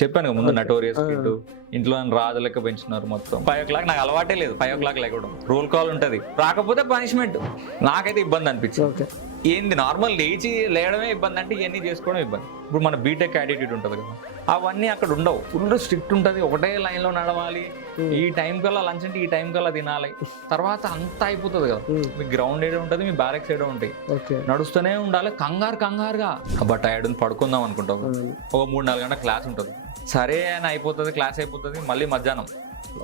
చెప్పాను ముందు notorious kid ఇంట్లో రాజు లెక్క పెంచున్నారు మొత్తం. 5 o'clock నాకు అలవాటే లేదు. 5 o'clock లేకడం రోల్ కాల్ ఉంటది, రాకపోతే పనిష్మెంట్. నాకైతే ఇబ్బంది అనిపించింది. ఏంది నార్మల్ లేచి లేయడమే ఇబ్బంది అంటే ఇవన్నీ చేసుకోవడం ఇబ్బంది. ఇప్పుడు మన బీటెక్ యాటిట్యూడ్ ఉంటుంది కదా, అవన్నీ అక్కడ ఉండవు. ఫుల్ స్ట్రిక్ట్ ఉంటుంది, ఒకటే లైన్ లో నడవాలి, ఈ టైం కల్లా లంచ్ అంటే ఈ టైం కల్లా తినాలి, తర్వాత అంతా అయిపోతుంది కదా. మీ గ్రౌండ్ ఏడే ఉంటుంది, మీ బ్యారెక్స్ ఏడే ఉంటాయి, నడుస్తూనే ఉండాలి కంగారుగా. అబ్బా టైర్డ్ పడుకుందాం అనుకుంటాం, ఒక 3-4 గంటల క్లాస్ ఉంటుంది, సరే అని అయిపోతుంది, క్లాస్ అయిపోతుంది, మళ్ళీ మధ్యాహ్నం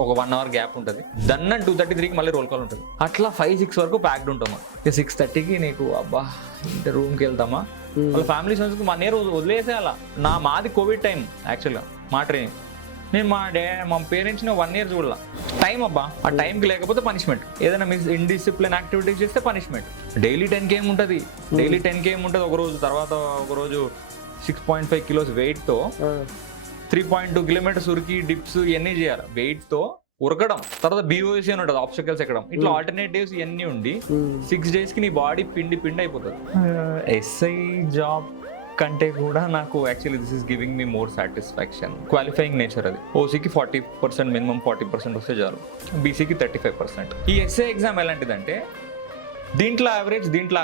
ఒక 1 hour గ్యాప్ ఉంటుంది, దన్న 2:33కి మళ్ళీ రోల్ కాల్ ఉంటుంది. అట్లా 5-6 వరకు ప్యాక్డ్ ఉంటామా. 6:30కి నీకు అబ్బా ఇంటి రూమ్కి వెళ్తామా, వాళ్ళ ఫ్యామిలీ ఫ్రెండ్స్కి 1 year వదిలేసేయాలా. మాది కోవిడ్ టైం యాక్చువల్గా మా ట్రైనింగ్. నేను మా పేరెంట్స్ని 1 year చూడాల. టైం అబ్బా, ఆ టైంకి లేకపోతే పనిష్మెంట్. ఏదైనా మిస్ ఇండిసిప్లిన్ యాక్టివిటీస్ చేస్తే పనిష్మెంట్. డైలీ 10 km ఉంటుంది, డైలీ 10 km ఉంటుంది. ఒకరోజు తర్వాత ఒకరోజు 6.5 kilos వెయిట్తో 3.2 kilometers ఉరికి డిప్స్ ఇవన్నీ చేయాలి వెయిట్తో ఉరకడం. తర్వాత బీఓసీ అని ఉంటుంది, ఆబ్స్టకల్స్ ఎక్కడం. ఇట్లా ఆల్టర్నేటివ్స్ ఇవన్నీ ఉండి 6 daysకి నీ బాడీ పిండి అయిపోతుంది. ఎస్ఐ జాబ్ కంటే కూడా నాకు actually this is giving me more satisfaction. Qualifying nature అది. ఓసీకి 40% మినిమం 40% వస్తే చాలు, బీసీకి 35%. ఈ ఎస్ఐ ఎగ్జామ్ ఎలాంటిదంటే దీంట్లో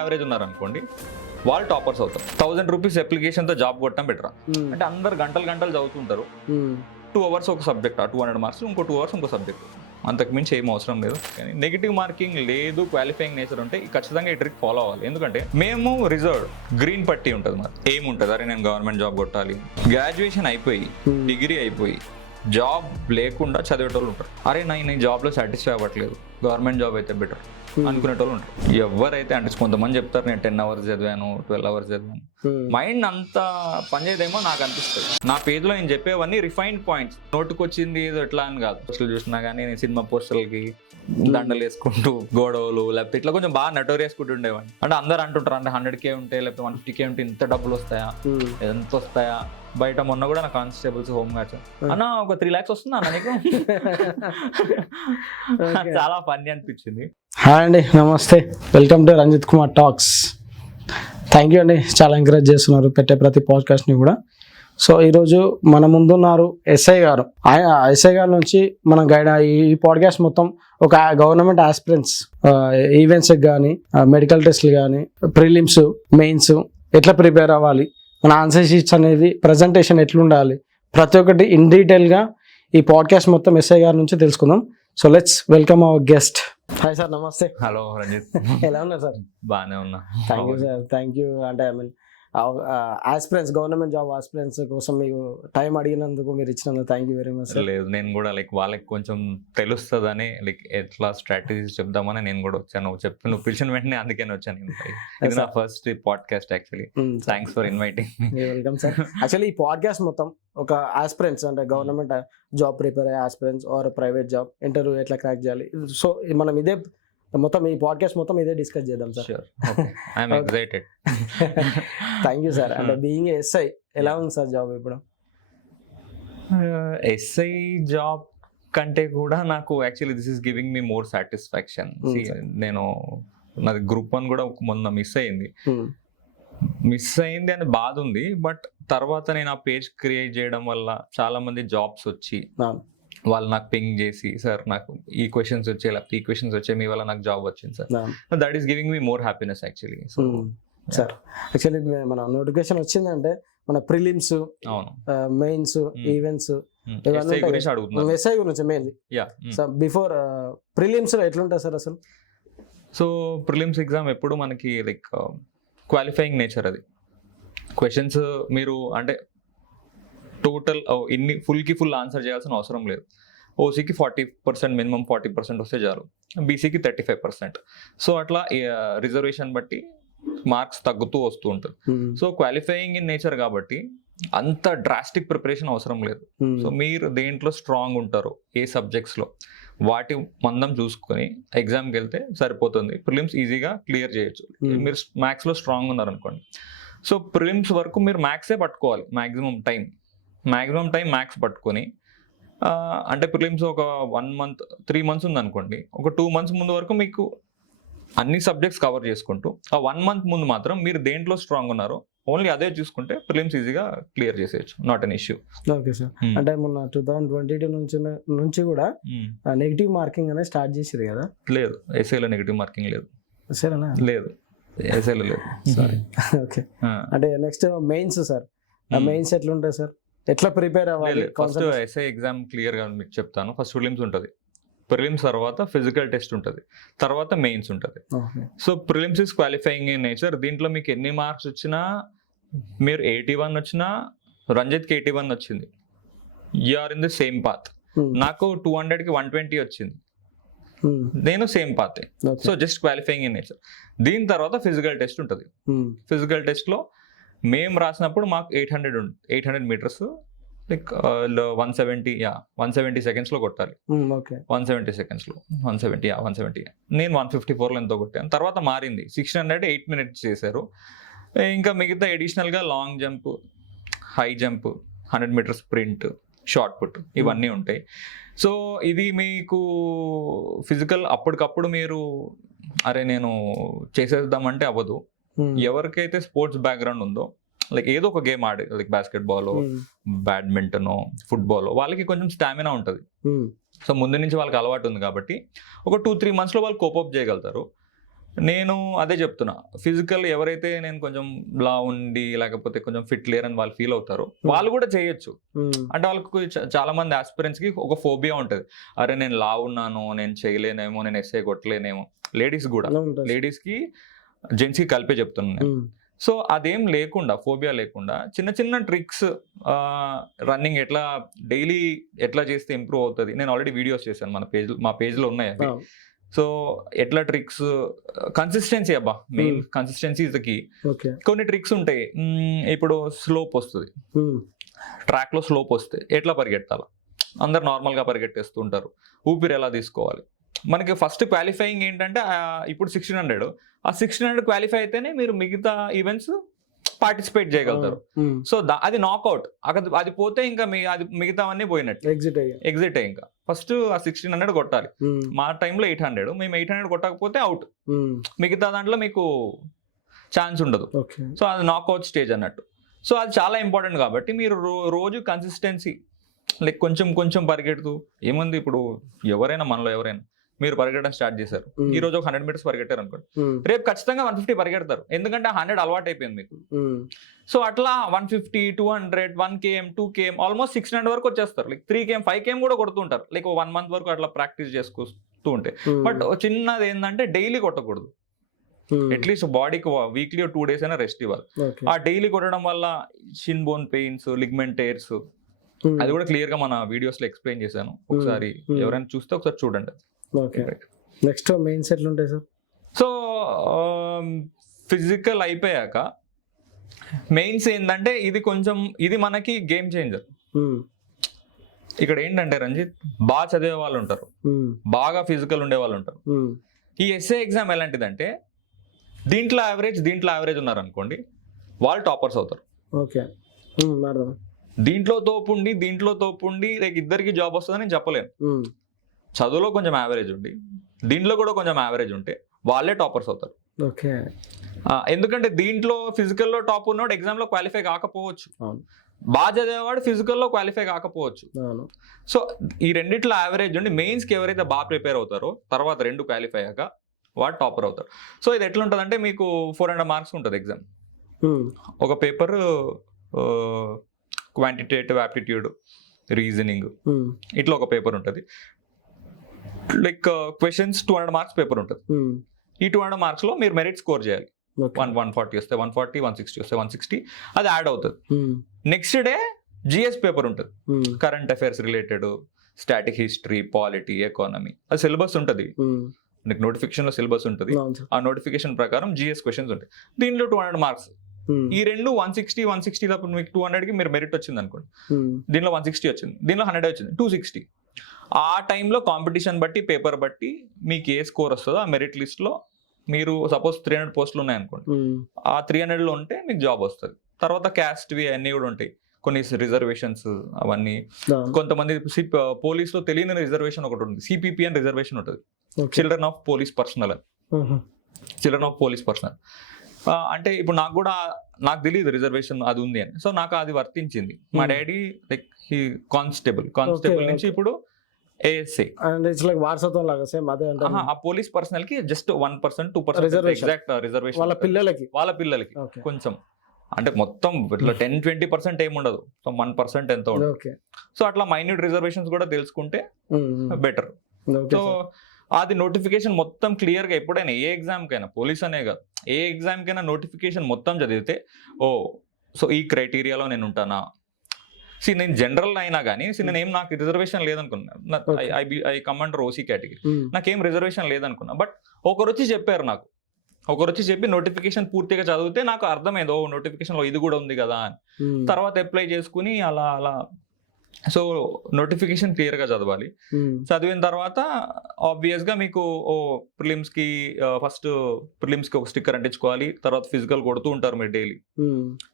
యావరేజ్ ఉన్నారనుకోండి, వాళ్ళు టాపర్స్ అవుతారు. 1000 rupees అప్లికేషన్తో జాబ్ కొట్టడం బెటర్. అంటే అందరు గంటలు చదువుతుంటారు. 2 hours ఒక సబ్జెక్ట్, 200 marks, ఇంకో 2 hours ఇంకో సబ్జెక్ట్, అంతకు మించి ఏం అవసరం లేదు. కానీ నెగిటివ్ మార్కింగ్ లేదు, క్వాలిఫైయింగ్ నేచర్ ఉంటే ఖచ్చితంగా ఈ ట్రిక్ ఫాలో అవ్వాలి. ఎందుకంటే మేము రిజర్వ్ గ్రీన్ పట్టి ఉంటుంది, మరి ఏముంటుంది, అరే నేను గవర్నమెంట్ జాబ్ కొట్టాలి. గ్రాడ్యుయేషన్ అయిపోయి డిగ్రీ అయిపోయి జాబ్ లేకుండా చదివేటోళ్ళు ఉంటారు. అరే నేను జాబ్లో సాటిస్ఫై అవ్వట్లేదు, గవర్నమెంట్ జాబ్ అయితే బెటర్ అనుకునేటోళ్ళు ఉంటారు. ఎవరైతే అంటే కొంతమంది చెప్తారు నేను 10 hours చదివాను, 12 hours చదివాను. మైండ్ అంతా పనిచేయదేమో నాకు అనిపిస్తుంది. నా పేజ్లో నేను చెప్పేవన్నీ రిఫైన్డ్ పాయింట్స్. నోటుకొచ్చింది ఏదో ఎట్లా అని కాదు. పోస్టర్లు చూసినా కానీ నేను సినిమా పోస్టర్లకి దండలు వేసుకుంటూ గోడవలు లేకపోతే ఇట్లా కొంచెం బాగా నటోరి వేసుకుంటూ ఉండేవాడిని. అంటే అందరు అంటుంటారు అంటే 100K ఉంటే లేకపోతే 150K ఉంటే ఇంత డబ్బులు వస్తాయా, ఎంత వస్తాయా. బయట మొన్న కూడా నా కానిస్టేబుల్స్ హోమ్ గార్డ్స్ అన్న ఒక 3 lakhs వస్తుందా అన్న నీకు. చాలా ఫన్నీ అనిపించింది. హాయ్ అండి, నమస్తే, welcome to Ranjith Kumar talks. Thank you అండి, చాలా ఎంకరేజ్ చేస్తున్నారు పెట్టే ప్రతి పాడ్కాస్ట్ని కూడా. సో ఈరోజు మన ముందున్నారు ఎస్ఐ గారు. ఎస్ఐ గారి నుంచి మనం ఈ పాడ్కాస్ట్ మొత్తం ఒక గవర్నమెంట్ ఆస్పిరెంట్స్ ఈవెంట్స్కి కానీ, మెడికల్ టెస్ట్లు కానీ, ప్రిలిమ్స్, మెయిన్స్ ఎట్లా ప్రిపేర్ అవ్వాలి, మన ఆన్సర్ షీట్స్ అనేది ప్రజెంటేషన్ ఎట్లుండాలి, ప్రతి ఒక్కటి ఇన్ డీటెయిల్గా ఈ పాడ్కాస్ట్ మొత్తం ఎస్ఐ గారి నుంచి తెలుసుకుందాం. So let's welcome our guest. Hi sir, నమస్తే. హలో రంజిత్, ఎలా ఉన్నారు సార్? బాగానే ఉన్నా. Thank you sir, thank you. అంటే ఆస్పిరెంట్స్, గవర్నమెంట్ జాబ్ ఆస్పిరెంట్స్ కోసం మీకు టైం అడిగినందుకు, మీరు ఇచ్చినందుకు థ్యాంక్ యూ వెరీ మచ్. లేదు, నేను కూడా వాళ్ళకి కొంచెం తెలుస్తుందని ఎట్లా స్ట్రాటజీస్ చెప్దామని నేను కూడా వచ్చాను. నువ్వు పిలిచిన వెంటనే అందుకని వచ్చాను. ఇది నా first podcast actually. Thanks for inviting. Welcome sir. Actually ఈ పాడ్కాస్ట్ మొత్తం ఒక ఆస్పిరెంట్స్ అంటే గవర్నమెంట్ జాబ్ ప్రిపేర్ అయ్యే aspirants or private job interview ఎట్లా క్రాక్ చేయాలి, సో మనం ఇదే మొత్తం ఈ పాడ్కాస్ట్ మొత్తం ఇదే డిస్కస్ చేద్దాం sir. I'm excited. Thank you sir. అంటే బీయింగ్ ఎస్ఐ ఎలా ఉంది సార్ జాబ్ ఇప్పుడు? ఎస్ఐ జాబ్ కంటే కూడా నాకు actually this is giving me more satisfaction. నేను నాది గ్రూప్ 1 కూడా మొన్న మిస్ అయింది అని బాధ ఉంది. బట్ తర్వాత నేను ఆ పేజ్ క్రియేట్ చేయడం వల్ల చాలా మంది జాబ్స్ వచ్చి వాళ్ళు నాకు పింగ్ చేసి సార్ నాకు ఈ క్వశ్చన్స్ వచ్చాయి లేకపోతే ఈ క్వశ్చన్స్ వచ్చాయి, మీ వల్ల నాకు జాబ్ వచ్చింది sir. That is giving me more happiness actually. Sir actually మన నోటిఫికేషన్ వచ్చిందంటే మన ప్రిలిమ్స్, మెయిన్స్, ఈవెంట్స్ ఎస్ఐ గురించి మెయిన్లీ. సార్ బిఫోర్ ప్రిలిమ్స్ ఎట్లుంటుంది సార్ అసలు? సో ప్రిలిమ్స్ ఎగ్జామ్ ఎప్పుడు మనకి లైక్ క్వాలిఫైయింగ్ నేచర్. అది క్వశ్చన్స్ మీరు అంటే టోటల్ ఇన్ని ఫుల్ ఆన్సర్ చేయాల్సిన అవసరం లేదు. ఓసీకి 40% మినిమం 40% వస్తే చాలు, బీసీకి 35%. సో అట్లా రిజర్వేషన్ బట్టి మార్క్స్ తగ్గుతూ వస్తూ ఉంటుంది. సో క్వాలిఫైయింగ్ ఇన్ నేచర్ కాబట్టి అంత డ్రాస్టిక్ ప్రిపరేషన్ అవసరం లేదు. సో మీరు దేంట్లో స్ట్రాంగ్ ఉంటారో ఏ సబ్జెక్ట్స్లో వాటి మందం చూసుకొని ఎగ్జామ్కి వెళ్తే సరిపోతుంది. ప్రిలిమ్స్ ఈజీగా క్లియర్ చేయొచ్చు. మీరు మ్యాథ్స్లో స్ట్రాంగ్ ఉన్నారనుకోండి, సో ప్రిలిమ్స్ వరకు మీరు మ్యాథ్సే పట్టుకోవాలి. మ్యాక్సిమం టైం మ్యాథ్స్ పట్టుకొని, అంటే ప్రిలిమ్స్ ఒక 1 month 3 months ఉందనుకోండి, ఒక 2 months ముందు వరకు మీకు అన్ని సబ్జెక్ట్స్ కవర్ చేసుకుంటూ ఆ 1 month ముందు మాత్రం మీరు దేంట్లో స్ట్రాంగ్ ఉన్నారో ఓన్లీ అదే చూసుకుంటే ప్రిలిమ్స్ ఈజీగా క్లియర్ చేసేయచ్చు, not an issue. Okay sir. అంటే మొన్న 2022 నుంచి కూడా నెగిటివ్ మార్కింగ్ అనేది స్టార్ట్ చేసేది కదా? లేదు, ఎస్ఐలో నెగిటివ్ మార్కింగ్ లేదు. సరేనా? లేదు, ఎస్ఐలో లేదు. సారీ. ఓకే. అంటే నెక్స్ట్ మెయిన్స్ సార్, మెయిన్స్ ఎట్లా ఉంటాయి సార్? ఎట్లా ప్రిపేర్ అవ్వాలి? ఫస్ట్ ఎస్ఐ ఎగ్జామ్ క్లియర్ గా మీకు చెప్తాను. ఫస్ట్ ప్రిలిమ్స్ ఉంటుంది, ప్రిలిమ్స్ తర్వాత ఫిజికల్ టెస్ట్ ఉంటుంది, తర్వాత మెయిన్స్ ఉంటుంది. So prelims is qualifying in nature. దీంట్లో మీకు ఎన్ని మార్క్స్ వచ్చినా, మీరు 81 వచ్చినా, రంజిత్కి 81 వచ్చింది, you're in the same path. నాకు 200కి 120 వచ్చింది, నేను సేమ్ పాతే. So just qualifying in nature. దీని తర్వాత ఫిజికల్ టెస్ట్ ఉంటుంది. ఫిజికల్ టెస్ట్ లో మేము రాసినప్పుడు మాకు 800 మీటర్స్ లైక్ 170 సెకండ్స్ లో కొట్టాలి. 170 సెకండ్స్ లో 170. నేను 154 లో ఎంతో కొట్టాను. తర్వాత మారింది 600 8 minutes చేశారు. ఇంకా మిగతా అడిషనల్ గా long jump, high jump, 100 metres sprint, shot put ఇవన్నీ ఉంటాయి. సో ఇది మీకు ఫిజికల్ అప్పటికప్పుడు మీరు అరే నేను చేసేద్దామంటే అవ్వదు. ఎవరికైతే స్పోర్ట్స్ బ్యాక్గ్రౌండ్ ఉందో, లైక్ ఏదో ఒక గేమ్ ఆడే, like basket ball, badminton, football, వాళ్ళకి కొంచెం స్టామినా ఉంటుంది. సో ముందు నుంచి వాళ్ళకి అలవాటు ఉంది కాబట్టి ఒక 2-3 months లో వాళ్ళు కోపప్ చేయగలుగుతారు. నేను అదే చెప్తున్నా, ఫిజికల్ ఎవరైతే నేను కొంచెం లా ఉండి లేకపోతే కొంచెం ఫిట్ లేరని వాళ్ళు ఫీల్ అవుతారు, వాళ్ళు కూడా చేయొచ్చు. అంటే వాళ్ళకు చాలా మంది ఆస్పిరెంట్స్ కి ఒక ఫోబియా ఉంటుంది, అరే నేను లా ఉన్నాను, నేను చేయలేనేమో, నేను ఎస్ఐ కొట్టలేనేమో. లేడీస్ కూడా, లేడీస్ కి జెంట్స్ కి కలిపే చెప్తున్నాను నేను. సో అదేం లేకుండా, ఫోబియా లేకుండా చిన్న చిన్న ట్రిక్స్, రన్నింగ్ ఎట్లా డైలీ ఎట్లా చేస్తే ఇంప్రూవ్ అవుతుంది, నేను ఆల్రెడీ వీడియోస్ చేశాను, మా పేజ్లో ఉన్నాయి అవి. సో ఎట్లా ట్రిక్స్, కన్సిస్టెన్సీ అబ్బా, main consistency is the key. కొన్ని ట్రిక్స్ ఉంటాయి. ఇప్పుడు స్లోప్ వస్తుంది, ట్రాక్ లో స్లోప్ వస్తే ఎట్లా పరిగెట్టాలి, అందరు నార్మల్ గా పరిగెట్టేస్తూ ఉంటారు. ఊపిరి ఎలా తీసుకోవాలి, మనకి ఫస్ట్ క్వాలిఫైయింగ్ ఏంటంటే ఇప్పుడు 1600, ఆ 1600 క్వాలిఫై అయితేనే మీరు మిగతా ఈవెంట్స్ పార్టిసిపేట్ చేయగలుగుతారు. సో అది నాక్అవుట్, అది పోతే ఇంకా అది మిగతావన్నీ పోయినట్టు, ఎగ్జిట్ అయ్యి. ఇంకా ఫస్ట్ ఆ 1600 కొట్టాలి. మా టైంలో 800, మేము 800 కొట్టకపోతే అవుట్, మిగతా దాంట్లో మీకు ఛాన్స్ ఉండదు. సో అది నాక్అవుట్ స్టేజ్ అన్నట్టు. సో అది చాలా ఇంపార్టెంట్ కాబట్టి మీరు రోజు కన్సిస్టెన్సీ, లైక్ కొంచెం కొంచెం పరిగెడుతూ, ఏముంది ఇప్పుడు ఎవరైనా మనలో ఎవరైనా మీరు పరిగెట్టడం స్టార్ట్ చేశారు, ఈ రోజు ఒక 100 మీటర్స్ పరిగెట్టారు అనుకోండి, రేపు ఖచ్చితంగా 150 పరిగెడతారు, ఎందుకంటే 100 అలవాటు అయిపోయింది మీకు. సో అట్లా 150, 200, 1 km, 2 km, ఆల్మోస్ట్ 600 వరకు వచ్చేస్తారు. లైక్ 3 km, 5 km కూడా కొడుతుంటారు, లైక్ 1 month వరకు అట్లా ప్రాక్టీస్ చేసుకొస్తూ ఉంటే. బట్ చిన్నది ఏంటంటే డైలీ కొట్టకూడదు, అట్లీస్ట్ బాడీకి వీక్లీ 2 days అయినా రెస్ట్ ఇవ్వాలి. ఆ డైలీ కొట్టడం వల్ల Shin bone pains, ligament tyres, అది కూడా క్లియర్ గా మన వీడియోస్ లో ఎక్స్ప్లెయిన్ చేశాను, ఒకసారి ఎవరైనా చూస్తే ఒకసారి చూడండి. నెక్స్ట్ మెయిన్స్ ఎట్లా ఉంటాయి సార్? సో ఫిజికల్ అయిపోయాక మెయిన్స్ ఏంటంటే ఇది మనకి గేమ్ చేంజర్. ఇక్కడ ఏంటంటే రంజిత్, బాగా చదివే వాళ్ళు ఉంటారు, బాగా ఫిజికల్ ఉండే వాళ్ళు ఉంటారు. ఈ ఎస్ఏ ఎగ్జామ్ ఎలాంటిదంటే దీంట్లో యావరేజ్ ఉన్నారు అనుకోండి, వాళ్ళు టాపర్స్ అవుతారు. దీంట్లో తోపుండి లైక్ ఇద్దరికి జాబ్ వస్తుందని నేను చెప్పలేను. చదువులో కొంచెం యావరేజ్ ఉండి దీంట్లో కూడా కొంచెం యావరేజ్ ఉంటే వాళ్ళే టాపర్స్ అవుతారు. ఎందుకంటే దీంట్లో ఫిజికల్లో టాప్ ఉన్నవాడు ఎగ్జామ్ లో క్వాలిఫై కాకపోవచ్చు, బాగా చదివేవాడు ఫిజికల్లో క్వాలిఫై కాకపోవచ్చు. సో ఈ రెండిట్లో యావరేజ్ ఉండి మెయిన్స్ కి ఎవరైతే బాగా ప్రిపేర్ అవుతారో తర్వాత 2 క్వాలిఫై అయ్యాక వాడు టాపర్ అవుతారు. సో ఇది ఎట్లా ఉంటుంది అంటే మీకు 400 marks ఉంటుంది ఎగ్జామ్. ఒక పేపర్ క్వాంటిటేటివ్ యాప్టిట్యూడ్, రీజనింగ్, ఇట్లా ఒక పేపర్ ఉంటుంది. లైక్ క్వశ్చన్స్ 200 marks పేపర్ ఉంటుంది. ఈ 200 marks లో మీరు మెరిట్ స్కోర్ చేయాలి. 140 వస్తే 140, 160 వస్తే 160, అది యాడ్ అవుతుంది. నెక్స్ట్ డే జిఎస్ పేపర్ ఉంటుంది, current affairs related, static history, polity, economy, అది సిలబస్ ఉంటుంది. మీకు నోటిఫికేషన్ లో సిలబస్ ఉంటుంది, ఆ నోటిఫికేషన్ ప్రకారం జిఎస్ క్వశ్చన్స్ ఉంటాయి. దీంట్లో 200 marks. ఈ రెండు 160 తప్పుడు మీకు 200కి మీరు మెరిట్ వచ్చింది అనుకోండి, దీనిలో 160 వచ్చింది, దీనిలో 100 వచ్చింది, 260. ఆ టైంలో కాంపిటీషన్ బట్టి, పేపర్ బట్టి మీకు ఏ స్కోర్ వస్తుందో ఆ మెరిట్ లిస్ట్ లో మీరు సపోజ్ 300 పోస్టులు ఉన్నాయనుకోండి, ఆ 300లో ఉంటే మీకు జాబ్ వస్తుంది. తర్వాత క్యాస్ట్వి అన్నీ కూడా ఉంటాయి, కొన్ని రిజర్వేషన్స్ అవన్నీ. కొంతమంది పోలీస్ లో తెలియని రిజర్వేషన్ ఒకటి ఉంటుంది, సిపిపి అని రిజర్వేషన్ ఉంటుంది, చిల్డ్రన్ ఆఫ్ పోలీస్ పర్సనల్. అంటే ఇప్పుడు నాకు కూడా నాకు తెలియదు రిజర్వేషన్ అది ఉంది అని. సో నాకు అది వర్తించింది. మా డాడీ లైక్ ఈ కానిస్టేబుల్ నుంచి ఇప్పుడు ఏఎస్ఐ అండ్ ఇట్స్ లైక్ వారసత్వం లాగా సేమ్ అదే అంటే ఆ పోలీస్ పర్సనల్ కి జస్ట్ 1% 2% ఎగ్జాక్ట్ రిజర్వేషన్ వాళ్ళ పిల్లలకి కొంచెం, అంటే మొత్తం ఇట్లా 10-20% ఏముండదు. సో 1% ఎంతో ఉండదు. ఓకే. సో అట్లా మైన్యూట్ రిజర్వేషన్స్ కూడా తెలుసుకుంటే బెటర్. సో అది నోటిఫికేషన్ మొత్తం క్లియర్ గా ఎప్పుడైనా ఏ ఎగ్జామ్ కైనా, పోలీస్ అనే కాదు ఏ ఎగ్జామ్ కైనా నోటిఫికేషన్ మొత్తం చదివితే సో ఈ క్రైటీరియాలో నేను ఉంటానా. నేను జనరల్ అయినా కానీ నేను నాకు రిజర్వేషన్ లేదనుకున్నా, I come under OC category, నాకేం రిజర్వేషన్ లేదనుకున్నా. బట్ ఒకరు వచ్చి చెప్పారు నాకు, ఒకరు వచ్చి చెప్పి నోటిఫికేషన్ పూర్తిగా చదివితే నాకు అర్థమైంది, నోటిఫికేషన్ లో ఇది కూడా ఉంది కదా అని. తర్వాత అప్లై చేసుకుని అలా సో నోటిఫికేషన్ క్లియర్ గా చదవాలి. చదివిన తర్వాత ఆబ్వియస్ గా మీకు ప్రిలిమ్స్ కి ఫస్ట్ ప్రిలిమ్స్ కి ఒక స్టిక్కర్ అంటించుకోవాలి, తర్వాత ఫిజికల్ కొడుతూ ఉంటారు మీరు డైలీ,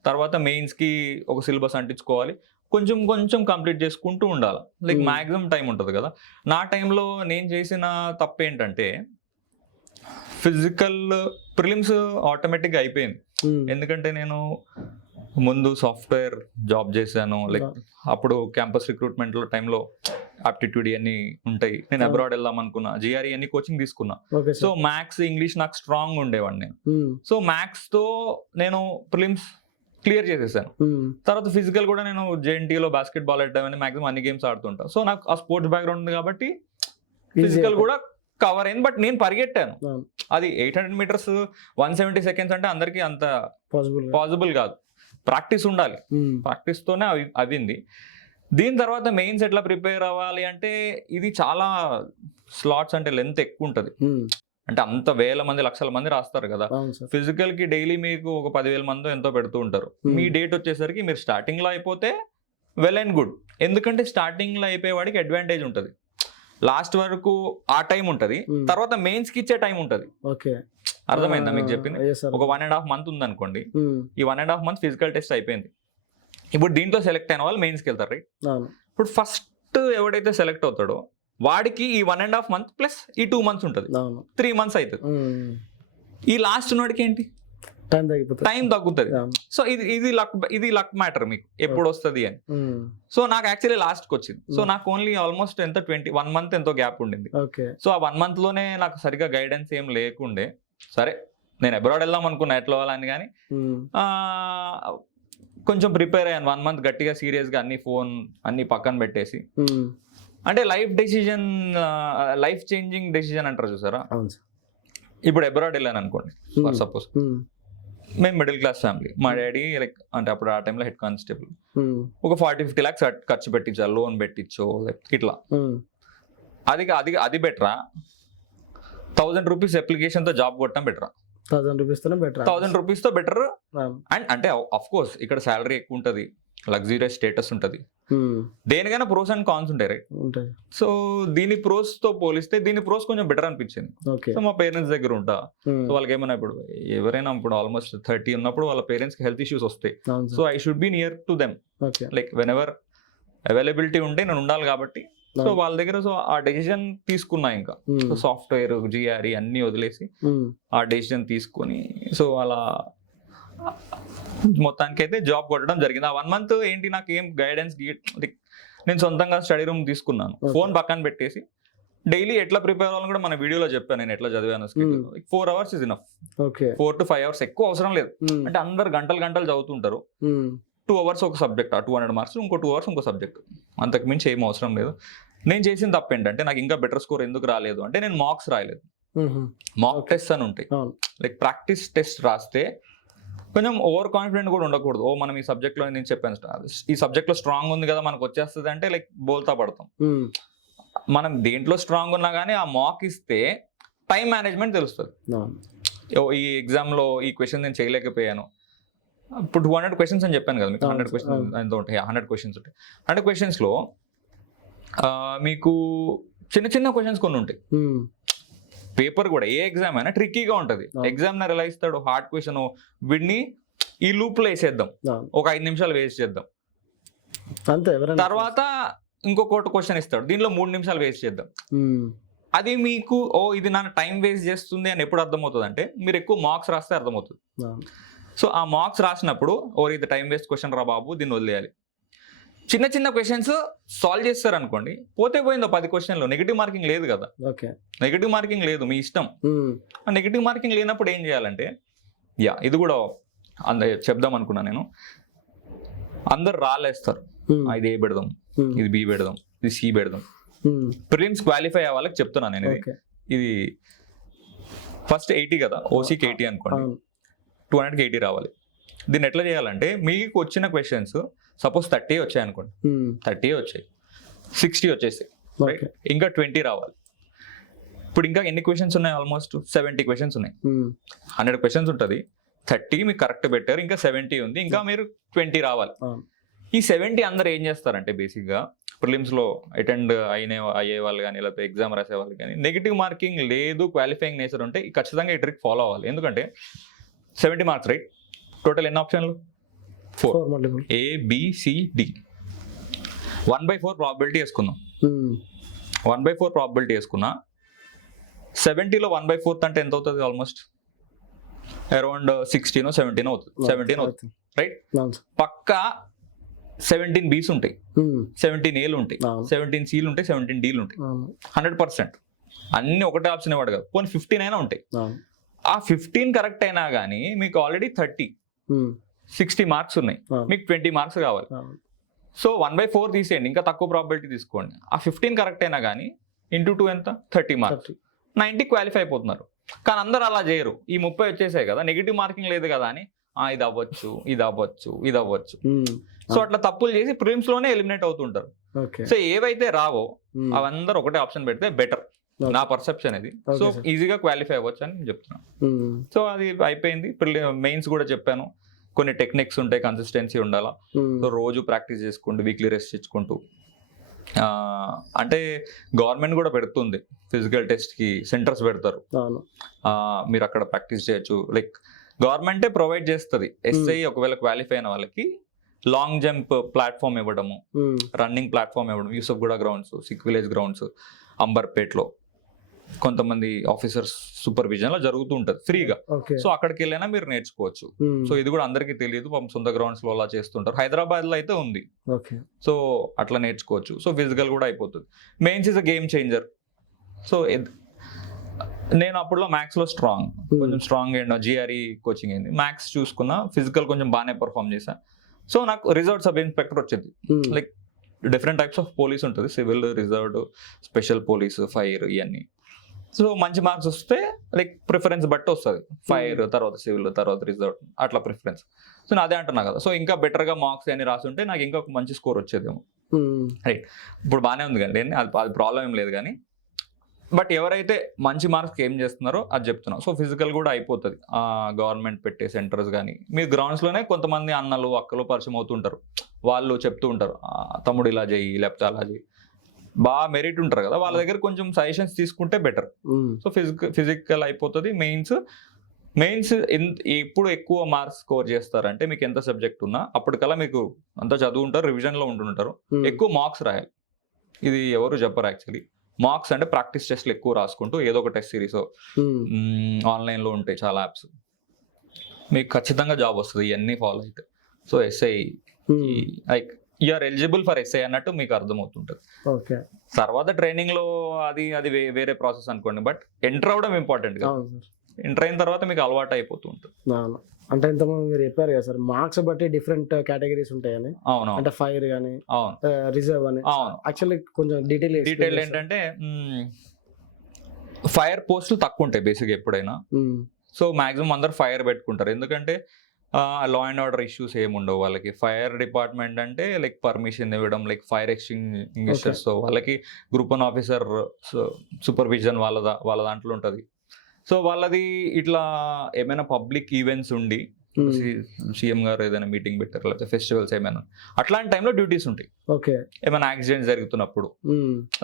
తర్వాత మెయిన్స్ కి ఒక సిలబస్ అంటించుకోవాలి, కొంచెం కొంచెం కంప్లీట్ చేసుకుంటూ ఉండాలి. లైక్ మాక్సిమం టైం ఉంటుంది కదా. నా టైంలో నేను చేసిన తప్పు ఏంటంటే ఫిజికల్ ప్రిలిమ్స్ ఆటోమేటిక్గా అయిపోయింది. ఎందుకంటే నేను ముందు సాఫ్ట్వేర్ జాబ్ చేశాను, లైక్ అప్పుడు క్యాంపస్ రిక్రూట్మెంట్ టైంలో ఆప్టిట్యూడ్ అన్ని ఉంటాయి. నేను అబ్రాడ్ వెళ్దాం అనుకున్నా, జిఆర్ఈ అన్ని కోచింగ్ తీసుకున్నా. సో మ్యాథ్స్ ఇంగ్లీష్ నాకు స్ట్రాంగ్ ఉండేవాడిని నేను. సో మ్యాథ్స్ తో నేను ప్రిలిమ్స్ క్లియర్ చేసేసాను. తర్వాత ఫిజికల్ కూడా నేను జేఎన్టీలో బాస్కెట్ బాల్ ఆడేవాడిని, మాక్సిమం అన్ని గేమ్స్ ఆడుతుంటా. సో నాకు ఆ స్పోర్ట్స్ బ్యాక్గ్రౌండ్ ఉంది కాబట్టి ఫిజికల్ కూడా కవర్ అయింది. బట్ నేను పరిగెట్టాను, అది 800 meters 170 seconds అంటే అందరికి అంత పాసిబుల్ కాదు. ప్రాక్టీస్ ఉండాలి, ప్రాక్టీస్ తోనే అవింది. దీని తర్వాత మెయిన్స్ ఎట్లా ప్రిపేర్ అవ్వాలి అంటే ఇది చాలా స్లాట్స్, అంటే లెంత్ ఎక్కువ ఉంటుంది. అంటే అంత వేల మంది లక్షల మంది రాస్తారు కదా. ఫిజికల్ కి డైలీ మీకు ఒక 10,000 మంది ఎంతో పెడుతూ ఉంటారు. మీ డేట్ వచ్చేసరికి మీరు స్టార్టింగ్ లో అయిపోతే వెల్ అండ్ గుడ్. ఎందుకంటే స్టార్టింగ్ లో అయిపోయేవాడికి అడ్వాంటేజ్ ఉంటుంది, లాస్ట్ వరకు ఆ టైం ఉంటది, తర్వాత మెయిన్స్ కి ఇచ్చే టైం ఉంటది. అర్థమైందా మీకు చెప్పింది? ఒక 1.5 months ఉంది అనుకోండి, ఈ 1.5 months ఫిజికల్ టెస్ట్ అయిపోయింది. ఇప్పుడు దీంట్లో సెలెక్ట్ అయిన వాళ్ళు మెయిన్స్ కి వెళ్తారు, రైట్? ఇప్పుడు ఫస్ట్ ఎవడైతే సెలెక్ట్ అవుతాడో వాడికి ఈ 1.5 months ప్లస్ ఈ 2 months ఉంటుంది, 3 months అవుతుంది. ఈ లాస్ట్ ఉన్నోడికి ఏంటి, టైం తగ్గుతుంది. సో ఇది లక్ మ్యాటర్ మీకు ఎప్పుడు వస్తుంది అని. సో నాకు యాక్చువల్లీ లాస్ట్ కి వచ్చింది. సో నాకు ఓన్లీ ఆల్మోస్ట్ 1 month ఎంతో గ్యాప్ ఉండింది. సో ఆ 1 month లోనే నాకు సరిగా గైడెన్స్ ఏం లేకుండే. సరే నేను అబ్రాడ్ వెళ్దాం అనుకున్నా ఎట్లా వాళ్ళని, కానీ కొంచెం ప్రిపేర్ అయ్యాను 1 month గట్టిగా సీరియస్ గా ఫోన్ అన్ని పక్కన పెట్టేసి. అంటే లైఫ్ చేంజింగ్ డెసిజన్ అంటారు చూసారా. ఇప్పుడు అబ్రాడ్ వెళ్ళాను అనుకోండి ఫర్ సపోజ్, మేము మిడిల్ క్లాస్ ఫ్యామిలీ, మా డాడీ లైక్ అంటే అప్పుడు ఆ టైంలో హెడ్ కానిస్టేబుల్, ఒక 40-50 lakhs ఖర్చు పెట్టించా, లోన్ పెట్టించో ఇట్లా. అది బెటరా, 1000 rupees అప్లికేషన్ తో జాబ్ కొట్టడం బెటరా? 1000 rupees తో బెటర్. అండ్ అంటే అఫ్ కోర్స్ ఇక్కడ శాలరీ ఎక్కువ ఉంటుంది, లగ్జూరియస్ స్టేటస్ ఉంటుంది, దేనికైనా ప్రోస్ అండ్ కాన్స్ ఉంటాయి, రైట్? సో దీని ప్రోస్ తో పోలిస్తే దీని ప్రోస్ కొంచెం బెటర్ అనిపించింది. సో మా పేరెంట్స్ దగ్గర ఉంటా, సో వాళ్ళకి ఏమన్నా ఇప్పుడు ఎవరైనా ఇప్పుడు ఆల్మోస్ట్ 30 ఉన్నప్పుడు వాళ్ళ పేరెంట్స్ కి హెల్త్ ఇష్యూస్ వస్తాయి. So I should be near to them, like when ever availability ఉంటే నేను ఉండాలి కాబట్టి. సో వాళ్ళ దగ్గర సో ఆ డెసిజన్ తీసుకున్నా. ఇంకా సాఫ్ట్వేర్ జిఆర్ఈ అన్ని వదిలేసి ఆ డెసిజన్ తీసుకొని సో అలా మొత్తానికి అయితే జాబ్ కొట్టడం జరిగింది. ఆ 1 month ఏంటి, నాకు ఏం గైడెన్స్, నేను సొంతంగా స్టడీ రూమ్ తీసుకున్నాను, ఫోన్ పక్కన పెట్టేసి డైలీ ఎట్లా ప్రిపేర్ అవ్వాలని కూడా మన వీడియోలో చెప్పాను నేను ఎట్లా చదివాను. 4 hours is enough, 4 to 5 hours ఎక్కువ అవసరం లేదు. అంటే అందరు గంటలు చదువుతుంటారు, 2 hours ఒక సబ్జెక్ట్, 200 marks, ఇంకో 2 hours ఇంకో సబ్జెక్ట్, అంతకు మించి ఏం అవసరం లేదు. నేను చేసిన తప్పు ఏంటంటే నాకు ఇంకా బెటర్ స్కోర్ ఎందుకు రాలేదు అంటే నేను మార్క్స్ రాయలేదు. మాక్ టెస్ట్ అని ఉంటాయి, లైక్ ప్రాక్టీస్ టెస్ట్ రాస్తే కొంచెం ఓవర్ కాన్ఫిడెంట్ కూడా ఉండకూడదు. మనం ఈ సబ్జెక్ట్ లో, నేను చెప్పాను ఈ సబ్జెక్ట్ లో స్ట్రాంగ్ ఉంది కదా మనకు వచ్చేస్తుంది అంటే లైక్ బోల్తా పడతాం. మనం దేంట్లో స్ట్రాంగ్ ఉన్నా కానీ ఆ మాక్ ఇస్తే టైం మేనేజ్మెంట్ తెలుస్తుంది. ఈ ఎగ్జామ్ లో ఈ క్వశ్చన్ నేను చేయలేకపోయాను, ఇప్పుడు 200 questions అని చెప్పాను కదా మీకు, 100 questions ఎంతో ఉంటాయి, 100 questions ఉంటాయి. 100 questions లో మీకు చిన్న క్వశ్చన్స్ కొన్ని ఉంటాయి. పేపర్ కూడా ఏ ఎగ్జామ్ అయినా ట్రిక్కీగా ఉంటుంది. ఎగ్జామినర్ ఎలా ఇస్తాడు, హార్డ్ క్వశ్చన్ వీడిని ఈ లూప్ లో వేసేద్దాం, ఒక 5 నిమిషాలు వేస్ట్ చేద్దాం, తర్వాత ఇంకొకటి క్వశ్చన్ ఇస్తాడు, దీనిలో 3 నిమిషాలు వేస్ట్ చేద్దాం. అది మీకు ఇది నా టైం వేస్ట్ చేస్తుంది అని ఎప్పుడు అర్థమవుతుంది అంటే మీరు ఎక్కువ మార్క్స్ రాస్తే అర్థమవుతుంది. సో ఆ మార్క్స్ రాసినప్పుడు ఇది టైం వేస్ట్ క్వశ్చన్ రా బాబు, దీన్ని వదిలేయాలి. చిన్న చిన్న క్వశ్చన్స్ సాల్వ్ చేస్తారు అనుకోండి, పోతే పోయిందో 10 క్వశ్చన్లో. నెగిటివ్ మార్కింగ్ లేదు కదా, ఓకే, నెగిటివ్ మార్కింగ్ లేదు, మీ ఇష్టం. ఆ నెగిటివ్ మార్కింగ్ లేనప్పుడు ఏం చేయాలంటే, ఇది కూడా చెప్దాం అనుకున్నా నేను. అందరు రాలేస్తారు, ఇది ఏ పెడదాం, ఇది బి పెడదాం, ఇది సి పెడదాం. ప్రిలిమ్స్ క్వాలిఫై అయ్యే వాళ్ళకి చెప్తున్నాను నేను. ఇది ఫస్ట్ 80 కదా, ఓసీకి 80 అనుకోండి, 200కి 80 రావాలి. దీన్ని ఎట్లా చేయాలంటే, మీకు వచ్చిన క్వశ్చన్స్ సపోజ్ 30 వచ్చాయి అనుకోండి, 30 వచ్చాయి, 60 వచ్చేసాయి, రైట్, ఇంకా 20 రావాలి. ఇప్పుడు ఇంకా ఎన్ని క్వశ్చన్స్ ఉన్నాయి? ఆల్మోస్ట్ 70 క్వశ్చన్స్ ఉన్నాయి. 100 క్వశ్చన్స్ ఉంటుంది, 30 మీకు కరెక్ట్ పెట్టారు, ఇంకా 70 ఉంది, ఇంకా మీరు 20 రావాలి. ఈ 70 అందరు ఏం చేస్తారంటే, బేసిక్గా ప్రిలిమ్స్లో అటెండ్ అయ్యే వాళ్ళు కానీ, లేకపోతే ఎగ్జామ్ రాసే వాళ్ళు కానీ, నెగిటివ్ మార్కింగ్ లేదు, క్వాలిఫైయింగ్ నేచర్ ఉంటే ఖచ్చితంగా ఈ ట్రిక్ ఫాలో అవ్వాలి. ఎందుకంటే 70 మార్క్స్, రైట్, టోటల్ ఎన్ని ఆప్షన్లు? 4. ABCD 1/4 ప్రాబిలిటీ వేసుకుందాం. 1/4 ప్రాబిలిటీ వేసుకున్నా 70లో 1/4 అంటే ఎంత అవుతుంది? ఆల్మోస్ట్ అరౌండ్ 16 or 17 అవుతుంది. 17 అవుతుంది, రైట్. పక్కా 17 B's ఉంటాయి, 17 Aలు ఉంటాయి, 17 Cలు ఉంటాయి, 17 Dలు ఉంటాయి. 100% అన్ని ఒకటే ఆప్షన్ ఇవ్వడు కదా, పోనీ 15 అయినా ఉంటాయి. ఆ 15 కరెక్ట్ అయినా కానీ మీకు ఆల్రెడీ 60 మార్క్స్ ఉన్నాయి, మీకు 20 మార్క్స్ కావాలి. సో 1/4 తీసేయండి, ఇంకా తక్కువ ప్రాబిలిటీ తీసుకోండి. ఆ 15 కరెక్ట్ అయినా కానీ ఇంటూ 2 ఎంత? 30 మార్క్స్, 90 క్వాలిఫై అయిపోతున్నారు. కానీ అందరు అలా చేయరు. ఈ 30 వచ్చేసాయి కదా, నెగిటివ్ మార్కింగ్ లేదు కదా అని ఇది అవ్వచ్చు, ఇది అవ్వచ్చు, ఇది అవ్వచ్చు. సో అట్లా తప్పులు చేసి ప్రిలిమ్స్ లోనే ఎలిమినేట్ అవుతుంటారు. సో ఏవైతే రావో అవందరూ ఒకటే ఆప్షన్ పెడితే బెటర్, నా పర్సెప్షన్ ఇది. సో ఈజీగా క్వాలిఫై అవ్వచ్చు అని నేను చెప్తున్నాను. సో అది అయిపోయింది. మెయిన్స్ కూడా చెప్పాను, కొన్ని టెక్నిక్స్ ఉంటాయి, కన్సిస్టెన్సీ ఉండాలా. సో రోజు ప్రాక్టీస్ చేసుకుంటూ, వీక్లీ రెస్ట్ ఇచ్చుకుంటూ, అంటే గవర్నమెంట్ కూడా పెడుతుంది ఫిజికల్ టెస్ట్ కి సెంటర్స్ పెడతారు, మీరు అక్కడ ప్రాక్టీస్ చేయొచ్చు. లైక్ గవర్నమెంటే ప్రొవైడ్ చేస్తుంది. ఎస్ఐ ఒకవేళ క్వాలిఫై అయిన వాళ్ళకి లాంగ్ జంప్ ప్లాట్ఫామ్ ఇవ్వడము, రన్నింగ్ ప్లాట్ఫామ్ ఇవ్వడం, యూసఫ్గూడ గ్రౌండ్స్, సిక్ విలేజ్ గ్రౌండ్స్, అంబర్పేట్లో కొంతమంది ఆఫీసర్స్ సూపర్విజన్ లో జరుగుతూ ఉంటది ఫ్రీగా. సో అక్కడికి వెళ్ళైనా మీరు నేర్చుకోవచ్చు. సో ఇది కూడా అందరికీ తెలియదు, సొంత గ్రౌండ్స్ లో అలా చేస్తుంటారు. హైదరాబాద్ లో అయితే ఉంది, సో అట్లా నేర్చుకోవచ్చు. సో ఫిజికల్ కూడా అయిపోతుంది. Mains is a game changer. So నేను అప్పుడులో మ్యాథ్స్ లో కొంచెం స్ట్రాంగ్ అయినా, జిఆర్ఈ కోచింగ్ అయింది, మ్యాథ్స్ చూసుకున్నా, ఫిజికల్ కొంచెం బాగానే పర్ఫామ్ చేశా. సో నాకు రిజర్వ్ సబ్ ఇన్స్పెక్టర్ వచ్చింది. Like different types of police ఉంటుంది, civil, reserved, special police, fire, ఇవన్నీ. సో మంచి మార్క్స్ వస్తే లైక్ ప్రిఫరెన్స్ బట్టి వస్తుంది, ఫైర్ తర్వాత సివిల్ తర్వాత రిజర్వ్, అట్లా ప్రిఫరెన్స్. సో నేను అదే అంటున్నా కదా. సో ఇంకా బెటర్గా మార్క్స్ అని రాస్తుంటే నాకు ఇంకా ఒక మంచి స్కోర్ వచ్చేదేమో, రైట్. ఇప్పుడు బాగానే ఉంది కానీ అది ప్రాబ్లం ఏం లేదు కానీ, బట్ ఎవరైతే మంచి మార్క్స్కి ఏం చేస్తున్నారో అది చెప్తున్నాం. సో ఫిజికల్ కూడా అయిపోతుంది. గవర్నమెంట్ పెట్టే సెంటర్స్ కానీ, మీరు గ్రౌండ్స్లోనే కొంతమంది అన్నలు అక్కలు పరిచయం అవుతుంటారు, వాళ్ళు చెప్తూ ఉంటారు, తమ్ముడు ఇలా చేయి, లేకపోతే అలా చేయి, బాగా మెరిట్ ఉంటారు కదా, వాళ్ళ దగ్గర కొంచెం సజెషన్స్ తీసుకుంటే బెటర్. సో ఫిజికల్ అయిపోతుంది. మెయిన్స్ ఎప్పుడు ఎక్కువ మార్క్స్ స్కోర్ చేస్తారంటే, మీకు ఎంత సబ్జెక్ట్ ఉన్నా అప్పటికల్లా మీకు అంతా చదువుంటారు, రివిజన్లో ఉంటుంటారు, ఎక్కువ మార్క్స్ రాయాలి. ఇది ఎవరు చెప్పరు యాక్చువల్లీ. మార్క్స్ అంటే ప్రాక్టీస్ టెస్ట్లు ఎక్కువ రాసుకుంటూ, ఏదో ఒక టెస్ట్ సిరీస్ ఆన్లైన్లో ఉంటాయి చాలా యాప్స్, మీకు ఖచ్చితంగా జాబ్ వస్తుంది ఇవన్నీ ఫాలో అయితే. So SI like you're eligible for SI అన్నట్టు మీకు అర్థమవుతుంటుంది. తర్వాత ట్రైనింగ్ లో అది వేరే ప్రాసెస్ అనుకోండి, బట్ ఎంటర్ అవ్వడం ఇంపార్టెంట్ కదా. ఎంటర్ అయిన తర్వాత మీకు అలవాటు అయిపోతూ ఉంటుంది. అంటే ఇంతకుముందు మీరు చెప్పారు కదా సార్, మార్క్స్ బట్టి డిఫరెంట్ కేటగిరీస్ ఉంటాయని. అవును, అంటే ఫైర్ కానీ, రిజర్వ్ అని. యాక్చువల్లీ కొంచెం డీటెయిల్ ఏంటంటే, ఫైర్ పోస్టులు తక్కువ ఉంటాయి బేసిక్ ఎప్పుడైనా. సో మాక్సిమం అందరు ఫైర్ పెట్టుకుంటారు, ఎందుకంటే లా అండ్ ఆర్డర్ ఇష్యూస్ ఏముండవు వాళ్ళకి. ఫైర్ డిపార్ట్మెంట్ అంటే లైక్ పర్మిషన్ ఇవ్వడం, లైక్ ఫైర్ ఎక్స్టింగ్విషర్స్, సో వాళ్ళకి గ్రూప్ 1 ఆఫీసర్ సూపర్విజన్ వాళ్ళ దాంట్లో ఉంటుంది. సో వాళ్ళది ఇట్లా ఏమైనా పబ్లిక్ ఈవెంట్స్ ఉండి, సీఎం గారు ఏదైనా మీటింగ్ పెట్టారు, లేకపోతే ఫెస్టివల్స్ ఏమైనా, అట్లాంటి టైంలో డ్యూటీస్ ఉంటాయి. ఏమైనా యాక్సిడెంట్స్ జరుగుతున్నప్పుడు,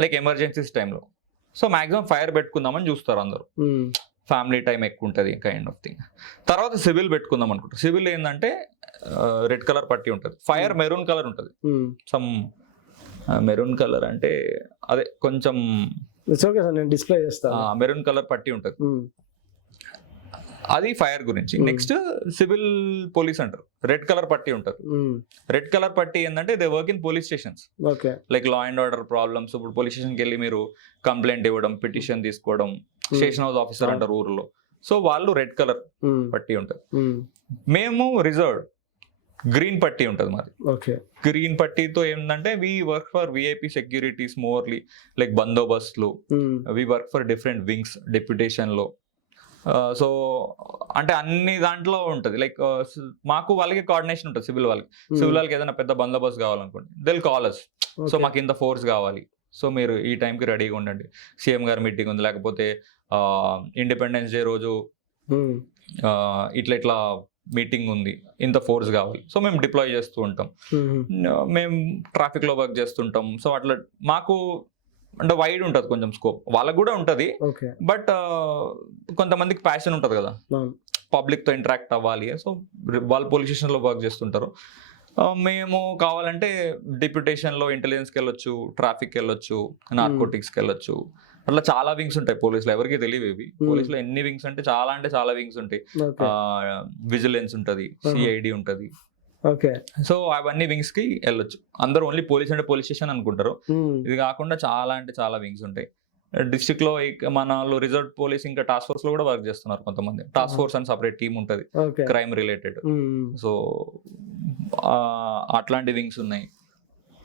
లైక్ ఎమర్జెన్సీస్ టైంలో. సో మాక్సిమం ఫైర్ పెట్టుకుందామని చూస్తారు అందరూ, ఫ్యామిలీ టైం ఎక్కువ ఉంటుంది కైండ్ ఆఫ్ థింగ్. తర్వాత సివిల్ పెట్టుకుందాం అనుకుంటారు. సివిల్ ఏంటంటే రెడ్ కలర్ పట్టి ఉంటుంది, ఫైర్ మెరూన్ కలర్ ఉంటుంది. సమ్ మెరూన్ కలర్ అంటే అదే కొంచెం డిస్ప్లే చేస్తా, మెరూన్ కలర్ పట్టి ఉంటుంది. అది ఫైర్ గురించి. నెక్స్ట్ సివిల్ పోలీస్ అంటారు, రెడ్ కలర్ పట్టి ఉంటుంది. రెడ్ కలర్ పట్టి ఏంటంటే they work in police stations, like law and order problems. ఇప్పుడు పోలీస్ స్టేషన్కి వెళ్ళి మీరు కంప్లైంట్ ఇవ్వడం, పిటిషన్ తీసుకోవడం, స్టేషన్ హౌస్ ఆఫీసర్ అంటారు ఊర్లో. సో వాళ్ళు రెడ్ కలర్ పట్టి ఉంటుంది. మేము రిజర్వ్ గ్రీన్ పట్టి ఉంటుంది మాది. గ్రీన్ పట్టీతో ఏంటంటే we work for VIP securities merely, like బందోబస్తులు. We work for different wings deputation లో. సో అంటే అన్ని దాంట్లో ఉంటుంది. లైక్ మాకు వాళ్ళకి కోఆర్డినేషన్ ఉంటుంది. సివిల్ వాళ్ళకి ఏదైనా పెద్ద బందోబస్తు కావాలనుకోండి, దిల్ కాల్ us. సో మాకు ఇంత ఫోర్స్ కావాలి, సో మీరు ఈ టైంకి రెడీగా ఉండండి. సీఎం గారి మీటింగ్ ఉంది, లేకపోతే ఇండిపెండెన్స్ డే రోజు ఇట్లా మీటింగ్ ఉంది, ఇంత ఫోర్స్ కావాలి. సో మేము డిప్లాయ్ చేస్తూ ఉంటాం. మేము ట్రాఫిక్ లో వర్క్ చేస్తుంటాం. సో అట్లా మాకు అంటే వైడ్ ఉంటుంది కొంచెం స్కోప్. వాళ్ళకు కూడా ఉంటుంది, బట్ కొంతమందికి ప్యాషన్ ఉంటుంది కదా పబ్లిక్ తో ఇంటరాక్ట్ అవ్వాలి. సో వాళ్ళు పోలీస్ స్టేషన్ లో వర్క్ చేస్తుంటారు. మేము కావాలంటే డిప్యుటేషన్ లో ఇంటెలిజెన్స్కి వెళ్ళొచ్చు, ట్రాఫిక్కి వెళ్ళొచ్చు, నార్కోటిక్స్కి వెళ్ళొచ్చు. అట్లా చాలా వింగ్స్ ఉంటాయి పోలీసులో, ఎవరికి తెలియవు ఇవి. పోలీసులో ఎన్ని వింగ్స్ అంటే చాలా వింగ్స్ ఉంటాయి. విజిలెన్స్ ఉంటది, సిఐడి ఉంటది. సో అవన్నీ వింగ్స్ కి వెళ్ళొచ్చు. అందరూ ఓన్లీ పోలీస్ అంటే పోలీస్ స్టేషన్ అనుకుంటారు. ఇది కాకుండా చాలా వింగ్స్ ఉంటాయి. డిస్ట్రిక్ట్ లో మన రిజర్వ్ పోలీస్ ఇంకా టాస్క్ ఫోర్స్ లో కూడా వర్క్ చేస్తున్నారు కొంతమంది. టాస్క్ ఫోర్స్ అని సపరేట్ టీమ్ ఉంటది, క్రైమ్ రిలేటెడ్. సో అట్లాంటి వింగ్స్ ఉన్నాయి.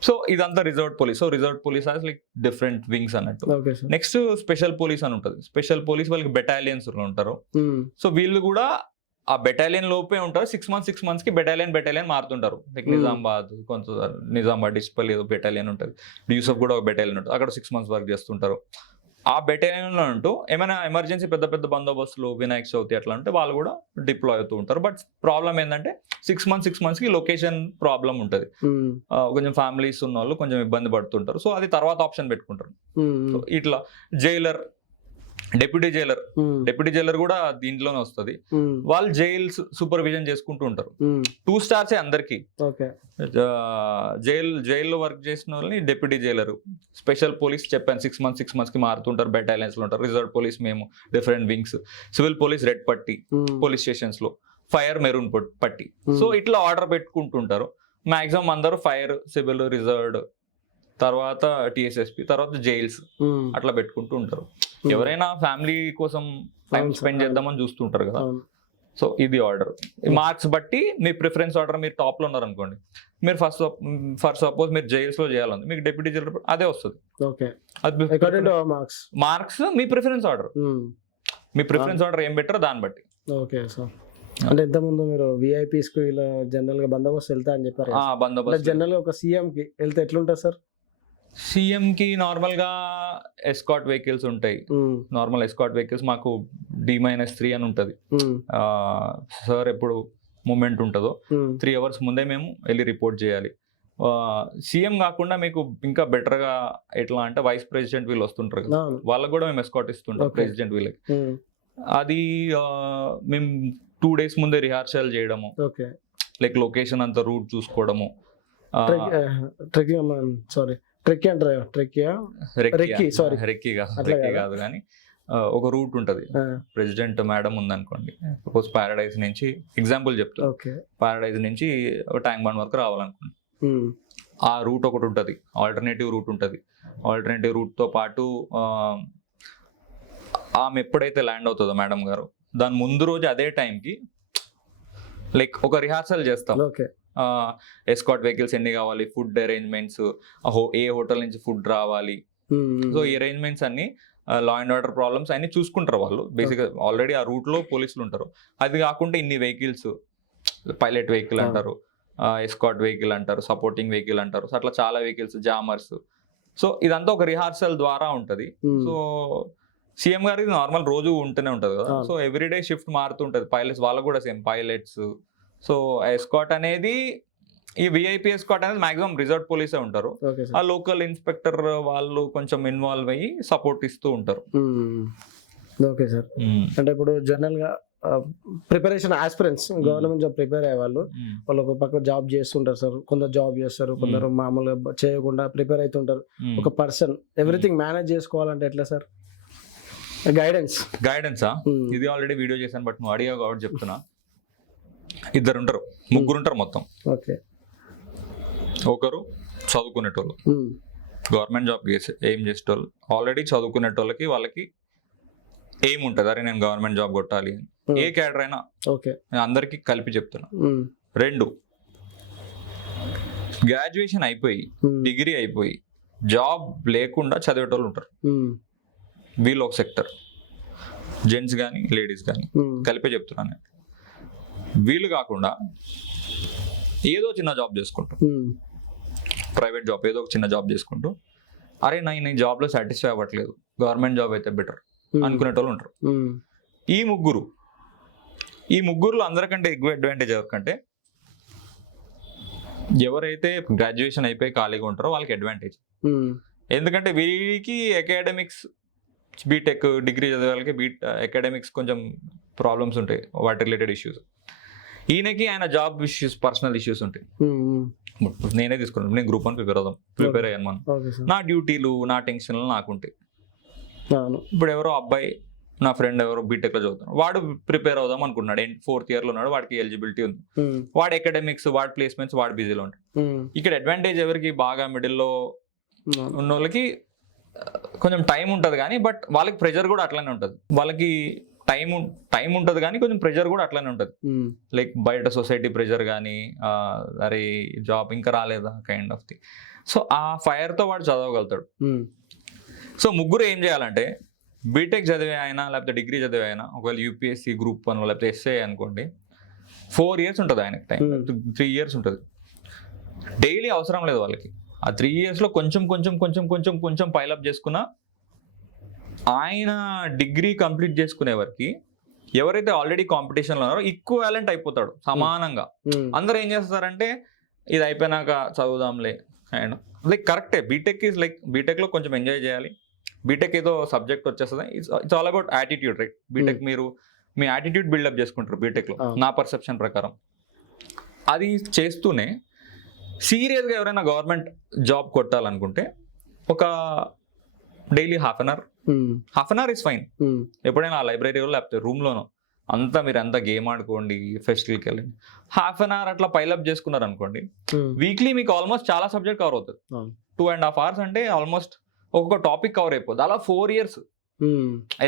సో ఇదంతా reserve police. So reserve police has like different wings అన్నట్టు. నెక్స్ట్ స్పెషల్ పోలీస్ అని ఉంటుంది. స్పెషల్ పోలీస్ వాళ్ళకి బెటాలియన్స్ ఉంటారు. సో వీళ్ళు కూడా ఆ బెటాలియన్ లోపే ఉంటారు. 6 months కి బెటాలియన్ మారుతుంటారు. లైక్ నిజామాబాద్, కొంత నిజామాబాద్ డిస్ట్రిక్ట్ ఏదో బెటాలియన్ ఉంటుంది. యూసఫ్ కూడా ఒక బెటాలియన్ ఉంటుంది. అక్కడ 6 months వర్క్ చేస్తుంటారు. ఆ బెటాలియన్ లో ఉంటూ ఏమైనా ఎమర్జెన్సీ పెద్ద బందోబస్తులు, వినాయక చవితి అట్లా ఉంటే వాళ్ళు కూడా డిప్లాయ్ అవుతూ ఉంటారు. బట్ ప్రాబ్లం ఏంటంటే 6 months కి లొకేషన్ ప్రాబ్లం ఉంటుంది. కొంచెం ఫ్యామిలీస్ ఉన్న వాళ్ళు కొంచెం ఇబ్బంది పడుతుంటారు. సో అది తర్వాత ఆప్షన్ పెట్టుకుంటారు. సో ఇట్లా జైలర్, డెప్యూటీ జైలర్ కూడా దీంట్లోనే వస్తుంది. వాళ్ళు జైల్స్ సూపర్విజన్ చేసుకుంటూ ఉంటారు. 2 stars అందరికి. జైల్లో వర్క్ చేసిన వాళ్ళని డెప్యూటీ జైలర్. స్పెషల్ పోలీస్ చెప్పాను 6 months కి మారుతుంటారు, బెటాలియన్స్ లో ఉంటారు. రిజర్వ్ పోలీస్ మేము different wings. Civil police red పట్టి పోలీస్ స్టేషన్స్ లో, ఫైర్ మెరూన్ పట్టి. సో ఇట్లా ఆర్డర్ పెట్టుకుంటుంటారు. మాక్సిమం అందరూ ఫైర్, సివిల్, రిజర్వ్డ్, తర్వాత టిఎస్ఎస్పి, తర్వాత జైల్స్ అట్లా పెట్టుకుంటూ ఉంటారు. ఎవరైనా ఫ్యామిలీ కోసం టైం స్పెండ్ చేద్దామని చూస్తుంటారు కదా. సో ఇది ఆర్డర్. మార్క్స్ బట్టి మీ ప్రిఫరెన్స్ ఆర్డర్, మీరు టాప్ లో ఉన్నారు అనుకోండి, మీరు ఫర్ సపోజ్ మీరు జైల్స్ లో చేయాలని, మీకు డెప్యూటీ జైలర్ అదే వస్తుంది. మార్క్స్ మీ ప్రిఫరెన్స్ ఆర్డర్, మీ ప్రిఫరెన్స్ ఆర్డర్ ఏం బెటర్ దాన్ని బట్టి. Okay sir. అంటే ఇంతకుముందు మీరు విఐపీస్ కు ఇలా జనరల్ గా బందోబస్తు వెళ్తా అని చెప్పారు. బందోబస్తు జనరల్ గా ఒక సీఎం కి వెళ్తే ఎట్లుంటుంది సార్? సీఎం కి నార్మల్ గా ఎస్కాట్ వెహికల్స్ ఉంటాయి. నార్మల్ ఎస్కాట్ వెహికల్స్ మాకు D-3 అని ఉంటది. సార్ ఎప్పుడు మూమెంట్ ఉంటుందో 3 hours ముందే మేము వెళ్ళి రిపోర్ట్ చేయాలి. సీఎం కాకుండా మీకు ఇంకా బెటర్ గా ఎట్లా అంటే వైస్ ప్రెసిడెంట్ వీళ్ళు వస్తుంటారు కదా, వాళ్ళకి కూడా మేము ఎస్కాట్ ఇస్తుంటాం. ప్రెసిడెంట్ వీళ్ళకి అది మేము 2 days ముందే రిహార్సల్ చేయడము, లైక్ లొకేషన్ అంతా రూట్ చూసుకోవడము. రెక్కి కాదు కానీ ఒక రూట్ ఉంటది. ప్రెసిడెంట్ మేడం ఉందనుకోండి, సపోజ్ పారడైజ్ నుంచి ఎగ్జాంపుల్ చెప్తా, పారడైజ్ నుంచి ట్యాంక్ బండ్ వరకు రావాలనుకోండి, ఆ రూట్ ఒకటి ఉంటది, ఆల్టర్నేటివ్ రూట్ ఉంటది. ఆల్టర్నేటివ్ రూట్ తో పాటు ఆమె ఎప్పుడైతే ల్యాండ్ అవుతుందో మేడం గారు, దాని ముందు రోజు అదే టైంకి లైక్ ఒక రిహార్సల్ చేస్తాం. ఎస్కాట్ వెహికల్స్ ఎన్ని కావాలి, ఫుడ్ అరేంజ్మెంట్స్, ఏ హోటల్ నుంచి ఫుడ్ రావాలి. సో ఈ అరేంజ్మెంట్స్ అన్ని, లా అండ్ ఆర్డర్ ప్రాబ్లమ్స్ అన్ని చూసుకుంటారు వాళ్ళు. బేసిక్గా ఆల్రెడీ ఆ రూట్ లో పోలీసులు ఉంటారు. అది కాకుండా ఇన్ని వెహికల్స్, పైలట్ వెహికల్ అంటారు, ఎస్కాట్ వెహికల్ అంటారు, సపోర్టింగ్ వెహికల్ అంటారు. సో అట్లా చాలా వెహికల్స్, జామర్స్. సో ఇదంతా ఒక రిహార్సల్ ద్వారా ఉంటది. సో సీఎం గారికి నార్మల్ రోజు ఉంటూనే ఉంటది కదా. సో ఎవ్రీడే షిఫ్ట్ మారుతుంటది. పైలట్స్ వాళ్ళకు కూడా సేమ్ పైలట్స్. సో ఎస్కాట్ అనేది, ఈ విఐపి ఎస్కాట్ అనేది మాక్సిమం రిజర్వ్ పోలీసే ఉంటారు. ఆ లోకల్ ఇన్స్పెక్టర్ వాళ్ళు కొంచెం ఇన్వాల్వ్ అయ్యి సపోర్ట్ ఇస్తూ ఉంటారు. Okay sir. అంటే ఇప్పుడు జనరల్ గా preparation aspirants government job prepare అయ్యే వాళ్ళు ఒక పక్క జాబ్ చేస్తుంటారు సార్. కొందరు జాబ్ చేస్తారు, కొందరు మామూలుగా చేయకుండా ప్రిపేర్ అవుతుంటారు. ఒక పర్సన్ ఎవ్రీథింగ్ మేనేజ్ చేసుకోవాలంటే ఎట్లా సార్? గైడెన్సా? ఇది ఆల్రెడీ వీడియో చేశాను, బట్ నువ్వు అడిగావు కాబట్టి చెప్తున్నా. ఇద్దరు ఉంటారు, ముగ్గురు ఉంటారు మొత్తం. ఓకే. ఒకరు చదువుకునేటోళ్ళు, గవర్నమెంట్ జాబ్ ఏం చేసేటోళ్ళు, ఆల్రెడీ చదువుకునేటోళ్ళకి వాళ్ళకి ఏం ఉంటుంది, అరే నేను గవర్నమెంట్ జాబ్ కొట్టాలి, ఏ క్యాడర్ అయినా. ఓకే. నేను అందరికీ కలిపి చెప్తున్నా. 2, గ్రాడ్యుయేషన్ అయిపోయి డిగ్రీ అయిపోయి జాబ్ లేకుండా చదివేటోళ్ళు ఉంటారు. వీళ్ళు ఒక సెక్టర్, జెంట్స్ కానీ లేడీస్ కానీ కలిపే చెప్తున్నాను నేను. వీళ్ళు కాకుండా ఏదో చిన్న జాబ్ చేసుకుంటూ, ప్రైవేట్ జాబ్ ఏదో ఒక చిన్న జాబ్ చేసుకుంటూ, అరే నేను ఈ జాబ్లో సాటిస్ఫై అవ్వట్లేదు, గవర్నమెంట్ జాబ్ అయితే బెటర్ అనుకునేటోళ్ళు ఉంటారు. ఈ ముగ్గురులో అందరికంటే ఎక్కువ అడ్వాంటేజ్ ఎవరికంటే ఎవరైతే గ్రాడ్యుయేషన్ అయిపోయి ఖాళీగా ఉంటారో వాళ్ళకి అడ్వాంటేజ్. ఎందుకంటే వీరికి అకాడమిక్స్, బీటెక్ డిగ్రీ చదివే వాళ్ళకి అకాడమిక్స్ కొంచెం ప్రాబ్లమ్స్ ఉంటాయి, వాటి రిలేటెడ్ ఇష్యూస్. ఈయనకి ఆయన జాబ్ ఇష్యూస్, పర్సనల్ ఇష్యూస్ ఉంటాయి. నేనే తీసుకున్నాను, నేను గ్రూప్ 1 ప్రిపేర్ అయ్యాను. మనం నా డ్యూటీలు, నా టెన్షన్లు నాకుంటాయి. ఇప్పుడు ఎవరో అబ్బాయి, నా ఫ్రెండ్ ఎవరో బీటెక్ లో చదువుతున్నాడు, వాడు ప్రిపేర్ అవుదాం అనుకున్నాడు, 4th year లో ఉన్నాడు, వాడికి ఎలిజిబిలిటీ ఉంది, వాడు అకాడమిక్స్, వాడి ప్లేస్మెంట్స్, వాడు బిజీలో ఉంటాడు. ఇక్కడ అడ్వాంటేజ్ ఎవరికి, బాగా మిడిల్లో ఉన్న వాళ్ళకి కొంచెం టైం ఉంటుంది కానీ, బట్ వాళ్ళకి ప్రెషర్ కూడా అట్లానే ఉంటుంది. వాళ్ళకి టైం ఉంటుంది కానీ కొంచెం ప్రెషర్ కూడా అట్లానే ఉంటుంది. లైక్ బయట సొసైటీ ప్రెషర్ కానీ, అరే జాబ్ ఇంకా రాలేదా కైండ్ ఆఫ్ థింగ్. సో ఆ ఫైర్తో వాడు చదవగలుగుతాడు. సో ముగ్గురు ఏం చేయాలంటే, బీటెక్ చదివే అయినా లేకపోతే డిగ్రీ చదివే అయినా, ఒకవేళ యూపీఎస్సీ గ్రూప్ 1 లేకపోతే ఎస్ఏ అనుకోండి, 4 years ఉంటుంది ఆయనకి టైం, 3 years ఉంటుంది. డైలీ అవసరం లేదు వాళ్ళకి. ఆ 3 years లో కొంచెం కొంచెం కొంచెం కొంచెం కొంచెం పైలప్ చేసుకున్నా, ఆయన డిగ్రీ కంప్లీట్ చేసుకునే వరకు ఎవరైతే ఆల్రెడీ కాంపిటీషన్లో ఉన్నారో ఈక్వాలెంట్ అయిపోతాడు సమానంగా. అందరూ ఏం చేస్తారంటే, ఇది అయిపోయినాక చదువుదాంలే అండ్ లైక్ కరెక్టే. బీటెక్ ఈజ్ లైక్, బీటెక్లో కొంచెం ఎంజాయ్ చేయాలి. బీటెక్ ఏదో సబ్జెక్ట్ వచ్చేస్తుంది, it's all about attitude, right? BTech మీరు మీ యాటిట్యూడ్ బిల్డప్ చేసుకుంటారు బీటెక్లో, నా పర్సెప్షన్ ప్రకారం. అది చేస్తూనే సీరియస్గా ఎవరైనా గవర్నమెంట్ జాబ్ కొట్టాలనుకుంటే ఒక daily half an hour is fine. ఎప్పుడైనా ఆ లైబ్రరీలో లేకపోతే రూమ్లోనో అంతా మీరు అంతా గేమ్ ఆడుకోండి, ఫెస్టివల్కి వెళ్ళండి, హాఫ్ అన్ అవర్ అట్లా పైలప్ చేసుకున్నారు అనుకోండి, వీక్లీ మీకు ఆల్మోస్ట్ చాలా సబ్జెక్ట్ కవర్ అవుతుంది. 2.5 hours అంటే ఆల్మోస్ట్ ఒక్కొక్క టాపిక్ కవర్ అయిపోద్ది. అలా 4 years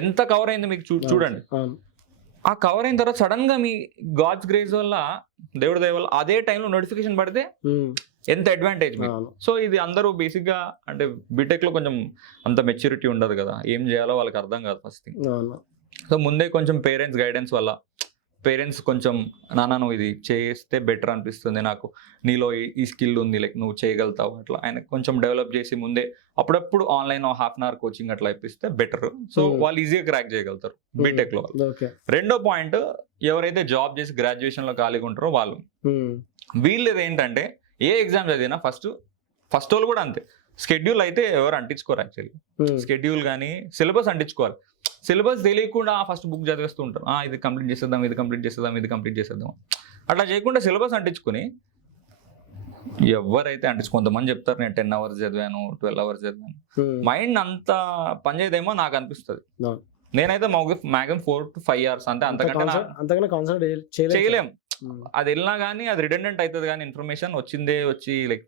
ఎంత కవర్ అయింది మీకు చూడండి. ఆ కవర్ అయిన తర్వాత సడన్ గా మీ గాడ్స్ గ్రేస్ వల్ల, దేవుడి దయ వల్ల అదే టైంలో నోటిఫికేషన్ పడితే ఎంత అడ్వాంటేజ్. సో ఇది అందరూ బేసిక్ గా, అంటే బీటెక్ లో కొంచెం అంత మెచ్యూరిటీ ఉండదు కదా, ఏం చేయాలో వాళ్ళకి అర్థం కాదు ఫస్ట్ థింగ్. సో ముందే కొంచెం పేరెంట్స్ గైడెన్స్ వల్ల, పేరెంట్స్ కొంచెం నాన్న నువ్వు ఇది చేస్తే బెటర్ అనిపిస్తుంది నాకు, నీలో ఈ స్కిల్ ఉంది, లైక్ నువ్వు చేయగలుగుతావు, అట్లా ఆయన కొంచెం డెవలప్ చేసి ముందే అప్పుడప్పుడు online half an hour coaching అట్లా ఇప్పిస్తే బెటర్. సో వాళ్ళు ఈజీగా క్రాక్ చేయగలుగుతారు బీటెక్ లో. రెండో పాయింట్, ఎవరైతే జాబ్ చేసి గ్రాడ్యుయేషన్ లో ఖాళీగా ఉంటారో వాళ్ళు, వీళ్ళది ఏంటంటే ఏ ఎగ్జామ్ చదివినా ఫస్ట్ వాళ్ళు కూడా అంతే, షెడ్యూల్ అయితే ఎవరు అంటించుకోరు. యాక్చువల్లీ షెడ్యూల్ కానీ సిలబస్ అంటించుకోవాలి. సిలబస్ తెలియకుండా ఫస్ట్ బుక్ చదివేస్తూ ఉంటారు, ఇది కంప్లీట్ చేసేద్దాం, ఇది కంప్లీట్ చేసేద్దాం, ఇది కంప్లీట్ చేసేద్దాం. అట్లా చేయకుండా సిలబస్ అంటించుకుని, ఎవరైతే కొంతమంది చెప్తారు నేను 10 hours చదివాను, 12 hours చదివాను, మైండ్ అంత పనిచేయదేమో నాకు అనిపిస్తుంది. నేనైతే మ్యాక్సిమం 4 to 5 hours అంతే, అంతకన్నా చేయలేం. అది వెళ్ళినా కానీ అది రిడెండెంట్ అవుతుంది, కానీ ఇన్ఫర్మేషన్ వచ్చి లైక్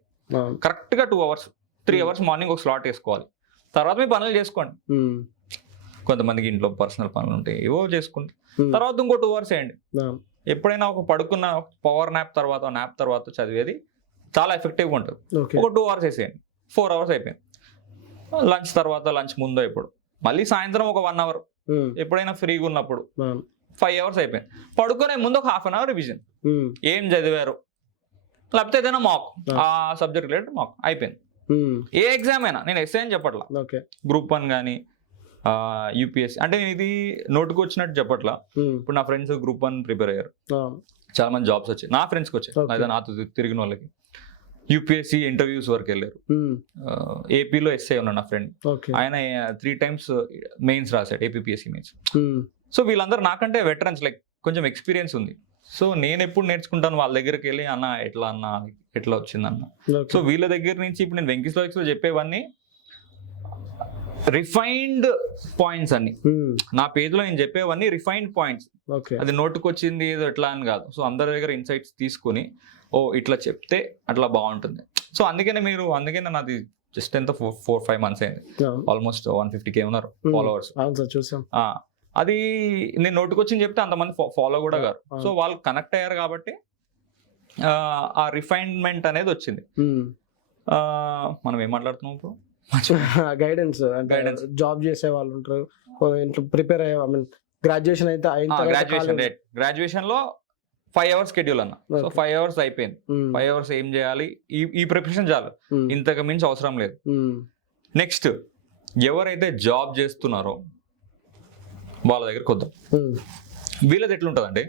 కరెక్ట్ గా 2 hours 3 hours మార్నింగ్ ఒక స్లాట్ వేసుకోవాలి. తర్వాత మీ పనులు చేసుకోండి. కొంతమందికి ఇంట్లో పర్సనల్ పనులు ఉంటాయి, ఏవో చేసుకుంటే తర్వాత ఇంకో 2 hours వేయండి. ఎప్పుడైనా ఒక పడుకున్న పవర్ నాప్ తర్వాత చదివేది చాలా ఎఫెక్టివ్గా ఉంటుంది. ఒక 2 hours వేసేయండి, 4 hours అయిపోయింది. లంచ్ తర్వాత, లంచ్ ముందు ఇప్పుడు మళ్ళీ సాయంత్రం ఒక 1 hour, ఎప్పుడైనా ఫ్రీగా ఉన్నప్పుడు 5 hours అయిపోయింది. పడుకునే ముందు ఒక హాఫ్ అన్ అవర్ రివిజన్, ఏం చదివారు, లేకపోతే ఏదైనా మాక్, ఆ సబ్జెక్ట్ రిలేటెడ్ మాక్ అయిపోయింది. ఏ ఎగ్జామ్ అయినా, నేను ఎస్ఏ అని చెప్పట్లా, గ్రూప్ 1 కానీ యూపీఎస్సీ, అంటే నేను ఇది నోటుకు వచ్చినట్టు చెప్పట్లా. ఇప్పుడు నా ఫ్రెండ్స్ గ్రూప్ 1 ప్రిపేర్ అయ్యారు, చాలా మంది జాబ్స్ వచ్చాయి, నా ఫ్రెండ్స్కి వచ్చాయి, లేదా నాతో తిరిగిన వాళ్ళకి. యూపీఎస్సీ ఇంటర్వ్యూస్ వరకు వెళ్ళారు. ఏపీలో ఎస్ఐ ఉన్నాడు నా ఫ్రెండ్, ఆయన 3 times మెయిన్స్ రాశాడు, ఏపీఎస్సీ మెయిన్స్. సో వీళ్ళందరూ నాకంటే వెటరన్స్, లైక్ కొంచెం ఎక్స్పీరియన్స్ ఉంది. సో నేను ఎప్పుడు నేర్చుకుంటాను వాళ్ళ దగ్గరికి వెళ్ళి, ఎట్లా వచ్చిందన్న. సో వీళ్ళ దగ్గర నుంచి ఇప్పుడు నేను వెంకీస్ లాజిక్స్లో చెప్పేవన్నీ రిఫైన్డ్ పాయింట్స్ అన్ని నా పేజ్లో నేను చెప్పేవన్నీ రిఫైన్డ్ పాయింట్స్. ఓకే, అది నోటుకు వచ్చింది ఏదో ఎట్లా అని కాదు. సో అందరి దగ్గర ఇన్సైట్స్ తీసుకుని ఓ ఇట్లా చెప్తే అట్లా బాగుంటుంది. సో అందుకనే నాది జస్ట్ ఎంత 4-5 months అయింది, ఆల్మోస్ట్ 150K ఉన్నారు ఫాలోవర్స్. అవును సార్, చూసాం. అది నేను నోటుకొచ్చింది చెప్తే అంతమంది ఫాలో కూడా గారు. సో వాళ్ళు కనెక్ట్ అయ్యారు కాబట్టి ఆ రిఫైన్మెంట్ అనేది వచ్చింది. మనం ఏం మాట్లాడుతున్నాం ఇప్పుడు? గైడెన్స్ జాబ్ చేసే వాళ్ళు ఉంటారు, ఇంట్లో ప్రిపేర్ అయ్యే, ఐ మీన్ గ్రాడ్యుయేషన్ అయితే గ్రాడ్యుయేషన్ లో 5 hours షెడ్యూల్ అన్న. సో 5 hours అయిపోయింది. 5 hours ఏం చేయాలి, ఈ ప్రిపరేషన్ చాలు, ఇంతకు మించి అవసరం లేదు. నెక్స్ట్ ఎవరైతే జాబ్ చేస్తున్నారో వాళ్ళ దగ్గరకు వద్దాం. వీళ్ళది ఎట్లుంటదంటే,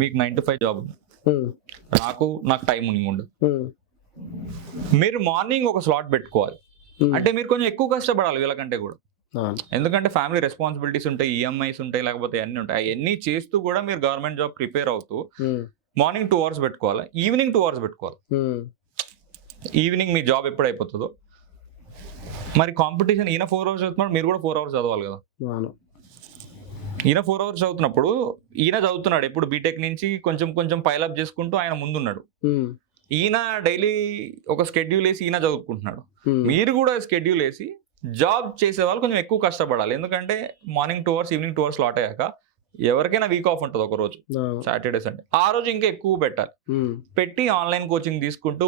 మీకు 9 to 5 జాబ్, నాకు టైం ఉండదు. మీరు మార్నింగ్ ఒక స్లాట్ పెట్టుకోవాలి. అంటే మీరు కొంచెం ఎక్కువ కష్టపడాలి వీళ్ళకంటే కూడా. ఎందుకంటే ఫ్యామిలీ రెస్పాన్సిబిలిటీస్ ఉంటాయి, ఈఎంఐస్ ఉంటాయి, లేకపోతే అన్ని ఉంటాయి. అవన్నీ చేస్తూ కూడా మీరు గవర్నమెంట్ జాబ్ ప్రిపేర్ అవుతూ మార్నింగ్ 2 hours పెట్టుకోవాలి, ఈవినింగ్ 2 hours పెట్టుకోవాలి. ఈవినింగ్ మీ జాబ్ ఎప్పుడు అయిపోతుందో, మరి కాంపిటీషన్ ఈయన 4 hours చదువుతున్నాడు, మీరు కూడా 4 hours చదవాలి కదా. ఈయన 4 hours చదువుతున్నప్పుడు ఈయన చదువుతున్నాడు ఎప్పుడు బీటెక్ నుంచి కొంచెం పైలప్ చేసుకుంటూ ఆయన ముందున్నాడు. ఈయన డైలీ ఒక స్కెడ్యూల్ వేసి ఈయన చదువుకుంటున్నాడు. మీరు కూడా స్కెడ్యూల్ వేసి జాబ్ చేసే వాళ్ళు కొంచెం ఎక్కువ కష్టపడాలి. ఎందుకంటే morning 2 hours, evening 2 hours slot అయ్యాక ఎవరికైనా వీక్ ఆఫ్ ఉంటుంది ఒక రోజు, సాటర్డే సండే. ఆ రోజు ఇంకా ఎక్కువ పెట్టాలి. పెట్టి ఆన్లైన్ కోచింగ్ తీసుకుంటూ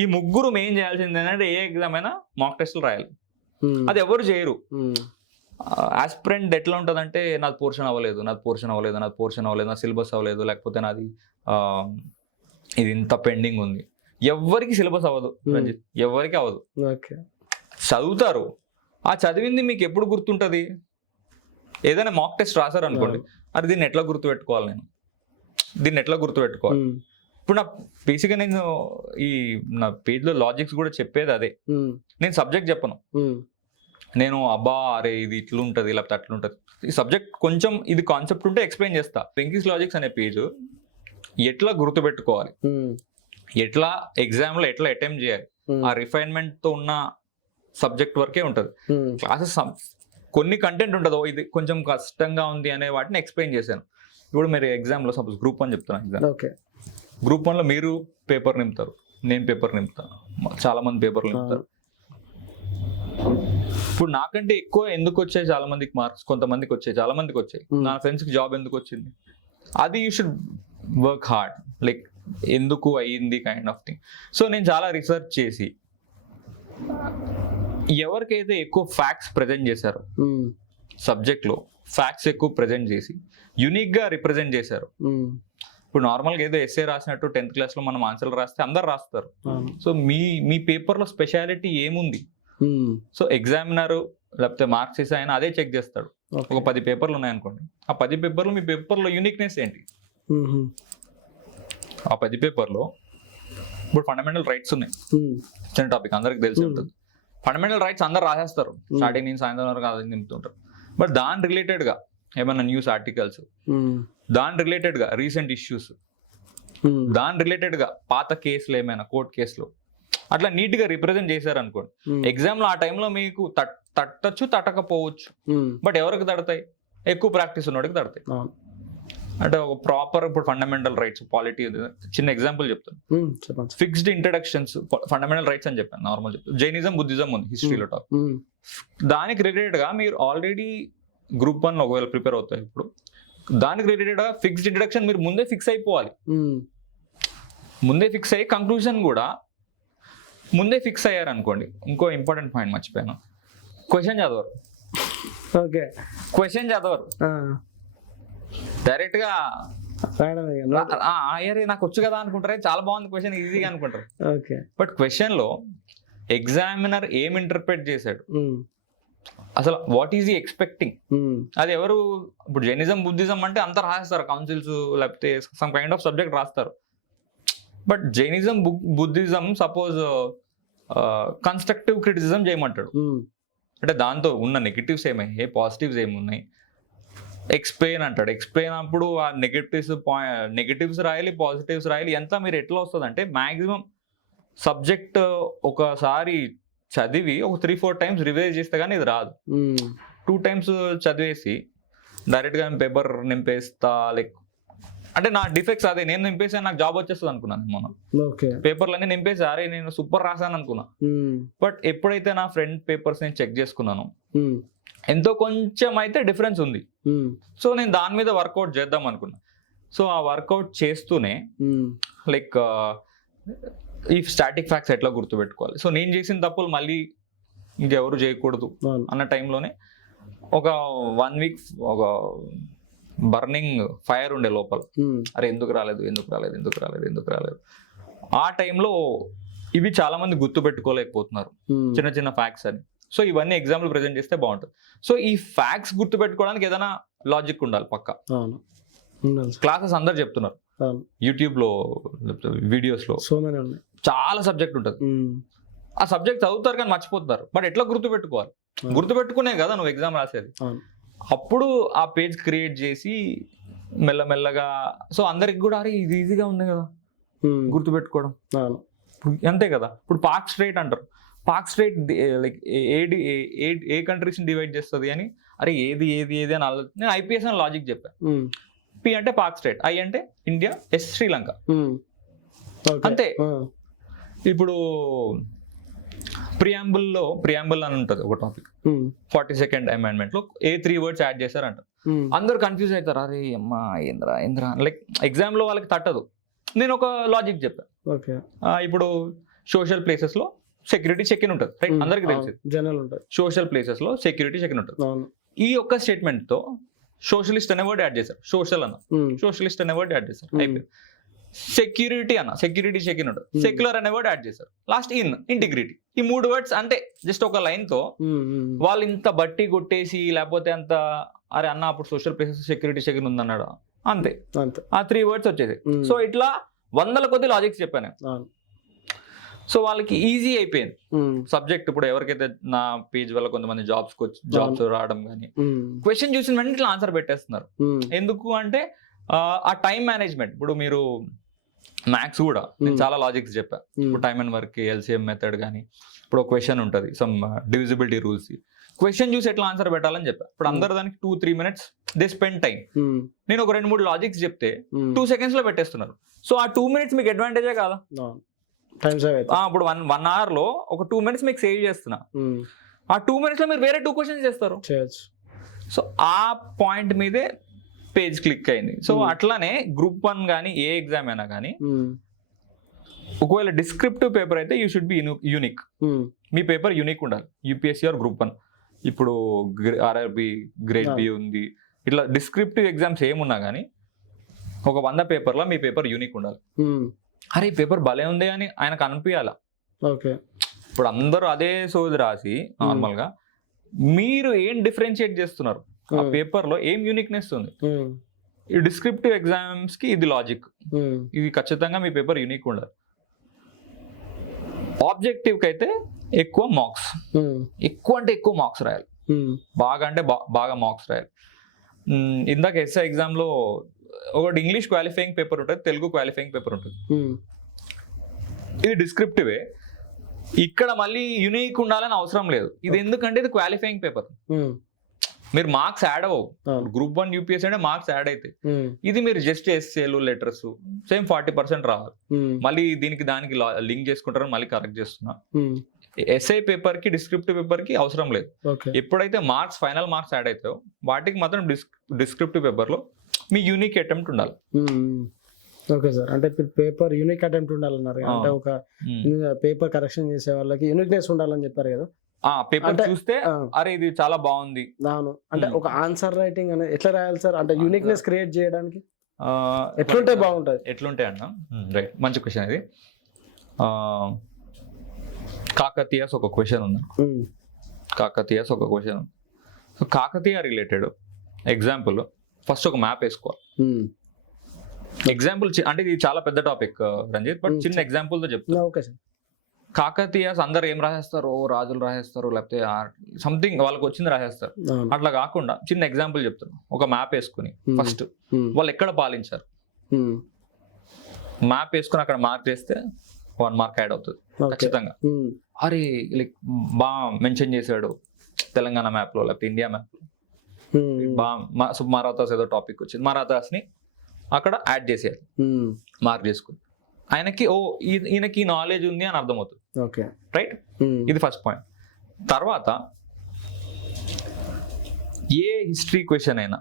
ఈ ముగ్గురు మెయిన్ చేయాల్సింది ఏంటంటే, ఏ ఎగ్జామ్ అయినా మాక్ టెస్ట్లు రాయాలి. అది ఎవరు చేయరు. ఆస్పిరెంట్ ఎట్లా ఉంటుంది అంటే, నాది పోర్షన్ అవ్వలేదు, నా సిలబస్ అవ్వలేదు, లేకపోతే నాది ఇది ఇంత పెండింగ్ ఉంది. ఎవరికి సిలబస్ అవ్వదు రంజిత్, ఎవరికి అవ్వదు. చదువుతారు, ఆ చదివింది మీకు ఎప్పుడు గుర్తుంటుంది? ఏదైనా మాక్ టెస్ట్ రాశారు అనుకోండి, అది దీన్ని ఎట్లా గుర్తుపెట్టుకోవాలి, ఇప్పుడు నా బేసిక్గా నేను నా పేజ్లో లాజిక్స్ కూడా చెప్పేది అదే. నేను సబ్జెక్ట్ చెప్పను, నేను అరే ఇది ఇట్లుంటది లేకపోతే అట్లుంటది. ఈ సబ్జెక్ట్ కొంచెం ఇది కాన్సెప్ట్ ఉంటే ఎక్స్ప్లెయిన్ చేస్తా. వెంకీస్ లాజిక్స్ అనే పేజ్ ఎట్లా గుర్తుపెట్టుకోవాలి, ఎట్లా ఎగ్జామ్లో ఎట్లా అటెంప్ట్ చేయాలి, ఆ రిఫైన్మెంట్ తో ఉన్న సబ్జెక్ట్ వరకే ఉంటుంది. క్లాసెస్ కొన్ని కంటెంట్ ఉంటుందో ఇది కొంచెం కష్టంగా ఉంది అనే వాటిని ఎక్స్ప్లెయిన్ చేశాను. ఇప్పుడు మీరు ఎగ్జామ్లో సపోజ్ గ్రూప్ 1 చెప్తున్నాను. ఎగ్జామ్ గ్రూప్ 1లో మీరు పేపర్ నింపుతారు, నేను పేపర్ నింపుతాను, చాలా మంది పేపర్లు నింపుతారు. ఇప్పుడు నాకంటే ఎక్కువ ఎందుకు వచ్చాయి చాలా మందికి మార్క్స్, కొంతమందికి వచ్చాయి, చాలా మందికి వచ్చాయి. నా ఫ్రెండ్స్కి జాబ్ ఎందుకు వచ్చింది, అది you should work hard, like ఎందుకు అయ్యింది కైండ్ ఆఫ్ థింగ్. సో నేను చాలా రీసెర్చ్ చేసి ఎవరికైతే ఎక్కువ ఫ్యాక్ట్స్ ప్రజెంట్ చేశారో, సబ్జెక్ట్లో ఫ్యాక్ట్స్ ఎక్కువ ప్రజెంట్ చేసి యూనిక్గా రిప్రజెంట్ చేశారు. ఇప్పుడు నార్మల్గా ఏదో ఎస్ఏ రాసినట్టు 10th classలో మనం ఆన్సర్లు రాస్తే అందరు రాస్తారు. సో మీ పేపర్లో స్పెషాలిటీ ఏముంది? సో ఎగ్జామినర్ లేకపోతే మార్క్స్ వేసి ఆయన అదే చెక్ చేస్తాడు. ఒక 10 పేపర్లు ఉన్నాయనుకోండి, ఆ 10 పేపర్లు మీ పేపర్లో యూనిక్నెస్ ఏంటి? ఆ 10 పేపర్లో ఇప్పుడు ఫండమెంటల్ రైట్స్ ఉన్నాయి, చిన్న టాపిక్ అందరికి తెలిసి ఉంటుంది. ఫండమెంటల్ రైట్స్ అందరు రాసేస్తారు, స్టార్టింగ్ నుంచి సాయంత్రం వరకు అది నింపుతుంటారు. బట్ దాని రిలేటెడ్గా ఏమైనా న్యూస్ ఆర్టికల్స్, దాని రిలేటెడ్గా రీసెంట్ ఇష్యూస్, దాని రిలేటెడ్గా పాత కేసులు ఏమైనా కోర్టు కేసులు అట్లా నీట్గా రిప్రజెంట్ చేశారు అనుకోండి, ఎగ్జామ్లో ఆ టైంలో మీకు తట్టచ్చు తట్టకపోవచ్చు. బట్ ఎవరికి తడతాయి? ఎక్కువ ప్రాక్టీస్ ఉన్నవాడికి తడతాయి. అంటే ఒక ప్రాపర్ ఇప్పుడు ఫండమెంటల్ రైట్స్ పాలిటీ చిన్న ఎగ్జాంపుల్ చెప్తాను. ఫిక్స్డ్ ఇంట్రడక్షన్స్ ఫండమెంటల్ రైట్స్ అని చెప్పాను. నార్మల్ జైనిజం బుద్ధిజం ఉంది హిస్టరీలో టాప్. దానికి రిలేటెడ్ గా మీరు ఆల్రెడీ గ్రూప్ 1 ఒకవేళ ప్రిపేర్ అవుతాయి, ఇప్పుడు దానికి రిలేటెడ్ గా ఫిక్స్డ్ ఇంట్రడక్షన్ మీరు ముందే ఫిక్స్ అయిపోవాలి. ముందే ఫిక్స్ అయ్యి కంక్లూజన్ కూడా ముందే ఫిక్స్ అయ్యారు అనుకోండి. ఇంకో ఇంపార్టెంట్ పాయింట్ మర్చిపోయాను, క్వశ్చన్ చదవరు. క్వశ్చన్ చదవరు, డైరెక్ట్ గా నాకు వచ్చు కదా అనుకుంటారు, చాలా బాగుంది క్వశ్చన్, ఈజీగా అనుకుంటారు. బట్ క్వశ్చన్ లో ఎగ్జామినర్ ఏం ఇంటర్ప్రెట్ చేశాడు, అసలు వాట్ ఈజ్ ఈ ఎక్స్పెక్టింగ్, అది ఎవరు ఇప్పుడు జైనిజం బుద్ధిజం అంటే అంతా రాస్తారు, కౌన్సిల్స్ లేకపోతే సమ్ కైండ్ ఆఫ్ సబ్జెక్ట్ రాస్తారు. But Jainism Buddhism suppose constructive criticism చేయమంటాడు, అంటే దాంతో ఉన్న నెగిటివ్స్ ఏమయ్యాయి, పాజిటివ్స్ ఏమున్నాయి ఎక్స్ప్లెయిన్ అంటాడు. ఎక్స్ప్లెయిన్ అప్పుడు ఆ నెగిటివ్స్ రాయాలి, పాజిటివ్స్ రాయాలి. ఎంత మీరు ఎట్లా వస్తుంది అంటే మ్యాక్సిమం సబ్జెక్ట్ ఒకసారి చదివి ఒక 3-4 టైమ్స్ రివైజ్ చేస్తే కానీ ఇది రాదు. 2 టైమ్స్ చదివేసి డైరెక్ట్గా పేపర్ నింపేస్తా లైక్ అంటే నా డిఫెక్ట్స్ అదే, నేను నింపేసి నాకు జాబ్ వచ్చేస్తుంది అనుకున్నాను మొన్న. పేపర్లన్నీ నింపేసి అరే నేను సూపర్ రాసాను అనుకున్నా. బట్ ఎప్పుడైతే నా ఫ్రెండ్ పేపర్స్ నేను చెక్ చేసుకున్నాను ఎంతో కొంచెం అయితే డిఫరెన్స్ ఉంది. సో నేను దాని మీద వర్కౌట్ చేద్దాం అనుకున్నా. సో ఆ వర్కౌట్ చేస్తూనే లైక్ ఈ స్టాటిక్ ఫ్యాక్ట్స్ ఎట్లా గుర్తుపెట్టుకోవాలి, సో నేను చేసిన తప్పులు మళ్ళీ ఇంకెవరు చేయకూడదు అన్న టైంలోనే ఒక 1 వీక్ ఒక బర్నింగ్ ఫైర్ ఉండే లోపల. అరే ఎందుకు రాలేదు. ఆ టైంలో ఇవి చాలా మంది గుర్తుపెట్టుకోలేకపోతున్నారు చిన్న చిన్న ఫ్యాక్ట్స్ అని. సో ఇవన్నీ ఎగ్జాంపుల్ ప్రెజెంట్ చేస్తే బాగుంటుంది. సో ఈ ఫ్యాక్ట్స్ గుర్తుపెట్టుకోవడానికి ఏదైనా లాజిక్ ఉండాలి పక్క. క్లాసెస్ అందరు చెప్తున్నారు యూట్యూబ్ లో వీడియోస్ లో, చాలా సబ్జెక్ట్ ఉంటుంది. ఆ సబ్జెక్ట్ చదువుతారు కానీ మర్చిపోతారు. బట్ ఎట్లా గుర్తుపెట్టుకోవాలి, గుర్తుపెట్టుకునే కదా నువ్వు ఎగ్జామ్ రాసేది. అప్పుడు ఆ పేజ్ క్రియేట్ చేసి మెల్లమెల్లగా సో అందరికి కూడా అరే ఇది ఈజీగా ఉంది కదా గుర్తుపెట్టుకోవడం, అంతే కదా. ఇప్పుడు పార్క్ స్ట్రైట్ అంటారు, పార్క్ స్ట్రైట్ లైక్ ఏ కంట్రీస్ ని డివైడ్ చేస్తుంది అని, అరే ఏది అని నేను ఐపీఎస్ అని లాజిక్ చెప్పాను. పి అంటే పార్క్ స్ట్రైట్, ఐ అంటే ఇండియా, ఎస్ శ్రీలంక, అంతే. ఇప్పుడు ప్రియాంబుల్ అని ఉంటుంది ఒక టాపిక్, 42nd అమెండ్మెంట్ లో ఏ 3 words యాడ్ చేశారంట. అందరు కన్ఫ్యూజ్ అవుతారు, అరే అమ్మా ఏంద్రా లైక్ ఎగ్జామ్ లో వాళ్ళకి తట్టదు. నేను ఒక లాజిక్ చెప్పాను. ఇప్పుడు సోషల్ ప్లేసెస్ లో సెక్యూరిటీ చెక్ ఇన్ ఉంటుంది, రైట్, అందరికి తెలిసింది. సోషల్ ప్లేసెస్ లో సెక్యూరిటీ చెక్ ఇన్ ఉంటుంది. ఈ ఒక్క స్టేట్మెంట్ తో సోషలిస్ట్ అనే వర్డ్ యాడ్ చేశారు, సోషలిస్ట్ అనే వర్డ్ యాడ్ చేశారు. అయిపోయింది. సెక్యూరిటీ చెక్ ఇన్ ఉంటుంది, సెక్యులర్ అనే వర్డ్ యాడ్ చేశారు. Last integrity. ఈ 3 words అంటే జస్ట్ ఒక లైన్ తో వాళ్ళు ఇంత బట్టి కొట్టేసి లేకపోతే అంత అరే అన్న అప్పుడు social places security check in ఉందన్నాడు, అంతే. ఆ 3 words వచ్చేది. సో ఇట్లా 100 కొద్ది లాజిక్స్ చెప్పాను. సో వాళ్ళకి ఈజీ అయిపోయింది సబ్జెక్ట్. ఇప్పుడు ఎవరికైతే నా పేజ్ వల్ల కొంతమంది జాబ్స్ రావడం కానీ క్వశ్చన్ చూసిన వెంటనే ఇట్లా ఆన్సర్ పెట్టేస్తున్నారు. ఎందుకు అంటే ఆ టైం మేనేజ్మెంట్. ఇప్పుడు మీరు మ్యాథ్స్ కూడా నేను చాలా లాజిక్స్ చెప్పా. ఇప్పుడు time and work, LCM method కానీ, ఇప్పుడు ఒక క్వశ్చన్ ఉంటుంది సమ్ డివిజిబిలిటీ రూల్స్, క్వశ్చన్ చూసి ఎట్లా ఆన్సర్ పెట్టాలని చెప్పా. ఇప్పుడు అందరు దానికి 2-3 minutes దే స్పెండ్ టైం. నేను ఒక 2-3 లాజిక్స్ చెప్తే 2 seconds లో పెట్టేస్తున్నారు. సో ఆ 2 minutes మీకు అడ్వాంటేజే కాదా? ఇప్పుడు 1 hour లో ఒక 2 minutes మీకు సేవ్ చేస్తున్నా. ఆ 2 minutes లో మీరు వేరే 2 questions చేస్తారు. సో ఆ పాయింట్ మీదే పేజ్ క్లిక్ అయింది. సో అట్లానే Group 1 కానీ ఏ ఎగ్జామ్ అయినా కానీ ఒకవేళ డిస్క్రిప్టివ్ పేపర్ అయితే you should be unique. Me paper unique ఉండాలి. యూపీఎస్సీ ఆర్ Group 1, ఇప్పుడు ఆర్ఆర్బి, గ్రేడ్ బి ఉంది. ఇట్లా డిస్క్రిప్టివ్ ఎగ్జామ్స్ ఏమున్నా కానీ ఒక 100 పేపర్లో మీ పేపర్ యూనిక్ ఉండాలి. అరే ఈ పేపర్ భలే ఉంది అని ఆయనకు అనిపించాల. ఇప్పుడు అందరూ అదే సోది రాసి నార్మల్ గా మీరు ఏం డిఫరెన్షియేట్ చేస్తున్నారు, ఆ పేపర్ లో ఏం యూనిక్నెస్ ఉంది. ఈ డిస్క్రిప్టివ్ ఎగ్జామ్స్ కి ఇది లాజిక్, ఇది ఖచ్చితంగా మీ పేపర్ యూనిక్ ఉండాలి. ఆబ్జెక్టివ్ కి అయితే ఎక్కువ మార్క్స్, ఎక్కువ అంటే ఎక్కువ మార్క్స్ రాయాలి, బాగా అంటే బాగా మార్క్స్ రాయాలి. ఇందాక ఎస్ఐ ఎగ్జామ్ లో ఒకటి ఇంగ్లీష్ క్వాలిఫైయింగ్ పేపర్ ఉంటుంది, తెలుగు క్వాలిఫైయింగ్ పేపర్ ఉంటుంది. ఇది డిస్క్రిప్టివే. ఇక్కడ మళ్ళీ యూనిక్ ఉండాలని అవసరం లేదు. ఇది ఎందుకంటే ఇది క్వాలిఫైయింగ్ పేపర్, మీరు మార్క్స్ యాడ్ అవ్వవు. Group 1 యూపీఎస్సీ అంటే మార్క్స్ యాడ్ అయితే, ఇది మీరు జస్ట్ ఎస్ఏలు లెటర్స్ సేమ్ 40% రావాలి. మళ్ళీ దానికి లింక్ చేసుకుంటారని మళ్ళీ కరెక్ట్ చేస్తున్నా. ఎస్ఐ పేపర్ కి డిస్క్రిప్టివ్ పేపర్ కి అవసరం లేదు. ఎప్పుడైతే మార్క్స్ ఫైనల్ మార్క్స్ యాడ్ అవుతాయో వాటికి మాత్రం డిస్క్రిప్టివ్ పేపర్ లో మీ యూనిక్ అటెంప్ట్ ఉండాలి. ఓకే సార్, అంటే పేపర్ యూనిక్ అటెంప్ట్ ఉండాలన్నారు. అంటే ఒక పేపర్ కరెక్షన్ చేసే వాళ్ళకి యూనిక్నెస్ ఉండాలని చెప్పారు కదా. పేపర్ చూస్తే అరే ఇది చాలా బాగుంది. అంటే ఒక ఆన్సర్ రైటింగ్ అనేది ఎట్లా రాయాలి సార్? అంటే యూనిక్నెస్ క్రియేట్ చేయడానికి ఎట్లుంటే బాగుంటుంది? ఎట్లుంటే అన్న రైట్, మంచి క్వశ్చన్ ఇది. కాకతీయస్ ఒక క్వశ్చన్ ఉంది. So Kakatiya related example first ఒక మ్యాప్ వేసుకోవాలి. ఎగ్జాంపుల్ అంటే ఇది చాలా పెద్ద టాపిక్ రంజిత్, బట్ చిన్న ఎగ్జాంపుల్ తో చెప్తున్నా. Okay sir. కాకతీయస్ అందరు ఏం రాసేస్తారు, రాజులు రాసేస్తారు, లేకపోతే సంథింగ్ వాళ్ళకి వచ్చింది రాసేస్తారు. అట్లా కాకుండా చిన్న ఎగ్జాంపుల్ చెప్తున్నా. ఒక మ్యాప్ వేసుకుని ఫస్ట్ వాళ్ళు ఎక్కడ పాలించారు మ్యాప్ వేసుకుని అక్కడ మార్క్ చేస్తే 1 mark యాడ్ అవుతుంది ఖచ్చితంగా. అరే లైక్ బాగా మెన్షన్ చేశాడు తెలంగాణ మ్యాప్లో లేకపోతే ఇండియా మ్యాప్లో బాగా మరాఠాస్ ఏదో టాపిక్ వచ్చింది, మరాఠాస్ని అక్కడ యాడ్ చేసేయాలి మార్క్ చేసుకుని. ఆయనకి ఈయనకి నాలెడ్జ్ ఉంది అని అర్థమవుతుంది. ఓకే, రైట్, ఇది ఫస్ట్ పాయింట్. తర్వాత ఏ హిస్టరీ క్వశ్చన్ అయినా,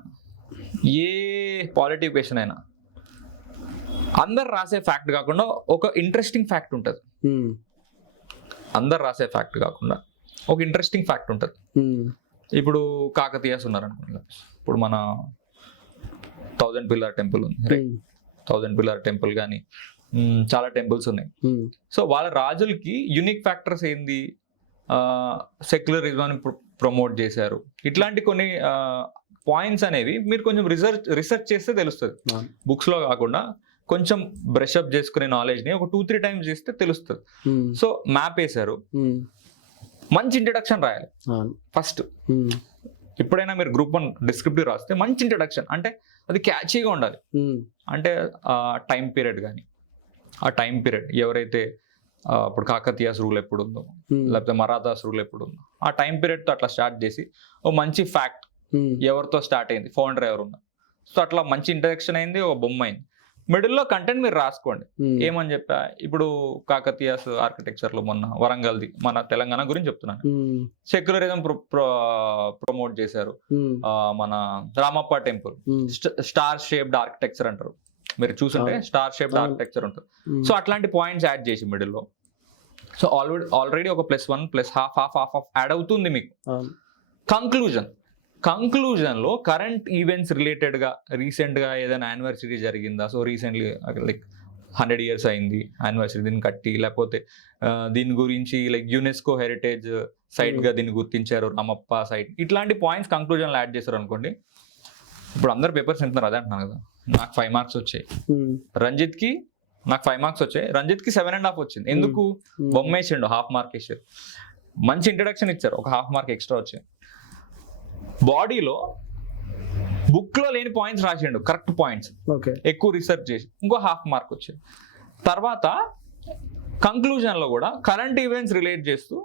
ఏ పాలిటీ క్వశ్చన్ అయినా అందరు రాసే ఫ్యాక్ట్ కాకుండా ఒక ఇంట్రెస్టింగ్ ఫ్యాక్ట్ ఉంటుంది. అందరు రాసే ఫ్యాక్ట్ కాకుండా ఒక ఇంట్రెస్టింగ్ ఫ్యాక్ట్ ఉంటుంది. ఇప్పుడు కాకతీయాస్ ఉన్నారు అనుకోండి, ఇప్పుడు మన 1000 పిల్లర్ టెంపుల్ ఉంది, రైట్? 1000 పిల్లర్ టెంపుల్ కానీ చాలా టెంపుల్స్ ఉన్నాయి. సో వాళ్ళ రాజులకి యూనిక్ ఫ్యాక్టర్స్ ఏంది, సెక్యులరిజం ప్రమోట్ చేశారు. ఇట్లాంటి కొన్ని పాయింట్స్ అనేవి మీరు కొంచెం రిసర్చ్ చేస్తే తెలుస్తుంది. బుక్స్ లో కాకుండా కొంచెం బ్రష్ అప్ చేసుకునే నాలెడ్జ్ ని ఒక 2-3 టైమ్స్ చేస్తే తెలుస్తుంది. సో మ్యాప్ వేశారు, మంచి ఇంట్రడక్షన్ రాయాలి ఫస్ట్. ఎప్పుడైనా మీరు గ్రూప్ 1 డిస్క్రిప్టివ్ రాస్తే మంచి ఇంట్రడక్షన్, అంటే అది క్యాచీగా ఉండాలి. అంటే టైం పీరియడ్ కానీ, ఆ టైం పీరియడ్ ఎవరైతే ఇప్పుడు కాకతీయాస్ రూల్ ఎప్పుడు ఉందో లేకపోతే మరాఠాస్ రూల్ ఎప్పుడు ఉందో ఆ టైం పీరియడ్తో అట్లా స్టార్ట్ చేసి ఓ మంచి ఫ్యాక్ట్, ఎవరితో స్టార్ట్ అయింది, ఫౌండర్ ఎవరు ఉన్నారు, సో అట్లా మంచి ఇంట్రడక్షన్ అయింది, ఒక బొమ్మ అయింది. మిడిల్లో కంటెంట్ మీరు రాసుకోండి. ఏమని చెప్పా, ఇప్పుడు కాకతీయాస్ ఆర్కిటెక్చర్ లో మొన్న వరంగల్ది మన తెలంగాణ గురించి చెప్తున్నాను, సెక్యులరిజం ప్రమోట్ చేశారు. మన Ramappa temple star shaped architecture అంటారు, మీరు చూసుంటే స్టార్ షేప్డ్ ఆర్కిటెక్చర్ ఉంటుంది. సో అట్లాంటి పాయింట్స్ యాడ్ చేసి మిడిల్లో, సో ఆల్రెడీ ఒక +1 +half యాడ్ అవుతుంది మీకు. కంక్లూజన్ లో కరెంట్ ఈవెంట్స్ రిలేటెడ్ గా రీసెంట్ గా ఏదైనా యానివర్సరీ జరిగిందా, సో రీసెంట్లీ లైక్ 100 years అయింది యానివర్సరీ దీన్ని కట్టి, లేకపోతే దీని గురించి లైక్ యునెస్కో హెరిటేజ్ సైట్ గా దీన్ని గుర్తించారు రామప్ప సైట్, ఇట్లాంటి పాయింట్స్ కంక్లూజన్ లో యాడ్ చేశారు అనుకోండి. ఇప్పుడు అందరు పేపర్స్ ఎంతున్నారు అదే అంటున్నాను కదా, నాకు 5 మార్క్స్ వచ్చాయి, రంజిత్ కి నాకు 5 మార్క్స్ వచ్చాయి, రంజిత్ కి 7.5 వచ్చింది. ఎందుకు? బొమ్మ వేసిండు, హాఫ్ మార్క్ వేసారు, మంచి ఇంట్రడక్షన్ ఇచ్చారు, ఒక హాఫ్ మార్క్ ఎక్స్ట్రా వచ్చాయి. బాడీలో బుక్ లో లేని పాయింట్స్ రాసిండు, కరెక్ట్ పాయింట్స్, ఎక్కువ రీసెర్చ్ చేసి ఇంకో హాఫ్ మార్క్ వచ్చింది. తర్వాత కంక్లూజన్ లో కూడా కరెంట్ ఈవెంట్స్ రిలేట్ చేస్తూ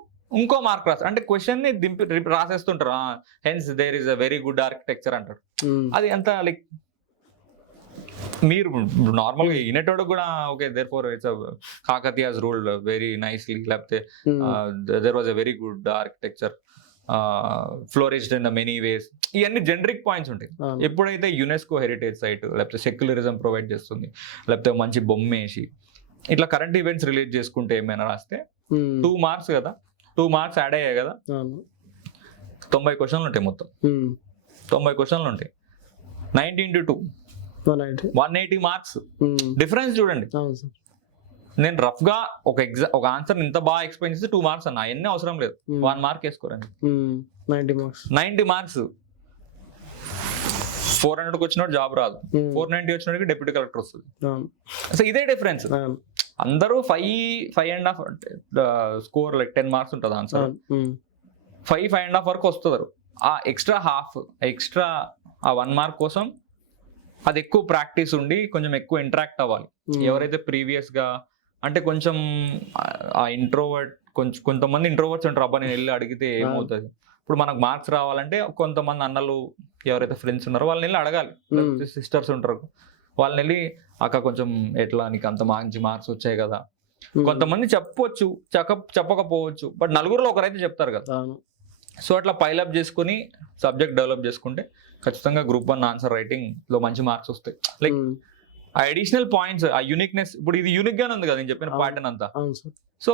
ఇంకో మార్క్ రాస్తారు, అంటే క్వశ్చన్ ని దింపి రాసేస్తుంటారు. Hence there is a very good architecture అంటారు. అది ఎంత లైక్ మీరు నార్మల్ గా వినేటోడు కూడా okay therefore it's Kakatiyas ruled very nicely, లేకపోతే there was a very good architecture, flourished in the many ways, ఇవన్నీ జనరిక్ పాయింట్స్ ఉంటాయి. ఎప్పుడైతే యునెస్కో హెరిటేజ్ సైట్ లేకపోతే సెక్యులరిజం ప్రొవైడ్ చేస్తుంది, లేకపోతే మంచి బొమ్మ వేసి ఇట్లా కరెంట్ ఈవెంట్స్ రిలేట్ చేసుకుంటే ఏమైనా రాస్తే 2 మార్క్స్ కదా, 2 మార్క్స్ యాడ్ అయ్యాయి కదా, 90 క్వశ్చన్లు ఉంటాయి, మొత్తం 90 క్వశ్చన్లు ఉంటాయి. 90 into 2 180 మార్క్స్ డిఫరెన్స్ చూడండి. నేను రఫ్ గా ఒక ఆన్సర్ ఇంత బాగా ఎక్స్ప్లెయిన్ చేస్తే 2 మార్క్స్ అన్న, అవన్నీ అవసరం లేదు, 1 మార్క్ వేసుకోరండి. 90 మార్క్స్ 400కి వచ్చినోడు జాబ్ రాదు, 490 వచ్చినోడికి డెప్యూటీ కలెక్టర్ వస్తుంది. సో ఇదే డిఫరెన్స్. అందరూ 5.5 స్కోర్ లైక్ 10 మార్క్స్ ఉంటుంది ఆన్సర్, 5.5 వరకు వస్తారు. ఆ ఎక్స్ట్రా ఆ 1 మార్క్ కోసం అది ఎక్కువ ప్రాక్టీస్ ఉండి కొంచెం ఎక్కువ ఇంటరాక్ట్ అవ్వాలి. ఎవరైతే ప్రీవియస్ గా అంటే కొంచెం ఆ ఇంట్రోవర్ట్, కొంతమంది ఇంట్రోవర్ట్స్ ఉంటారు, అబ్బా నేను వెళ్ళి అడిగితే ఏమవుతుంది. ఇప్పుడు మనకు మార్క్స్ రావాలంటే కొంతమంది అన్నలు ఎవరైతే ఫ్రెండ్స్ ఉన్నారో వాళ్ళని వెళ్ళి అడగాలి, సిస్టర్స్ ఉంటారు వాళ్ళని వెళ్ళి అక్క కొంచెం ఎట్లా నీకు అంత మంచి మార్క్స్ వచ్చాయి కదా. కొంతమంది చెప్పొచ్చు, చెప్పకపోవచ్చు, బట్ నలుగురులో ఒకరైతే చెప్తారు కదా. సో అట్లా పైలప్ చేసుకుని సబ్జెక్ట్ డెవలప్ చేసుకుంటే ఖచ్చితంగా గ్రూప్ 1 ఆన్సర్ రైటింగ్ లో మంచి మార్క్స్ వస్తాయి. లైక్ ఆ అడిషనల్ పాయింట్స్, ఆ యూనిక్నెస్, ఇప్పుడు ఇది యూనిక్ గానే ఉంది కదా నేను చెప్పిన ప్యాటర్న్ అంతా. So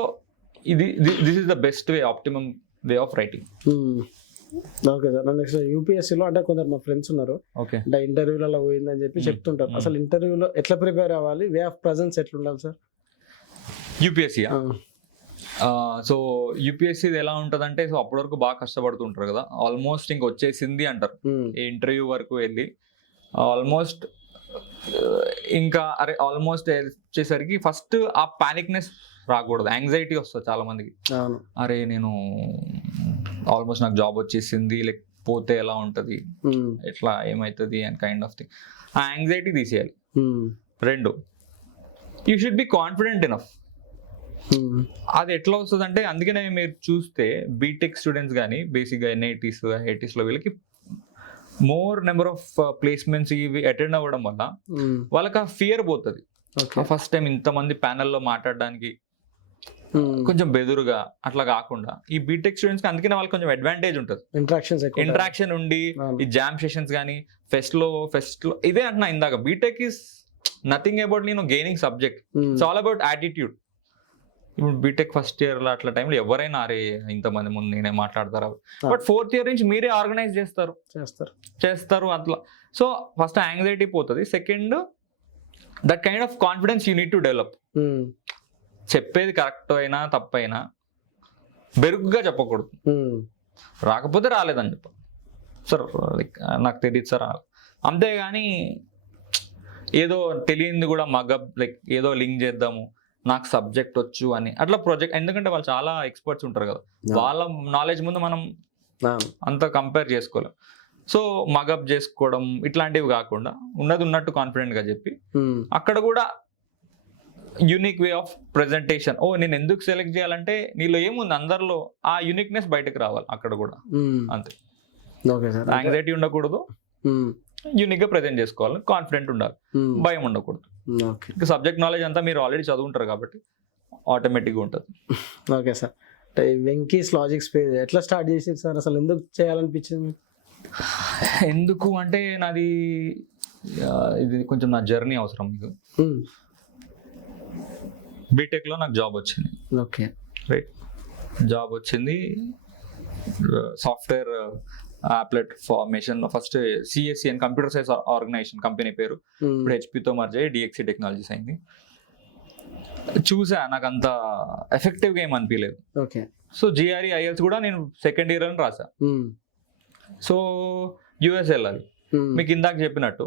this is the best way, optimum way of writing. Okay sir, next యూపీఎస్సీలో అంటే కొందరు మా ఫ్రెండ్స్ ఉన్నారు, అంటే ఇంటర్వ్యూలలో పోయిందని చెప్పి చెప్తుంటారు. అసలు ఇంటర్వ్యూలో ఎట్లా ప్రిపేర్ అవ్వాలి, వే ఆఫ్ ప్రజెన్స్ ఎట్లా ఉండాలి సార్? యూపీఎస్సీ సో యూపీఎస్సీ ఎలా ఉంటదంటే, సో అప్పటి వరకు బాగా కష్టపడుతుంటారు కదా, ఆల్మోస్ట్ ఇంక వచ్చేసింది అంటారు ఈ ఇంటర్వ్యూ వరకు వెళ్ళి, ఆల్మోస్ట్ ఇంకా అరే ఆల్మోస్ట్ వచ్చేసరికి ఫస్ట్ ఆ పానిక్నెస్ రాకూడదు, యాంగ్జైటీ వస్తుంది చాలా మందికి. అరే నేను ఆల్మోస్ట్ నాకు జాబ్ వచ్చేసింది, లేకపోతే ఎలా ఉంటది, ఎట్లా ఏమవుతుంది అండ్ కైండ్ ఆఫ్ థింగ్, ఆ యాంగ్జైటీ తీసేయాలి. 2, you should be confident enough. అది ఎట్లా వస్తుంది అంటే అందుకనే మీరు చూస్తే బీటెక్ స్టూడెంట్స్ కానీ బేసిక్గా ఎన్ఐటీస్ ఐఐటీస్లో వీళ్ళకి మోర్ నెంబర్ ఆఫ్ ప్లేస్మెంట్స్ ఇవి అటెండ్ అవ్వడం వల్ల వాళ్ళకి ఆ ఫియర్ పోతుంది. ఫస్ట్ టైం ఇంతమంది ప్యానెల్లో మాట్లాడడానికి కొంచెం బెదురుగా అట్లా కాకుండా ఈ బీటెక్ స్టూడెంట్స్ కి అందుకనే వాళ్ళకి కొంచెం అడ్వాంటేజ్ ఉంటుంది. ఇంటరాక్షన్ ఉండి ఈ జామ్ సెషన్స్ కానీ ఫెస్ట్ లో ఇదే అంటున్నా ఇందాక, బీటెక్ ఈస్ నథింగ్ అబౌట్ నేను gaining subject, it's all about attitude. ఇప్పుడు బీటెక్ ఫస్ట్ ఇయర్ అట్లా టైంలో ఎవరైనా అరే ఇంతమంది ముందు నేనే మాట్లాడతారు, బట్ ఫోర్త్ ఇయర్ నుంచి మీరే ఆర్గనైజ్ చేస్తారు అట్లా. సో ఫస్ట్ యాంగ్జైటీ పోతుంది. Second, that kind of confidence you need to develop. చెప్పేది కరెక్ట్ అయినా తప్పైనా బెరుగ్గా చెప్పకూడదు. రాకపోతే రాలేదని చెప్పాలి, సార్ లైక్ నాకు తెలియదు సార్ అంతేగాని ఏదో తెలియంది కూడా మగబ్ లైక్ ఏదో లింక్ చేద్దాము నాకు సబ్జెక్ట్ వచ్చు అని అట్లా ప్రాజెక్ట్. ఎందుకంటే వాళ్ళు చాలా ఎక్స్పర్ట్స్ ఉంటారు కదా, వాళ్ళ నాలెడ్జ్ ముందు మనం అంత కంపేర్ చేసుకోలేం. సో మగప్ చేసుకోవడం ఇట్లాంటివి కాకుండా ఉన్నది ఉన్నట్టు కాన్ఫిడెంట్ గా చెప్పి అక్కడ కూడా యూనిక్ వే ఆఫ్ ప్రెజెంటేషన్. నేను ఎందుకు సెలెక్ట్ చేయాలంటే నీలో ఏముంది అందరిలో ఆ యూనిక్నెస్ బయటకు రావాలి అక్కడ కూడా, అంతే. యాంగ్జైటీ ఉండకూడదు, యూనిక్ గా ప్రెజెంట్ చేసుకోవాలి, కాన్ఫిడెంట్ ఉండాలి, భయం ఉండకూడదు. సబ్జెక్ట్ నాలెడ్జ్ అంతా మీరు ఆల్రెడీ చదువుంటారు కాబట్టి ఆటోమేటిక్గా ఉంటుంది. Okay sir, Venky's logics page ఎట్లా స్టార్ట్ చేసేది సార్? అసలు ఎందుకు చేయాలనిపించింది? ఎందుకు అంటే నాది ఇది కొంచెం నా జర్నీ అవసరం మీకు. బీటెక్లో నాకు జాబ్ వచ్చింది. ఓకే, రైట్, జాబ్ వచ్చింది సాఫ్ట్వేర్ అప్లెట్ ఫార్మేషన్. ఫస్ట్ సిఎస్సి అని కంప్యూటర్ సైన్స్ ఆర్గనైజేషన్ కంపెనీ పేరు, ఇప్పుడు హెచ్పితో మర్జ్ అయ్యి డిఎక్సి టెక్నాలజీస్ అయింది. చూసా, నాకు అంత ఎఫెక్టివ్గా ఏం అనిపించలేదు. ఓకే, సో జిఆర్ఈ ఐఎల్స్ కూడా నేను సెకండ్ ఇయర్ అని రాసా. సో యుఎస్ వెళ్ళాలి. మీకు ఇందాక చెప్పినట్టు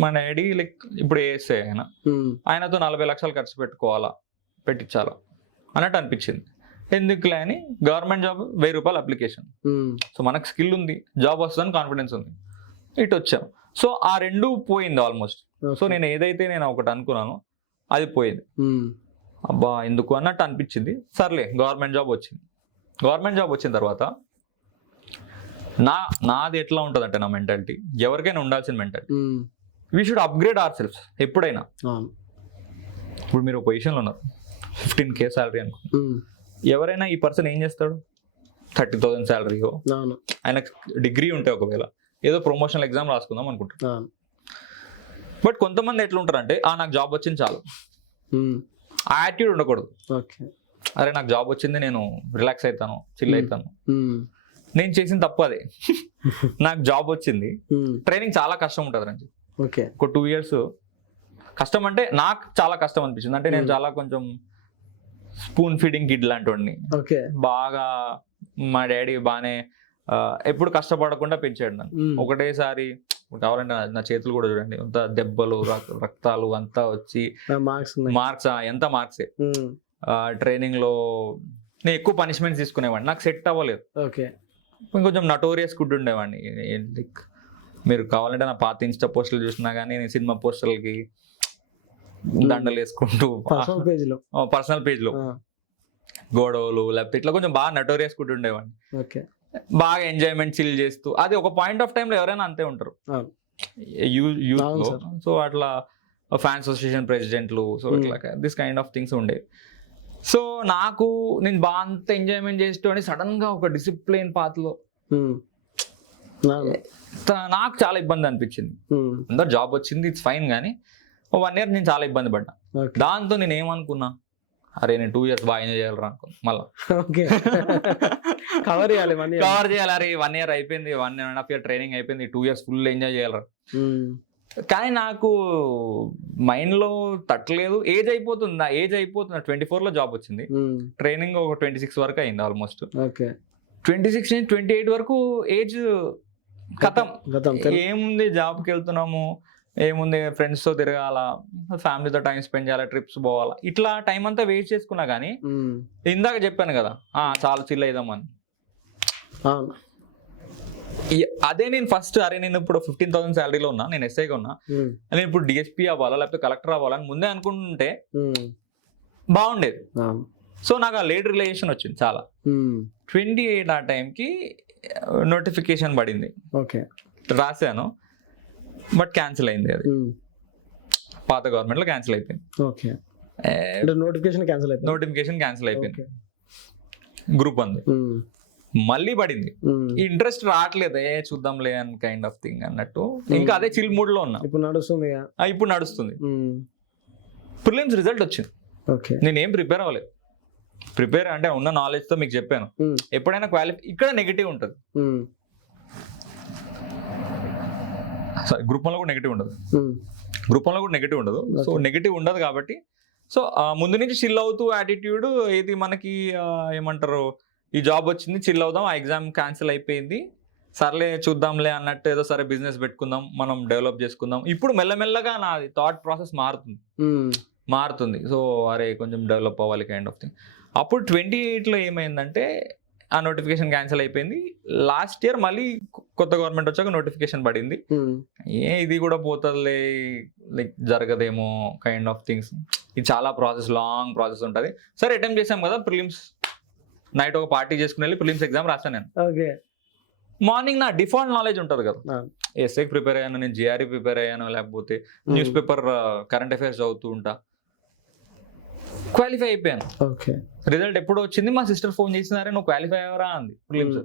మా డాడీ లైక్ ఇప్పుడు ఏఎస్ఐ ఆయనతో 40 లక్షలు ఖర్చు పెట్టించాలా అన్నట్టు అనిపించింది. ఎందుకులే అని గవర్నమెంట్ జాబ్ 1000 రూపాయలు అప్లికేషన్. సో మనకు స్కిల్ ఉంది, జాబ్ వస్తుందని కాన్ఫిడెన్స్ ఉంది, ఇటు వచ్చాం. సో ఆ రెండు పోయింది ఆల్మోస్ట్. సో నేను ఏదైతే నేను ఒకటి అనుకున్నానో అది పోయింది. అబ్బా ఎందుకు అన్నట్టు అనిపించింది. సర్లే గవర్నమెంట్ జాబ్ వచ్చింది. గవర్నమెంట్ జాబ్ వచ్చిన తర్వాత నాది ఎట్లా ఉంటుంది అంటే, నా మెంటాలిటీ ఎవరికైనా ఉండాల్సిన mentality, we should upgrade our self ఎప్పుడైనా. ఇప్పుడు మీరు పొజిషన్లో ఉన్నారు, 15K శాలరీ అనుకో, ఎవరైనా ఈ పర్సన్ ఏం చేస్తాడు, 30,000 శాలరీయో, ఆయనకు డిగ్రీ ఉంటే ఒకవేళ ఏదో ప్రమోషనల్ ఎగ్జామ్ రాసుకుందాం అనుకుంటారు. బట్ కొంతమంది ఎట్లా ఉంటారు అంటే, నాకు జాబ్ వచ్చింది చాలు, ఆ యాటిట్యూడ్ ఉండకూడదు. అరే నాకు జాబ్ వచ్చింది, నేను రిలాక్స్ అవుతాను, చిల్ అవుతాను. నేను చేసిన తప్పు అదే. నాకు జాబ్ వచ్చింది, ట్రైనింగ్ చాలా కష్టం ఉంటుంది రంజి. ఒక 2 years కష్టం అంటే నాకు చాలా కష్టం అనిపించింది. అంటే నేను చాలా కొంచెం స్పూన్ ఫీడింగ్ కిడ్ లాంటి వాడిని. బాగా మా డాడీ బాగానే ఎప్పుడు కష్టపడకుండా పెంచాడు నన్ను. ఒకటేసారి కావాలంటే నా చేతులు కూడా చూడండి, అంత దెబ్బలు రక్తాలు అంతా వచ్చి మార్క్స్ ఎంత మార్క్సే. ట్రైనింగ్ లో నేను ఎక్కువ పనిష్మెంట్స్ తీసుకునేవాడిని, నాకు సెట్ అవ్వలేదు. కొంచెం నటోరియస్ గుడ్ ఉండేవాడిని. మీరు కావాలంటే నా పాత ఇన్స్టా పోస్టులు చూసినా కానీ నేను సినిమా పోస్టర్లకి దండలు వేసుకుంటూ పర్సనల్ పేజ్ లో గొడవలు లేకపోతే ఇట్లా కొంచెం బాగా నటోరియస్ గుడ్ ఉండేవాడిని. బాగా ఎంజాయ్మెంట్ చిల్ చేస్తూ, అది ఒక పాయింట్ ఆఫ్ టైంలో ఎవరైనా అంతే ఉంటారు యూత్ లో. సో అట్లా ఫ్యాన్స్ అసోసియేషన్ ప్రెసిడెంట్లు, సో ఇట్లా దిస్ కైండ్ ఆఫ్ థింగ్స్ ఉండే. సో నాకు నేను బాగా అంత ఎంజాయ్మెంట్ చేస్తూ అని సడన్ గా ఒక డిసిప్లిన్ పాత్లో నాకు చాలా ఇబ్బంది అనిపించింది. అందరు జాబ్ వచ్చింది, ఇట్స్ ఫైన్, కానీ 1 year నేను చాలా ఇబ్బంది పడ్డా. దాంతో నేను ఏమనుకున్నా, అరే నేను 2 years బాగా ఎంజాయ్ చేయాలరా అనుకున్నా. మళ్ళీ కవర్ చేయాలి. అరే 1 year అయిపోయింది, 1.5 year ట్రైనింగ్ అయిపోయింది, 2 years ఫుల్ ఎంజాయ్ చేయాలరా. కానీ నాకు మైండ్ లో తట్టలేదు. ఏజ్ అయిపోతుంది 24లో జాబ్ వచ్చింది, ట్రైనింగ్ ఒక 26 వరకు అయింది ఆల్మోస్ట్. 26 నుంచి 28 వరకు ఏజ్ కథం. ఏముంది, జాబ్కి వెళ్తున్నాము, ఏముంది ఫ్రెండ్స్ తో తిరగాల, ఫ్యామిలీతో టైం స్పెండ్ చేయాలి, ట్రిప్స్ పోవాలా, ఇట్లా టైం అంతా వేస్ట్ చేసుకున్నా. కానీ ఇందాక చెప్పాను కదా చాలా చిల్ అయిదామని, అదే నేను ఫస్ట్ అరే నేను ఇప్పుడు 15,000 శాలరీలో ఉన్నా, నేను ఎస్ఐగా ఉన్నా, నేను ఇప్పుడు డిఎస్పీ అవ్వాలా లేకపోతే కలెక్టర్ అవ్వాలని ముందే అనుకుంటుంటే బాగుండేది. సో నాకు ఆ లేట్ రిలేషన్ వచ్చింది చాలా. 28 ఆ టైంకి నోటిఫికేషన్ పడింది, ఓకే, రాశాను, బట్ క్యాన్సిల్ అయింది. అది పాత గవర్నమెంట్లో క్యాన్సిల్ అయిపోయింది. ఓకే, నోటిఫికేషన్ క్యాన్సిల్ అయిపోయింది. గ్రూప్ 1 మళ్ళీ పడింది. ఇంట్రెస్ట్ రావట్లేదు, చూద్దాంలే అని కైండ్ ఆఫ్ థింగ్ అన్నట్టు. ఇంకా అదే చిల్ మూడ్ లో ఉన్నా. ఇప్పుడు నడుస్తుంది. ప్రిలిమ్స్ రిజల్ట్ వచ్చింది. నేనేం ప్రిపేర్ అవ్వలేదు. ప్రిపేర్ అంటే ఉన్న నాలెడ్జ్ తో మీకు చెప్పాను. ఎప్పుడైనా ఇక్కడ నెగిటివ్ ఉంటుంది, సారీ గ్రూప్ 1లో కూడా నెగిటివ్ ఉండదు. సో నెగిటివ్ ఉండదు కాబట్టి, సో ముందు నుంచి చిల్ అవుతూ యాటిట్యూడ్ ఇది మనకి ఏమంటారు, ఈ జాబ్ వచ్చింది, చిల్ అవుదాం, ఆ ఎగ్జామ్ క్యాన్సిల్ అయిపోయింది, సర్లే చూద్దాంలే అన్నట్టు, ఏదో సరే బిజినెస్ పెట్టుకుందాం, మనం డెవలప్ చేసుకుందాం. ఇప్పుడు మెల్లమెల్లగా నా థాట్ ప్రాసెస్ మారుతుంది. సో అరే కొంచెం డెవలప్ అవ్వాలి కైండ్ ఆఫ్ థింగ్. అప్పుడు 28లో ఏమైందంటే ఆ నోటిఫికేషన్ క్యాన్సిల్ అయిపోయింది. లాస్ట్ ఇయర్ మళ్ళీ కొత్త గవర్నమెంట్ వచ్చాక నోటిఫికేషన్ పడింది. ఇది కూడా పోతుందిలే, లైక్ జరగదేమో కైండ్ ఆఫ్ థింగ్స్. ఇది చాలా లాంగ్ ప్రాసెస్ ఉంటుంది. సరే అటెంప్ట్ చేసాం కదా, ప్రిలిమ్స్ నైట్ ఒక పార్టీ చేసుకుని వెళ్ళి ప్రిలిమ్స్ ఎగ్జామ్ రాశాను నేను. మార్నింగ్ నా డిఫాల్ట్ నాలెడ్జ్ ఉంటుంది కదా, ఎస్ఐకి ప్రిపేర్ అయ్యాను, నేను జిఆర్ఈ ప్రిపేర్ అయ్యాను, లేకపోతే న్యూస్ పేపర్ కరెంట్ అఫైర్స్ చదువుతూ ఉంటా. క్వాలిఫై అయిపోయాను. రిజల్ట్ ఎప్పుడు వచ్చింది, మా సిస్టర్ ఫోన్ చేసినారే నువ్వు క్వాలిఫై అయ్యావరా అంది ప్రిలిమ్స్.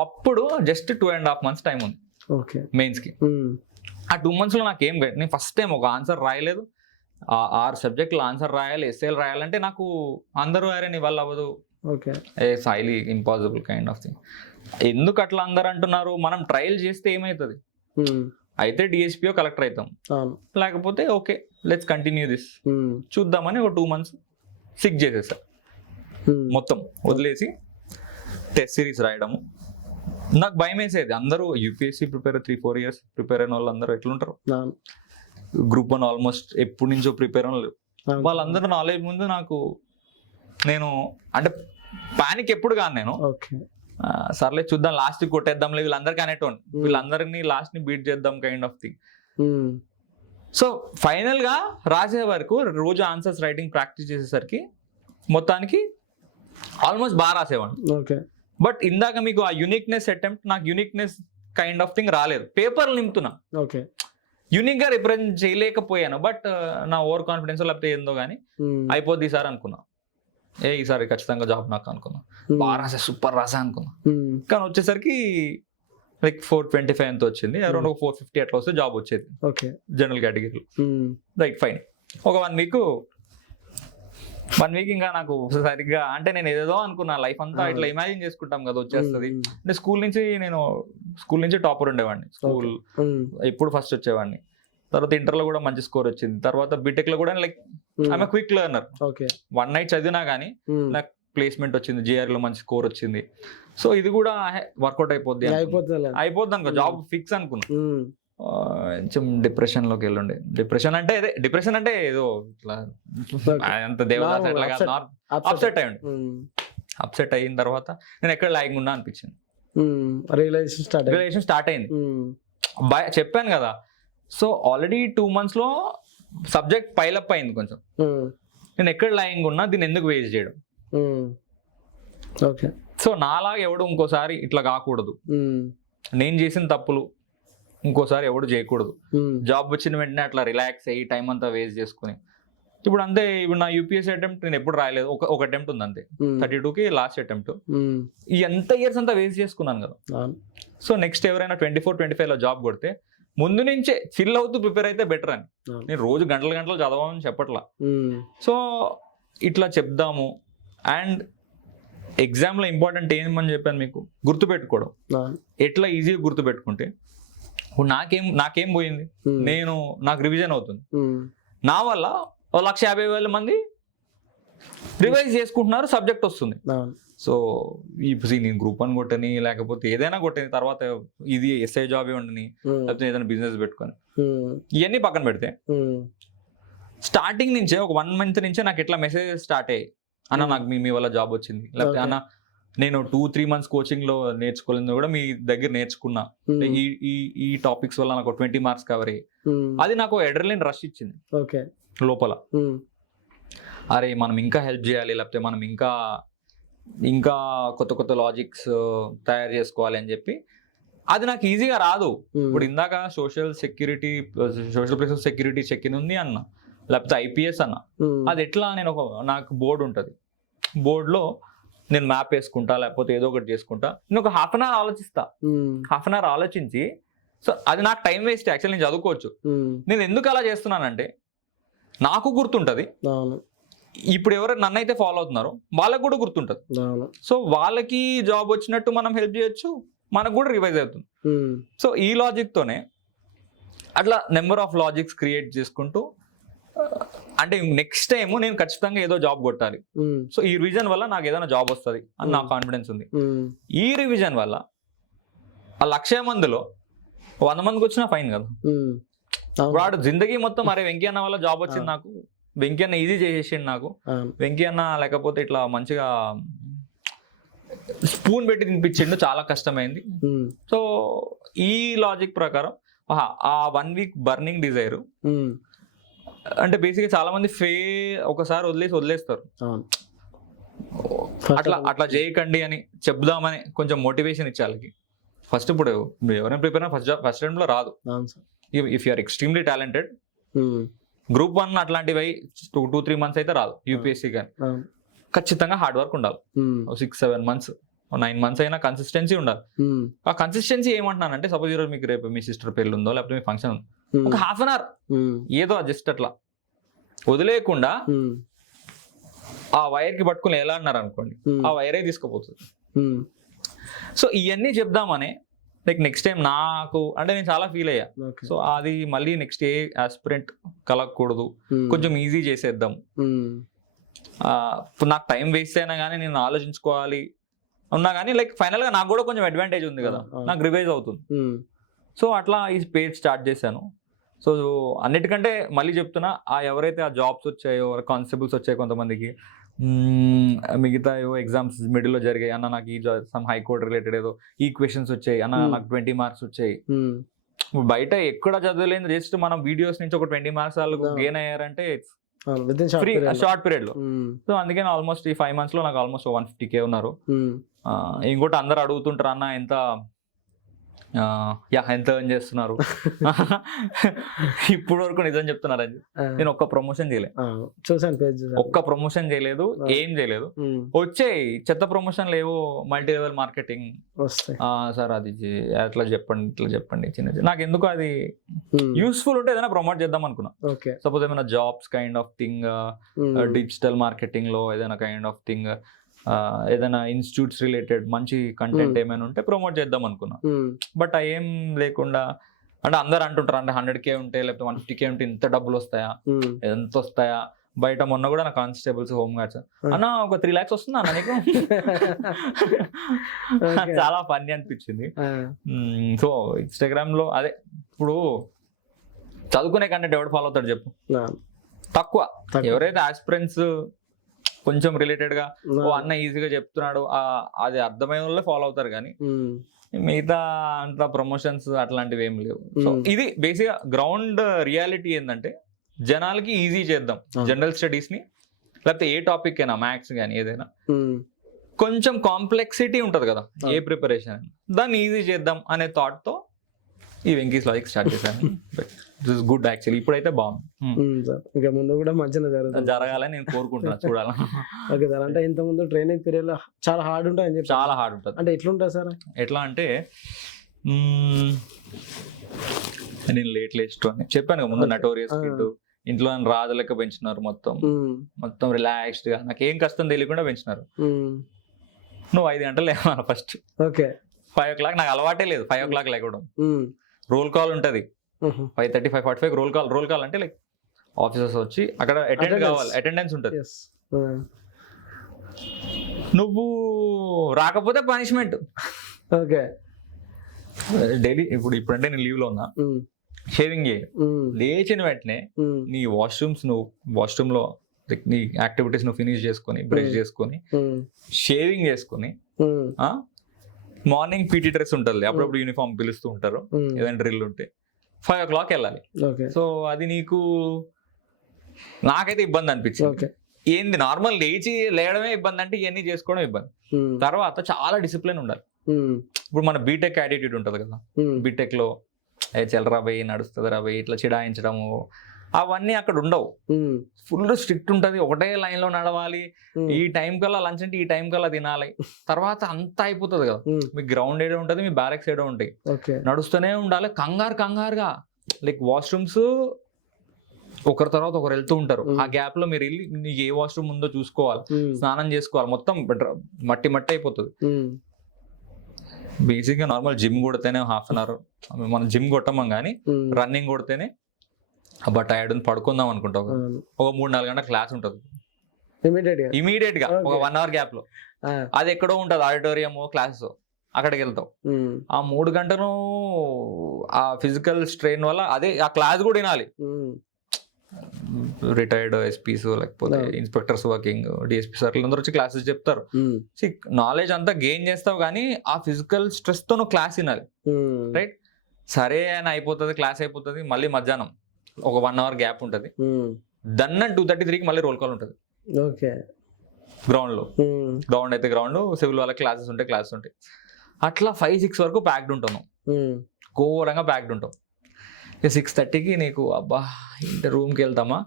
అప్పుడు జస్ట్ 2.5 months టైం ఉంది మెయిన్స్ కి. ఆ 2 months లో నాకేం నేను ఫస్ట్ టైం ఒక ఆన్సర్ రాయలేదు. 6 సబ్జెక్టులు ఆన్సర్ రాయాలి, ఎస్ఏలు రాయాలంటే నాకు అందరూ అరే నీ వల్ల అవ్వదు, highly impossible kind of thing. ఎందుకు అట్లా అందరు అంటున్నారు, మనం ట్రయల్ చేస్తే ఏమవుతుంది, అయితే డిఎస్పీఓ కలెక్టర్ అవుతాం, లేకపోతే ఓకే లెట్స్ కంటిన్యూ దిస్ చూద్దామని ఒక 2 months సిక్ చేసేసా. మొత్తం వదిలేసి టెస్ట్ సిరీస్ రాయడము. నాకు భయం వేసేది, అందరూ యూపీఎస్సీ ప్రిపేర్ 3-4 years ప్రిపేర్ అయిన వాళ్ళు అందరూ ఎట్లుంటారు, గ్రూప్ 1 ఆల్మోస్ట్ ఎప్పటి నుంచో ప్రిపేర్ అవ్వలేదు, వాళ్ళందరూ నాలెడ్జ్ ముందు నాకు, నేను అంటే పానిక్ ఎప్పుడు కాను నేను, సర్లే చూద్దాం లాస్ట్ కొట్టేద్దాంలే వీళ్ళందరికీ అనేటోండి, వీళ్ళందరినీ లాస్ట్ ని బీట్ చేద్దాం kind of thing. So final గా రాసే వరకు రోజు ఆన్సర్స్ రైటింగ్ ప్రాక్టీస్ చేసేసరికి మొత్తానికి ఆల్మోస్ట్ బాగా రాసేవాడిని. బట్ ఇందాక మీకు ఆ యూనిక్నెస్ అటెంప్ట్, నాకు యూనిక్నెస్ కైండ్ ఆఫ్ థింగ్ రాలేదు. పేపర్లు నింపుతున్నా, యూనిక్ గా రిప్రజెంట్ చేయలేకపోయాను. బట్ నా ఓవర్ కాన్ఫిడెన్స్ లేకపోతే ఏందో కానీ అయిపోద్ది ఈసారి అనుకున్నా, ఈసారి ఖచ్చితంగా జాబ్ నాకు అనుకున్నా, బాగా రాసా, సూపర్ రాసా అనుకున్నా. కానీ వచ్చేసరికి లైక్ 425 ఎంత వచ్చింది, అరౌండ్ 450 అట్లా వస్తే జాబ్ వచ్చేది జనరల్ కేటగిరీలో. Right fine. ఒక 1 week ఇంకా నాకు సరిగ్గా, అంటే నేను ఏదో అనుకున్నా, లైఫ్ అంతా ఇట్లా ఇమాజిన్ చేసుకుంటాం కదా వచ్చేస్తుంది. అంటే స్కూల్ నుంచి టాపర్ ఉండేవాడిని, స్కూల్ ఎప్పుడు ఫస్ట్ వచ్చేవాడిని. తర్వాత ఇంటర్లో కూడా మంచి స్కోర్ వచ్చింది. తర్వాత బీటెక్ లో కూడా like I'm quick learner. 1 night చదివినా కానీ నాకు ప్లేస్మెంట్ వచ్చింది, జిఆర్ లో మంచి స్కోర్ వచ్చింది. సో ఇది కూడా వర్కౌట్ అయిపోద్ది అనుకో, జాబ్ ఫిక్స్ అనుకున్నా. కొంచెం డిప్రెషన్ లోకి వెళ్ళండి. డిప్రెషన్ అంటే ఏదో ఇట్లా అంత దేవదాస్ అట్లా కాదు, అప్సెట్ అయిన తర్వాత నేను ఎక్కడ లాగింగ్ ఉన్నా అనిపించింది, రియలైజేషన్ స్టార్ట్ అయింది. చెప్పాను కదా, సో ఆల్రెడీ 2 months లో సబ్జెక్ట్ పైలప్ అయింది కొంచెం. నేను ఎక్కడ లాగింగ్ ఉన్నా, దీన్ని ఎందుకు వేస్ట్ చేయడం. సో నాలాగా ఎవడు ఇంకోసారి ఇట్లా కాకూడదు, నేను చేసిన తప్పులు ఇంకోసారి ఎవడు చేయకూడదు. జాబ్ వచ్చిన వెంటనే అట్లా రిలాక్స్ అయ్యి టైం అంతా వేస్ట్ చేసుకుని, ఇప్పుడు అంతే. ఇప్పుడు నా యూపీఎస్సీ అటెంప్ట్ నేను ఎప్పుడు రాయలేదు, ఒక అటెంప్ట్ ఉంది అంతే, 32కి లాస్ట్ అటెంప్ట్. ఈ ఎంత ఇయర్స్ అంతా వేస్ట్ చేసుకున్నాను కదా. సో నెక్స్ట్ ఎవరైనా 24-25 లో జాబ్ కొడితే ముందు నుంచే చిల్ అవుతూ ప్రిపేర్ అయితే బెటర్ అని. నేను రోజు గంటలు చదవమని చెప్పట్లా. సో ఇట్లా చెప్దాము. అండ్ ఎగ్జామ్లో ఇంపార్టెంట్ ఏమని చెప్పాను మీకు, గుర్తుపెట్టుకోవడం. ఎట్లా ఈజీగా గుర్తుపెట్టుకుంటే, ఇప్పుడు నాకేం పోయింది, నాకు రివిజన్ అవుతుంది, నా వల్ల 150,000 మంది రివైజ్ చేసుకుంటున్నారు, సబ్జెక్ట్ వస్తుంది. సో నేను గ్రూప్ 1 కొట్టని, లేకపోతే ఏదైనా కొట్టని, తర్వాత ఇది ఎస్ఐ జాబ్ ఉండని, లేకపోతే ఏదైనా బిజినెస్ పెట్టుకొని, ఇవన్నీ పక్కన పెడితే స్టార్టింగ్ నుంచే ఒక 1 month నుంచే నాకు ఇట్లా మెసేజెస్ స్టార్ట్ అయ్యాయి. అన్న నాకు మీ వల్ల జాబ్ వచ్చింది, లేకపోతే అన్న నేను 2-3 months కోచింగ్ లో నేర్చుకోలేదు కూడా మీ దగ్గర నేర్చుకున్నా, ఈ టాపిక్స్ వల్ల నాకు 20 marks కవర్ అయ్యి, అది నాకు అడ్రినలిన్ రష్ ఇచ్చింది లోపల. అరే మనం ఇంకా హెల్ప్ చేయాలి, లేకపోతే మనం ఇంకా ఇంకా కొత్త కొత్త లాజిక్స్ తయారు చేసుకోవాలి అని చెప్పి అది నాకు ఈజీగా రాదు. ఇప్పుడు ఇందాక social places security check in ఉంది అన్న, లేకపోతే ఐపీఎస్ అన్న. అది ఎట్లా, నేను నాకు బోర్డు ఉంటుంది, బోర్డులో నేను మ్యాప్ వేసుకుంటా, లేకపోతే ఏదో ఒకటి చేసుకుంటా. నేను ఒక హాఫ్ అన్ అవర్ ఆలోచిస్తా, హాఫ్ అన్ అవర్ ఆలోచించి, సో అది నాకు టైం వేస్ట్. యాక్చువల్ నేను చదువుకోవచ్చు. నేను ఎందుకు అలా చేస్తున్నానంటే నాకు గుర్తుంటది, ఇప్పుడు ఎవరు నన్ను అయితే ఫాలో అవుతున్నారో వాళ్ళకి కూడా గుర్తుంటది. సో వాళ్ళకి జాబ్ వచ్చినట్టు మనం హెల్ప్ చేయొచ్చు, మనకు కూడా రివైజ్ అవుతుంది. సో ఈ లాజిక్ తోనే అట్లా నెంబర్ ఆఫ్ లాజిక్స్ క్రియేట్ చేసుకుంటూ, అంటే నెక్స్ట్ టైం నేను ఖచ్చితంగా ఏదో జాబ్ కొట్టాలి. సో ఈ రివిజన్ వల్ల నాకు ఏదైనా జాబ్ వస్తుంది అని నాకు కాన్ఫిడెన్స్ ఉంది. ఈ రివిజన్ వల్ల ఆ 1,00,000 మందిలో 100 మందికి వచ్చినా ఫైన్ కదా. వాడు జిందగీ మొత్తం అరే వెంకీ అన్న వల్ల జాబ్ వచ్చింది, నాకు వెంకీ అన్న ఈజీ చేసేసిండు, నాకు వెంకీ అన్న లేకపోతే ఇట్లా మంచిగా స్పూన్ పెట్టి తినిపించిండు, చాలా కష్టమైంది. సో ఈ లాజిక్ ప్రకారం ఆ 1 వీక్ బర్నింగ్ డిజైర్ అంటే బేసిక్గా చాలా మంది ఒకసారి వదిలేస్తారు. అట్లా చేయకండి అని చెప్దామని కొంచెం మోటివేషన్ ఇచ్చే వాళ్ళకి. ఫస్ట్ ఇప్పుడు ఎవరైనా ప్రిపేర్ అయినా ఫస్ట్ టైంలో రాదు. If you're extremely talented, group 1 అట్లాంటివి 2-3 మంత్స్ అయితే రాదు. యూపీఎస్సీ కానీ ఖచ్చితంగా హార్డ్ వర్క్ ఉండాలి. 6-7 మంత్స్ 9 మంత్స్ అయినా కన్సిస్టెన్సీ ఉండాలి. ఆ కన్సిస్టెన్సీ ఏమంటున్నానంటే, సపోజ్ ఈరోజు మీకు రేపు మీ సిస్టర్ పెళ్ళి ఉందో, లేకపోతే మీ ఫంక్షన్ ఉందో, ఒక హాఫ్ అన్ అవర్ ఏదో జస్ట్ అట్లా వదిలేయకుండా ఆ వైర్ కి పట్టుకుని ఎలా అన్నారు అనుకోండి, ఆ వైరే తీసుకుపోతుంది. సో ఇవన్నీ చెప్దామనే లైక్ నెక్స్ట్ టైం నాకు అంటే నేను చాలా ఫీల్ అయ్యా. సో అది మళ్ళీ నెక్స్ట్ ఏ ఆస్పిరెంట్ కలగకూడదు, కొంచెం ఈజీ చేసేద్దాం. నాకు టైం వేస్ట్ అయినా కానీ నేను ఆలోచించుకోవాలి ఉన్నా కానీ లైక్ ఫైనల్ గా నాకు కూడా కొంచెం అడ్వాంటేజ్ ఉంది కదా, నాకు రివైజ్ అవుతుంది. సో అట్లా ఈ పేజ్ స్టార్ట్ చేశాను. సో అన్నిటికంటే మళ్ళీ చెప్తున్నా, ఎవరైతే ఆ జాబ్స్ వచ్చాయో, కానిస్టేబుల్స్ వచ్చాయో కొంతమందికి, మిగతా ఏవో ఎగ్జామ్స్ మిడిల్లో జరిగాయి అన్న, నాకు ఈ సమ్ హైకోర్ట్ రిలేటెడ్ ఏదో ఈ క్వశ్చన్స్ వచ్చాయి అన్న, నాకు 20 మార్క్స్ వచ్చాయి. బయట ఎక్కడ చదవలేదు, జస్ట్ మనం వీడియోస్ నుంచి ఒక 20 మార్క్స్ వాళ్ళకు గెయిన్ అయ్యారంటే ఫ్రీ షార్ట్ పీరియడ్ లో. సో అందుకే ఆల్మోస్ట్ ఈ 5 months లో నాకు ఆల్మోస్ట్ 150K ఉన్నారు. ఇంకోటి అందరు అడుగుతుంటారు అన్న ఎంత ఎర్న్ చేస్తున్నారు. ఇప్పుడు వరకు నిజం చెప్తున్నారు అని, నేను ఒక్క ప్రమోషన్ చేయలేదు, ఒక్క ప్రమోషన్ చేయలేదు, ఏం చేయలేదు. వచ్చాయి చెత్త ప్రమోషన్లు ఏవో మల్టీ లెవెల్ మార్కెటింగ్ సార్, అది అట్లా చెప్పండి ఇట్లా చెప్పండి, చిన్న నాకు ఎందుకు అది యూస్ఫుల్ ఉంటే ఏదైనా ప్రమోట్ చేద్దాం అనుకున్నా. సపోజ్ ఏమైనా jobs kind of thing, digital marketing లో ఏదైనా కైండ్ ఆఫ్ థింగ్, ఏదైనా ఇన్స్టిట్యూట్స్ రిలేటెడ్ మంచి కంటెంట్ ఏమైనా ఉంటే ప్రమోట్ చేద్దాం అనుకున్నా. బట్ ఏం లేకుండా, అంటే అందరు అంటుంటారు అంటే 100K ఉంటే లేకపోతే 150K ఉంటే ఇంత డబ్బులు వస్తాయా, ఎంత వస్తాయా. బయట మొన్న కూడా నా కానిస్టేబుల్స్, హోమ్ గార్డ్స్ అన్న ఒక 3 lakhs వస్తుందా అన్న నీకు, చాలా ఫన్నీ అనిపించింది. సో ఇన్స్టాగ్రామ్ లో అదే, ఇప్పుడు చదువుకునే కంటెంట్ ఎవడు ఫాలో అవుతాడు చెప్పు, తక్కువ. ఎవరైతే ఆస్పిరెంట్స్ కొంచెం రిలేటెడ్ గా ఓ అన్న ఈజీగా చెప్తున్నాడు అది అర్థమైన వాళ్ళే ఫాలో అవుతారు, కానీ మిగతా అంతా ప్రమోషన్స్ అట్లాంటివి ఏం లేవు. సో ఇది బేసిక్ గా గ్రౌండ్ రియాలిటీ ఏంటంటే, జనాలకి ఈజీ చేద్దాం జనరల్ స్టడీస్ ని, లేకపోతే ఏ టాపిక్ అయినా, మ్యాథ్స్ కానీ ఏదైనా కొంచెం కాంప్లెక్సిటీ ఉంటది కదా ఏ ప్రిపరేషన్ అయినా, దాన్ని ఈజీ చేద్దాం అనే థాట్ తో ఈ వెంకీస్ లాజిక్ స్టార్ట్ చేశాను. దిస్ గుడ్ యాక్చువల్లీ, ఇప్పుడైతే బాగుంది. ఇంకా ముందు కూడా మంచిగా జరగాలని నేను కోరుకుంటున్నా, చూడాలి. ఓకే సార్, అంటే ఇంత ముందు ట్రైనింగ్ పీరియడ్ లో చాలా హార్డ్ ఉంటుంది అని చెప్పి. చాలా హార్డ్ ఉంటుంది అంటే ఎట్లుంటుంది సార్? ఎట్లా అంటే నేను లేట్ అని చెప్పాను కదా ముందు, నటోరియస్ కిడ్, ఇంట్లో రాజు లెక్క పెంచినారు, మొత్తం రిలాక్స్డ్ గా, నాకు ఏం కష్టం తెలియకుండా పెంచినారు. నువ్వు 5 గంటలు లేవాలి ఫస్ట్. ఓకే, 5 o'clock నాకు అలవాటే లేదు. 5 o'clock లేకడం, రోల్ కాల్ ఉంటది 5:30, 5:45 రోల్ కాల్ అంటే లైక్ ఆఫీసర్స్ వచ్చి అక్కడ అటెండ్ కావాలి, అటెండెన్స్ ఉంటది. నువ్వు రాకపోతే పనిష్మెంట్. ఓకే, డైలీ ఇప్పుడంటే నేను లీవ్ లో ఉన్నా, షేవింగ్ చేయి, లేచిన వెంటనే నీ వాష్రూమ్ లో నీ యాక్టివిటీస్ నువ్వు ఫినిష్ చేసుకొని, బ్రష్ చేసుకొని, షేవింగ్ చేసుకొని, మార్నింగ్ పీటీ డ్రెస్ ఉంటుంది, అప్పుడప్పుడు యూనిఫామ్ పిలుస్తూ ఉంటారు ఏదైనా డ్రిల్ ఉంటే, 5 o'clock వెళ్ళాలి. సో అది నీకు, నాకైతే ఇబ్బంది అనిపించింది. ఏంది నార్మల్ లేచి లేయడమే ఇబ్బంది అంటే ఇవన్నీ చేసుకోవడం ఇబ్బంది. తర్వాత చాలా డిసిప్లిన్ ఉండాలి. ఇప్పుడు మన బీటెక్ యాటిట్యూడ్ ఉంటుంది కదా, బీటెక్ లో చెల్లరా పోయి నడుస్తుంది రా పోయి ఇట్లా చిడాయించడము అవన్నీ అక్కడ ఉండవు. ఫుల్ స్ట్రిక్ట్ ఉంటుంది, ఒకటే లైన్ లో నడవాలి, ఈ టైం కల్లా లంచ్ అంటే ఈ టైం కల్లా తినాలి. తర్వాత అంతా అయిపోతుంది కదా, మీ గ్రౌండ్ ఏడో ఉంటుంది, మీ బ్యారెక్స్ ఏడో ఉంటాయి, నడుస్తూనే ఉండాలి కంగారుగా. లైక్ వాష్రూమ్స్ ఒకరి తర్వాత ఒకరు వెళ్తూ ఉంటారు, ఆ గ్యాప్ లో మీరు వెళ్ళి నీకు ఏ వాష్రూమ్ ఉందో చూసుకోవాలి, స్నానం చేసుకోవాలి, మొత్తం మట్టి అయిపోతుంది. బేసిక్ గా నార్మల్ జిమ్ కొడితేనే హాఫ్ అన్ అవర్ మనం జిమ్ కొట్టమం కానీ రన్నింగ్ కొడితేనే అబ్బా టైర్డ్ ఉంది పడుకుందాం అనుకుంటాం. ఒక 3-4 గంటల క్లాస్ ఉంటుంది ఇమీడియట్ గా ఒక 1 అవర్ గ్యాప్ లో. అది ఎక్కడో ఉంటుంది ఆడిటోరియం క్లాసెస్, అక్కడికి వెళ్తావు. ఆ 3 గంటలు ఆ ఫిజికల్ స్ట్రెయిన్ వల్ల అదే ఆ క్లాస్ కూడా వినాలి. రిటైర్డ్ ఎస్పీస్ లేకపోతే ఇన్స్పెక్టర్స్ వర్కింగ్ డిఎస్పీ సార్ అందరూ వచ్చి క్లాసెస్ చెప్తారు. నాలెడ్జ్ అంతా గెయిన్ చేస్తావు కానీ ఆ ఫిజికల్ స్ట్రెస్ తో నువ్వు క్లాస్ వినాలి. రైట్, సరే అని అయిపోతుంది, క్లాస్ అయిపోతుంది, మళ్ళీ మధ్యాహ్నం ఒక 1 అవర్ గ్యాప్ ఉంటుంది. దన్న 2:33కి మళ్ళీ రోల్ కాల్ ఉంటుంది గ్రౌండ్ లో. గ్రౌండ్ అయితే గ్రౌండ్, సివిల్ వాళ్ళకి క్లాసెస్ ఉంటాయి. అట్లా 5-6 వరకు ప్యాక్డ్ ఉంటాను, ఘోరంగా ప్యాక్డ్ ఉంటాం. 6:30కి నీకు అబ్బా ఇంటి రూమ్కి వెళ్తామా,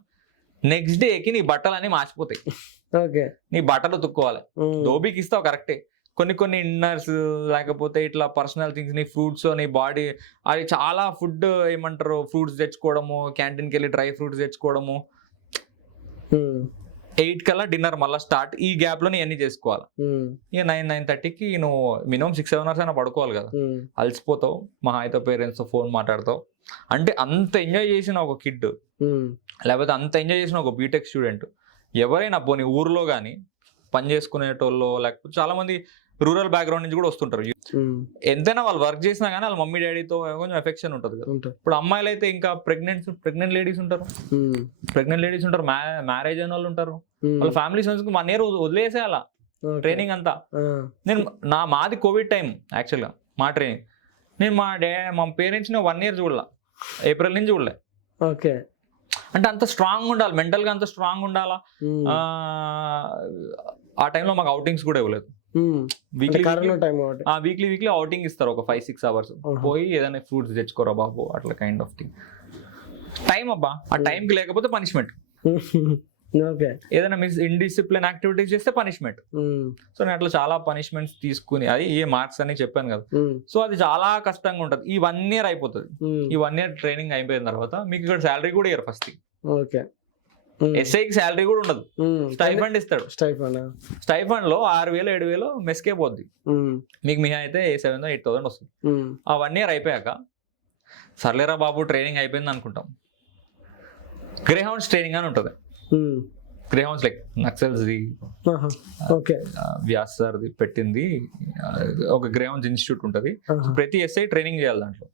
నెక్స్ట్ డేకి నీ బట్టలు అన్ని మార్చిపోతాయి. నీ బట్టలు తుక్కోవాలి, దోబీకి ఇస్తావు కరెక్టే, కొన్ని ఇన్నర్స్ లేకపోతే ఇట్లా పర్సనల్ థింగ్స్, నీ ఫ్రూట్స్, నీ బాడీ, అది చాలా ఫుడ్ ఏమంటారు ఫ్రూట్స్ తెచ్చుకోవడము, క్యాంటీన్కి వెళ్ళి డ్రై ఫ్రూట్స్ తెచ్చుకోవడము. 8 కల్లా డిన్నర్ మళ్ళీ స్టార్ట్. ఈ గ్యాప్ లో నీ అన్ని చేసుకోవాలి. ఇక 9-9:30కి నువ్వు మినిమం 6-7 అవర్స్ అయినా పడుకోవాలి కదా. అలసిపోతావు, మహా అయితే పేరెంట్స్ తో ఫోన్ మాట్లాడతావు. అంటే అంత ఎంజాయ్ చేసిన ఒక కిడ్ లేకపోతే అంత ఎంజాయ్ చేసిన ఒక బీటెక్ స్టూడెంట్ ఎవరైనా పోనీ ఊర్లో కానీ పని చేసుకునేటోళ్ళు, లేకపోతే చాలా మంది రూరల్ బ్యాక్గ్రౌండ్ నుంచి కూడా వస్తుంటారు. ఎంతైనా వాళ్ళు వర్క్ చేసినా కానీ వాళ్ళ మమ్మీ డాడీతో కొంచెం ఎఫెక్షన్ ఉంటుంది కదా. ఇప్పుడు అమ్మాయిలు అయితే ఇంకా ప్రెగ్నెంట్ లేడీస్ ఉంటారు, మ్యారేజ్ అయిన వాళ్ళు ఉంటారు. వాళ్ళ ఫ్యామిలీస్ 1 year వదిలేసేయాల ట్రైనింగ్ అంతా. మాది కోవిడ్ టైం యాక్చువల్గా మా ట్రైనింగ్. నేను మా పేరెంట్స్ 1 year చూడలే, ఏప్రిల్ నుంచి చూడలే. అంటే అంత స్ట్రాంగ్ ఉండాలి, మెంటల్ గా అంత స్ట్రాంగ్ ఉండాలా. ఆ టైంలో మాకు అవుటింగ్స్ కూడా ఇవ్వలేదు. వీక్లీ అవుటింగ్ ఇస్తారు ఒక 5-6 అవర్స్. పోయి ఏదైనా ఫ్రూట్స్ తెచ్చుకోరా బాబు, అట్లా కైండ్ ఆఫ్ థింగ్. టైం అబ్బా, ఆ టైంకి లేకపోతే పనిష్మెంట్. ఏదైనా ఇండిసిప్లిన్ యాక్టివిటీస్ చేస్తే పనిష్మెంట్. సో నేను అట్లా చాలా పనిష్మెంట్స్ తీసుకుని, అది ఏ మార్క్స్ అని చెప్పాను కదా. సో అది చాలా కష్టంగా ఉంటుంది. ఈ 1 year అయిపోతుంది. ఈ 1 year ట్రైనింగ్ అయిపోయిన తర్వాత మీకు ఇక్కడ శాలరీ కూడా ఇయ్యరు ఫస్ట్. ఎస్ఐకి శాలరీ కూడా ఉండదు, స్టైఫండ్ ఇస్తాడు. స్టైఫండ్ లో 6,000-7,000 మెస్కే పోద్ది. మీకు మీ అయితే 7,000-8,000 వస్తుంది. ఆ 1 year అయిపోయాక సర్లేరా బాబు ట్రైనింగ్ అయిపోయింది అనుకుంటాం. గ్రే హౌండ్స్ ట్రైనింగ్ అని ఉంటుంది. Greyhounds like Naxals the Vyas sir పెట్టింది ఒక గ్రే హౌండ్స్ ఇన్స్టిట్యూట్ ఉంటుంది. ప్రతి ఎస్ఐ ట్రైనింగ్ చేయాలి దాంట్లో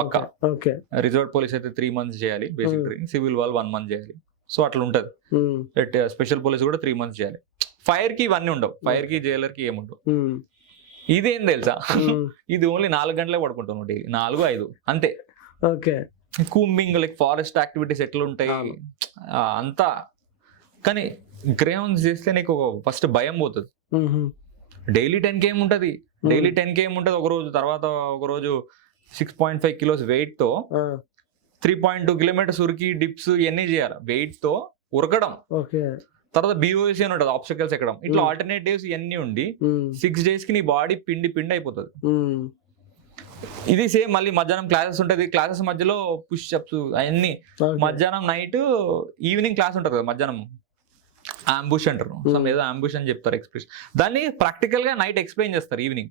పక్కా. రిజర్వ్ పోలీస్ అయితే 3 months చేయాలి బేసిక్ ట్రైనింగ్, సివిల్ వాళ్ళు 1 month చేయాలి. సో అట్లా ఉంటది. స్పెషల్ పోలీస్ కూడా 3 months చేయాలి. ఫైర్ కి ఇవన్నీ ఉండవు, ఫైర్ కి జైలర్ కి ఏముండవు. ఇదేం తెలుసా, ఇది ఓన్లీ 4 గంటలే పడుకుంటాను డైలీ, 4-5 అంతే. కూంబింగ్ లైక్ ఫారెస్ట్ యాక్టివిటీస్ ఎట్లా ఉంటాయి అంతా. కానీ గ్రే హౌండ్స్ చేస్తే నీకు ఫస్ట్ భయం పోతుంది. డైలీ 10 km ఉంటుంది, ఒక రోజు. తర్వాత ఒక రోజు 6.5 kilos వెయిట్ తో 3.2 kilometers ఉరికి డిప్స్ ఇవన్నీ చేయాలి వెయిట్ తో ఉరకడం. తర్వాత బీఓసి అని ఉంటుంది, ఆబ్స్టకల్స్ ఎక్కడం. ఇట్లా ఆల్టర్నేటివ్స్ ఇవన్నీ ఉండి 6 days కి నీ బాడీ పిండి అయిపోతుంది. ఇది సేమ్ మళ్ళీ మధ్యాహ్నం క్లాసెస్ ఉంటుంది. క్లాసెస్ మధ్యలో పుష్ అప్స్ అవన్నీ. మధ్యాహ్నం నైట్ ఈవినింగ్ క్లాస్ ఉంటుంది కదా, మధ్యాహ్నం అంబుష్ అంటారు, ఏదో అంబుష్ అని చెప్తారు ఎక్స్ప్రెషన్. దాన్ని ప్రాక్టికల్ గా నైట్ ఎక్స్ప్లెయిన్ చేస్తారు ఈవినింగ్.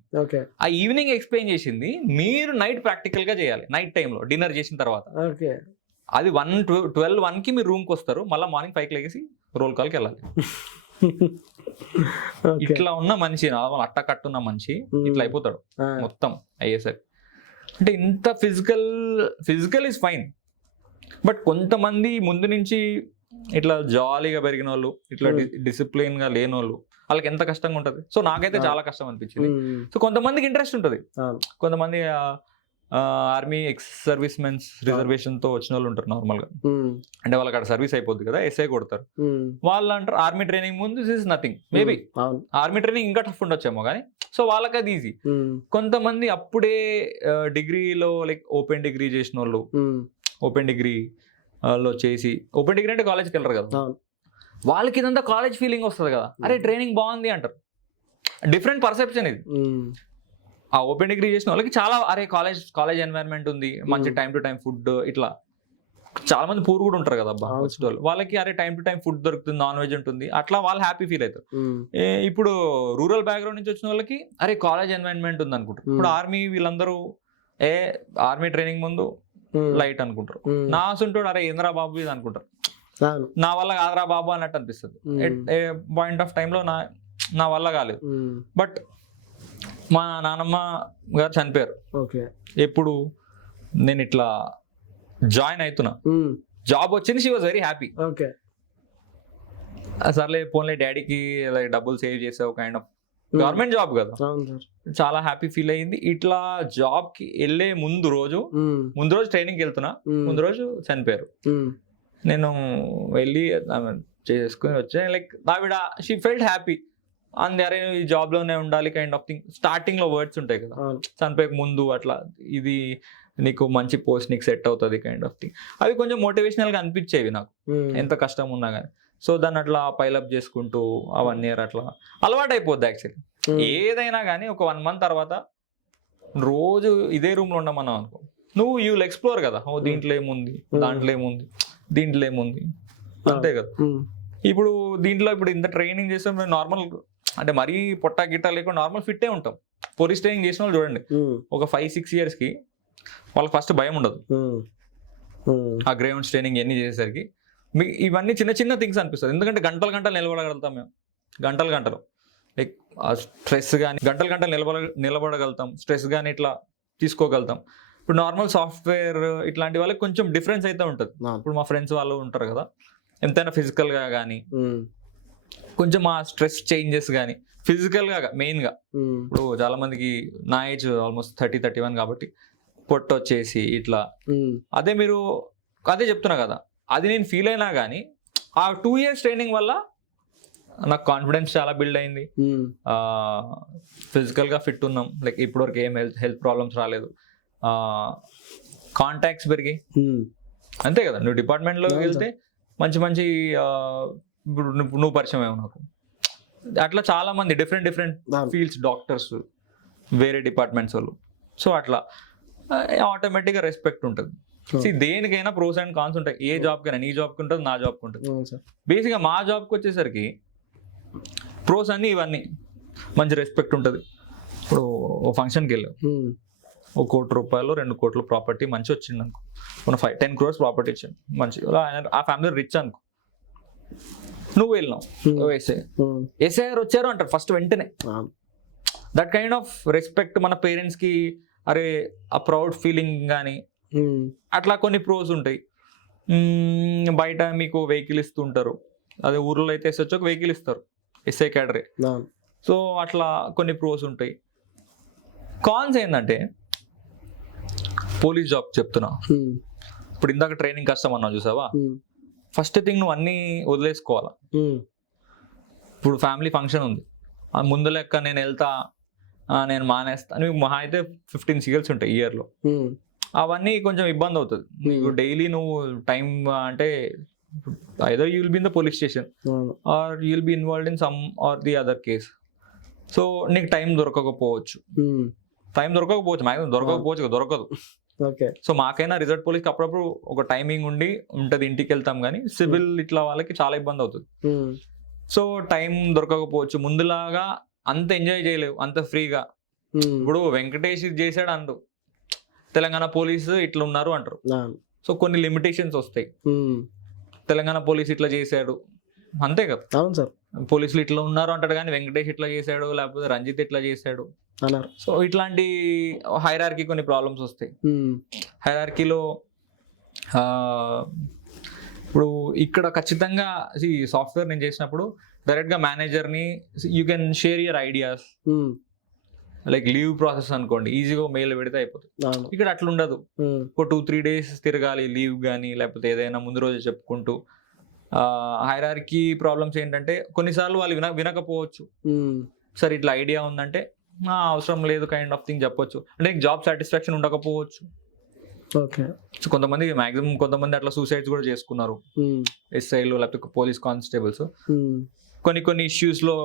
ఆ ఈవినింగ్ ఎక్స్ప్లెయిన్ చేసింది మీరు నైట్ ప్రాక్టికల్ గా చేయాలి. నైట్ టైంలో డిన్నర్ చేసిన తర్వాత అది 12-1కి మీరు రూమ్కి వస్తారు. మళ్ళీ మార్నింగ్ 5కి లేసి రోల్ కాల్కి వెళ్ళాలి. ఇట్లా ఉన్న మనిషి, అట్ట కట్టున్న మనిషి ఇట్లా అయిపోతాడు మొత్తం అయ్యేసరికి. అంటే ఇంత ఫిజికల్ ఇస్ ఫైన్, బట్ కొంతమంది ముందు నుంచి ఇట్లా జాలీగా పెరిగిన వాళ్ళు, ఇట్లా డిసిప్లిన్ గా లేని వాళ్ళు, వాళ్ళకి ఎంత కష్టంగా ఉంటది. సో నాకైతే చాలా కష్టం అనిపించింది. సో కొంతమందికి ఇంట్రెస్ట్ ఉంటుంది, కొంతమంది army ex service mens reservation తో వచ్చిన వాళ్ళు ఉంటారు నార్మల్ గా, అంటే వాళ్ళకి అక్కడ సర్వీస్ అయిపోద్ది కదా, ఎస్ఐ కొడతారు. వాళ్ళు అంటారు ఆర్మీ ట్రైనింగ్ ముందు this is nothing, maybe army training ఇంకా టఫ్ ఉండొచ్చేమో కానీ, సో వాళ్ళకి అది ఈజీ. కొంతమంది అప్పుడే డిగ్రీలో లైక్ ఓపెన్ డిగ్రీ చేసిన వాళ్ళు, ఓపెన్ డిగ్రీ లో చేసి, ఓపెన్ డిగ్రీ అంటే కాలేజ్కి వెళ్ళరు కదా, వాళ్ళకి ఇదంతా కాలేజ్ ఫీలింగ్ వస్తుంది కదా, అరే ట్రైనింగ్ బాగుంది అంటారు. డిఫరెంట్ పర్సెప్షన్ ఇది. ఆ ఓపెన్ డిగ్రీ చేసిన వాళ్ళకి చాలా అరే కాలేజ్ ఎన్వైరన్మెంట్ ఉంది, మంచి టైం టు టైం ఫుడ్, ఇట్లా చాలా మంది పూర్ కూడా ఉంటారు కదా అబ్బా వచ్చిన వాళ్ళు, వాళ్ళకి అరే టైం టు టైం ఫుడ్ దొరుకుతుంది, నాన్ వెజ్ ఉంటుంది, అట్లా వాళ్ళు హ్యాపీ ఫీల్ అవుతారు. ఇప్పుడు రూరల్ బ్యాక్గ్రౌండ్ నుంచి వచ్చిన వాళ్ళకి అరే కాలేజ్ ఎన్వైరన్మెంట్ ఉంది అనుకుంటారు. ఇప్పుడు ఆర్మీ వీళ్ళందరూ ఆర్మీ ట్రైనింగ్ ముందు లైట్ అనుకుంటారు. నా అసంటోడు అరే ఇంద్రా బాబు ఇది అనుకుంటారు, నా వల్ల కాదురా బాబు అన్నట్టు అనిపిస్తుంది. పాయింట్ ఆఫ్ టైంలో నా వల్ల కాలేదు. బట్ మా నాన్నమ్మ గారు చనిపోయారు. ఎప్పుడు నేను ఇట్లా జాయిన్ అవుతున్నా, జాబ్ వచ్చింది, షీ వాజ్ వెరీ హ్యాపీ. సర్లే పోన్లే డాడీకి డబ్బులు సేవ్ చేసావు, కైండ్ ఆఫ్ గవర్నమెంట్ జాబ్ కదా, చాలా హ్యాపీ ఫీల్ అయ్యింది. ఇట్లా జాబ్ కి వెళ్ళే ముందు రోజు ట్రైనింగ్కి వెళ్తున్నా, ముందు రోజు చనిపోయారు. నేను వెళ్ళి చేసుకుని వచ్చా, లైక్ ఆవిడ షీ ఫెల్ట్ హ్యాపీ అండ్ అరే ఈ జాబ్ లోనే ఉండాలి కైండ్ ఆఫ్ థింగ్. స్టార్టింగ్ లో వర్డ్స్ ఉంటాయి కదా చనిపోయక ముందు, అట్లా ఇది నీకు మంచి పోస్ట్ నీకు సెట్ అవుతుంది కైండ్ ఆఫ్ థింగ్. అవి కొంచెం మోటివేషనల్ గా అనిపించేవి నాకు, ఎంత కష్టం ఉన్నా కానీ. సో దాన్ని అట్లా పైలప్ చేసుకుంటూ ఆ 1 year అట్లా అలవాటు అయిపోద్ది. యాక్చువల్లీ ఏదైనా కానీ ఒక 1 month తర్వాత రోజు ఇదే రూమ్ లో ఉండమన్నావు అనుకో, నువ్వు యూ విల్ ఎక్స్ప్లోర్ కదా, ఓ దీంట్లో ఏముంది, దాంట్లో ఏముంది, దీంట్లో ఏముంది, అంతే కదా. ఇప్పుడు దీంట్లో ఇప్పుడు ఇంత ట్రైనింగ్ చేస్తే నార్మల్ అంటే మరీ పొట్ట గిట్ట లేకుండా నార్మల్ ఫిట్టే ఉంటాం. పోలీస్ ట్రైనింగ్ చేసిన వాళ్ళు చూడండి, ఒక 5-6 years కి వాళ్ళకి ఫస్ట్ భయం ఉండదు. ఆ గ్రౌండ్స్ ట్రైనింగ్ ఎన్ని చేసేసరికి ఇవన్నీ చిన్న చిన్న థింగ్స్ అనిపిస్తుంది. ఎందుకంటే గంటలు నిలబడగలుగుతాం మేము, గంటలు లైక్ స్ట్రెస్ కానీ గంటలు నిలబడగలుగుతాం, స్ట్రెస్ కానీ ఇట్లా తీసుకోగలుగుతాం. ఇప్పుడు నార్మల్ సాఫ్ట్వేర్ ఇట్లాంటి వాళ్ళకి కొంచెం డిఫరెన్స్ అయితే ఉంటుంది. ఇప్పుడు మా ఫ్రెండ్స్ వాళ్ళు ఉంటారు కదా, ఎంతైనా ఫిజికల్ గా కానీ కొంచెం ఆ స్ట్రెస్ చేంజెస్ కానీ ఫిజికల్ గా మెయిన్ గా. ఇప్పుడు చాలా మందికి నా ఏజ్ ఆల్మోస్ట్ 30-31 కాబట్టి పొట్ట వచ్చేసి ఇట్లా, అదే మీరు అదే చెప్తున్నా కదా, అది నేను ఫీల్ అయినా కానీ ఆ 2 years ట్రైనింగ్ వల్ల నాకు కాన్ఫిడెన్స్ చాలా బిల్డ్ అయింది. ఫిజికల్ గా ఫిట్ ఉన్నాం, లైక్ ఇప్పటివరకు ఏం హెల్త్ ప్రాబ్లమ్స్ రాలేదు. కాంటాక్ట్స్ పెరిగి, అంతే కదా, నువ్వు డిపార్ట్మెంట్ లో వెళ్తే మంచి ఇప్పుడు నువ్వు పరిచయం అయ్యావు నాకు. అట్లా చాలా మంది డిఫరెంట్ ఫీల్డ్స్, డాక్టర్స్, వేరే డిపార్ట్మెంట్స్ వాళ్ళు. సో అట్లా ఆటోమేటిక్గా రెస్పెక్ట్ ఉంటుంది. దేనికైనా ప్రోస్ అండ్ కాన్స్ ఉంటాయి. ఏ జాబ్ కైనా, నీ జాబ్కి ఉంటుంది, నా జాబ్కి ఉంటుంది. బేసిక్గా మా జాబ్కి వచ్చేసరికి ప్రోస్ అన్ని ఇవన్నీ, మంచి రెస్పెక్ట్ ఉంటుంది. ఇప్పుడు ఓ ఫంక్షన్కి వెళ్ళావు, 1 కోటి రూపాయలు 2 కోట్ల ప్రాపర్టీ మంచి వచ్చింది అనుకో, 10 crores ప్రాపర్టీ ఇచ్చింది మంచి, ఆ ఫ్యామిలీ రిచ్ అనుకో, నువ్వు వెళ్ళినావు ఎస్ఐఆర్ వచ్చారు అంటారు ఫస్ట్ వెంటనే. దట్ కైండ్ ఆఫ్ రెస్పెక్ట్ మన పేరెంట్స్ కి, అరే ఆ ప్రౌడ్ ఫీలింగ్ కానీ అట్లా కొన్ని ప్రోస్ ఉంటాయి. బయట మీకు వెహికల్ ఇస్తుంటారు, అదే ఊర్లో అయితే ఎస్ఐ ఒక వెహికల్ ఇస్తారు, ఎస్ఐ క్యాడరే. సో అట్లా కొన్ని ప్రోస్ ఉంటాయి. కాన్స్ ఏంటంటే పోలీస్ జాబ్ చెప్తున్నా, ఇప్పుడు ఇందాక ట్రైనింగ్ కష్టం అన్నావు చూసావా, ఫస్ట్ థింగ్ నువ్వు అన్ని వదిలేసుకోవాలా. ఇప్పుడు ఫ్యామిలీ ఫంక్షన్ ఉంది, ముందు లెక్క నేను వెళ్తా, నేను మానేస్తా, నువ్వు మహా అయితే 15 CLs ఉంటాయి ఇయర్లో, అవన్నీ కొంచెం ఇబ్బంది అవుతుంది నీకు. డైలీ నువ్వు టైం అంటే either you will be in the police station or you will be involved in some or the other case. So నీకు టైం దొరకకపోవచ్చు, మ్యాక్సిమం దొరకదు. సో మాకైనా రిజర్వ్ పోలీస్ కి అప్పుడప్పుడు ఒక టైమింగ్ ఉంటది, ఇంటికి వెళ్తాం. కానీ సివిల్ ఇట్లా వాళ్ళకి చాలా ఇబ్బంది అవుతుంది. సో టైం దొరకకపోవచ్చు, ముందులాగా అంత ఎంజాయ్ చేయలేవు అంత ఫ్రీగా. ఇప్పుడు వెంకటేష్ చేశాడు అంటూ తెలంగాణ పోలీసు ఇట్లా ఉన్నారు అంటారు. సో కొన్ని లిమిటేషన్స్ వస్తాయి. తెలంగాణ పోలీస్ ఇట్లా చేశాడు అంతే కదా. అవును సార్, పోలీసులు ఇట్లా ఉన్నారు అంటాడు, కానీ వెంకటేష్ ఇట్లా చేశాడు, లేకపోతే రంజిత్ ఇట్లా చేశాడు అన్నారు. సో ఇట్లాంటి హైరార్కీ కొన్ని ప్రాబ్లమ్స్ వస్తాయి. హైరార్కీలో ఇప్పుడు ఇక్కడ ఖచ్చితంగా సాఫ్ట్వేర్ నేను చేసినప్పుడు డైరెక్ట్ గా మేనేజర్ ని you can share your ideas. Like leave process అనుకోండి, ఈజీగా మెయిల్ పెడితే అయిపోతుంది. అవును. ఇక్కడ అట్లా ఉండదు. ఉమ్, ఒక 2-3 డేస్ తిరగాలి లీవ్ కానీ, లేకపోతే ఏదైనా ముందు రోజు చెప్పుకుంటూ. హైరార్కీ ప్రాబ్లమ్స్ ఏంటంటే కొన్నిసార్లు వాళ్ళు వినకపోవచ్చు. ఉమ్, సరే ఇట్లా ఐడియా ఉందంటే అవసరం లేదు కైండ్ ఆఫ్ థింగ్ చెప్పొచ్చు. అంటే నీకు జాబ్ సాటిస్ఫాక్షన్ ఉండకపోవచ్చు. ఓకే. సో కొంతమంది అట్లా సూసైడ్స్ కూడా చేసుకున్నారు, ఉమ్, ఎస్ఐలు లేకపోతే పోలీస్ కానిస్టేబుల్స్. ఉమ్, కొన్ని ఇష్యూస్ లో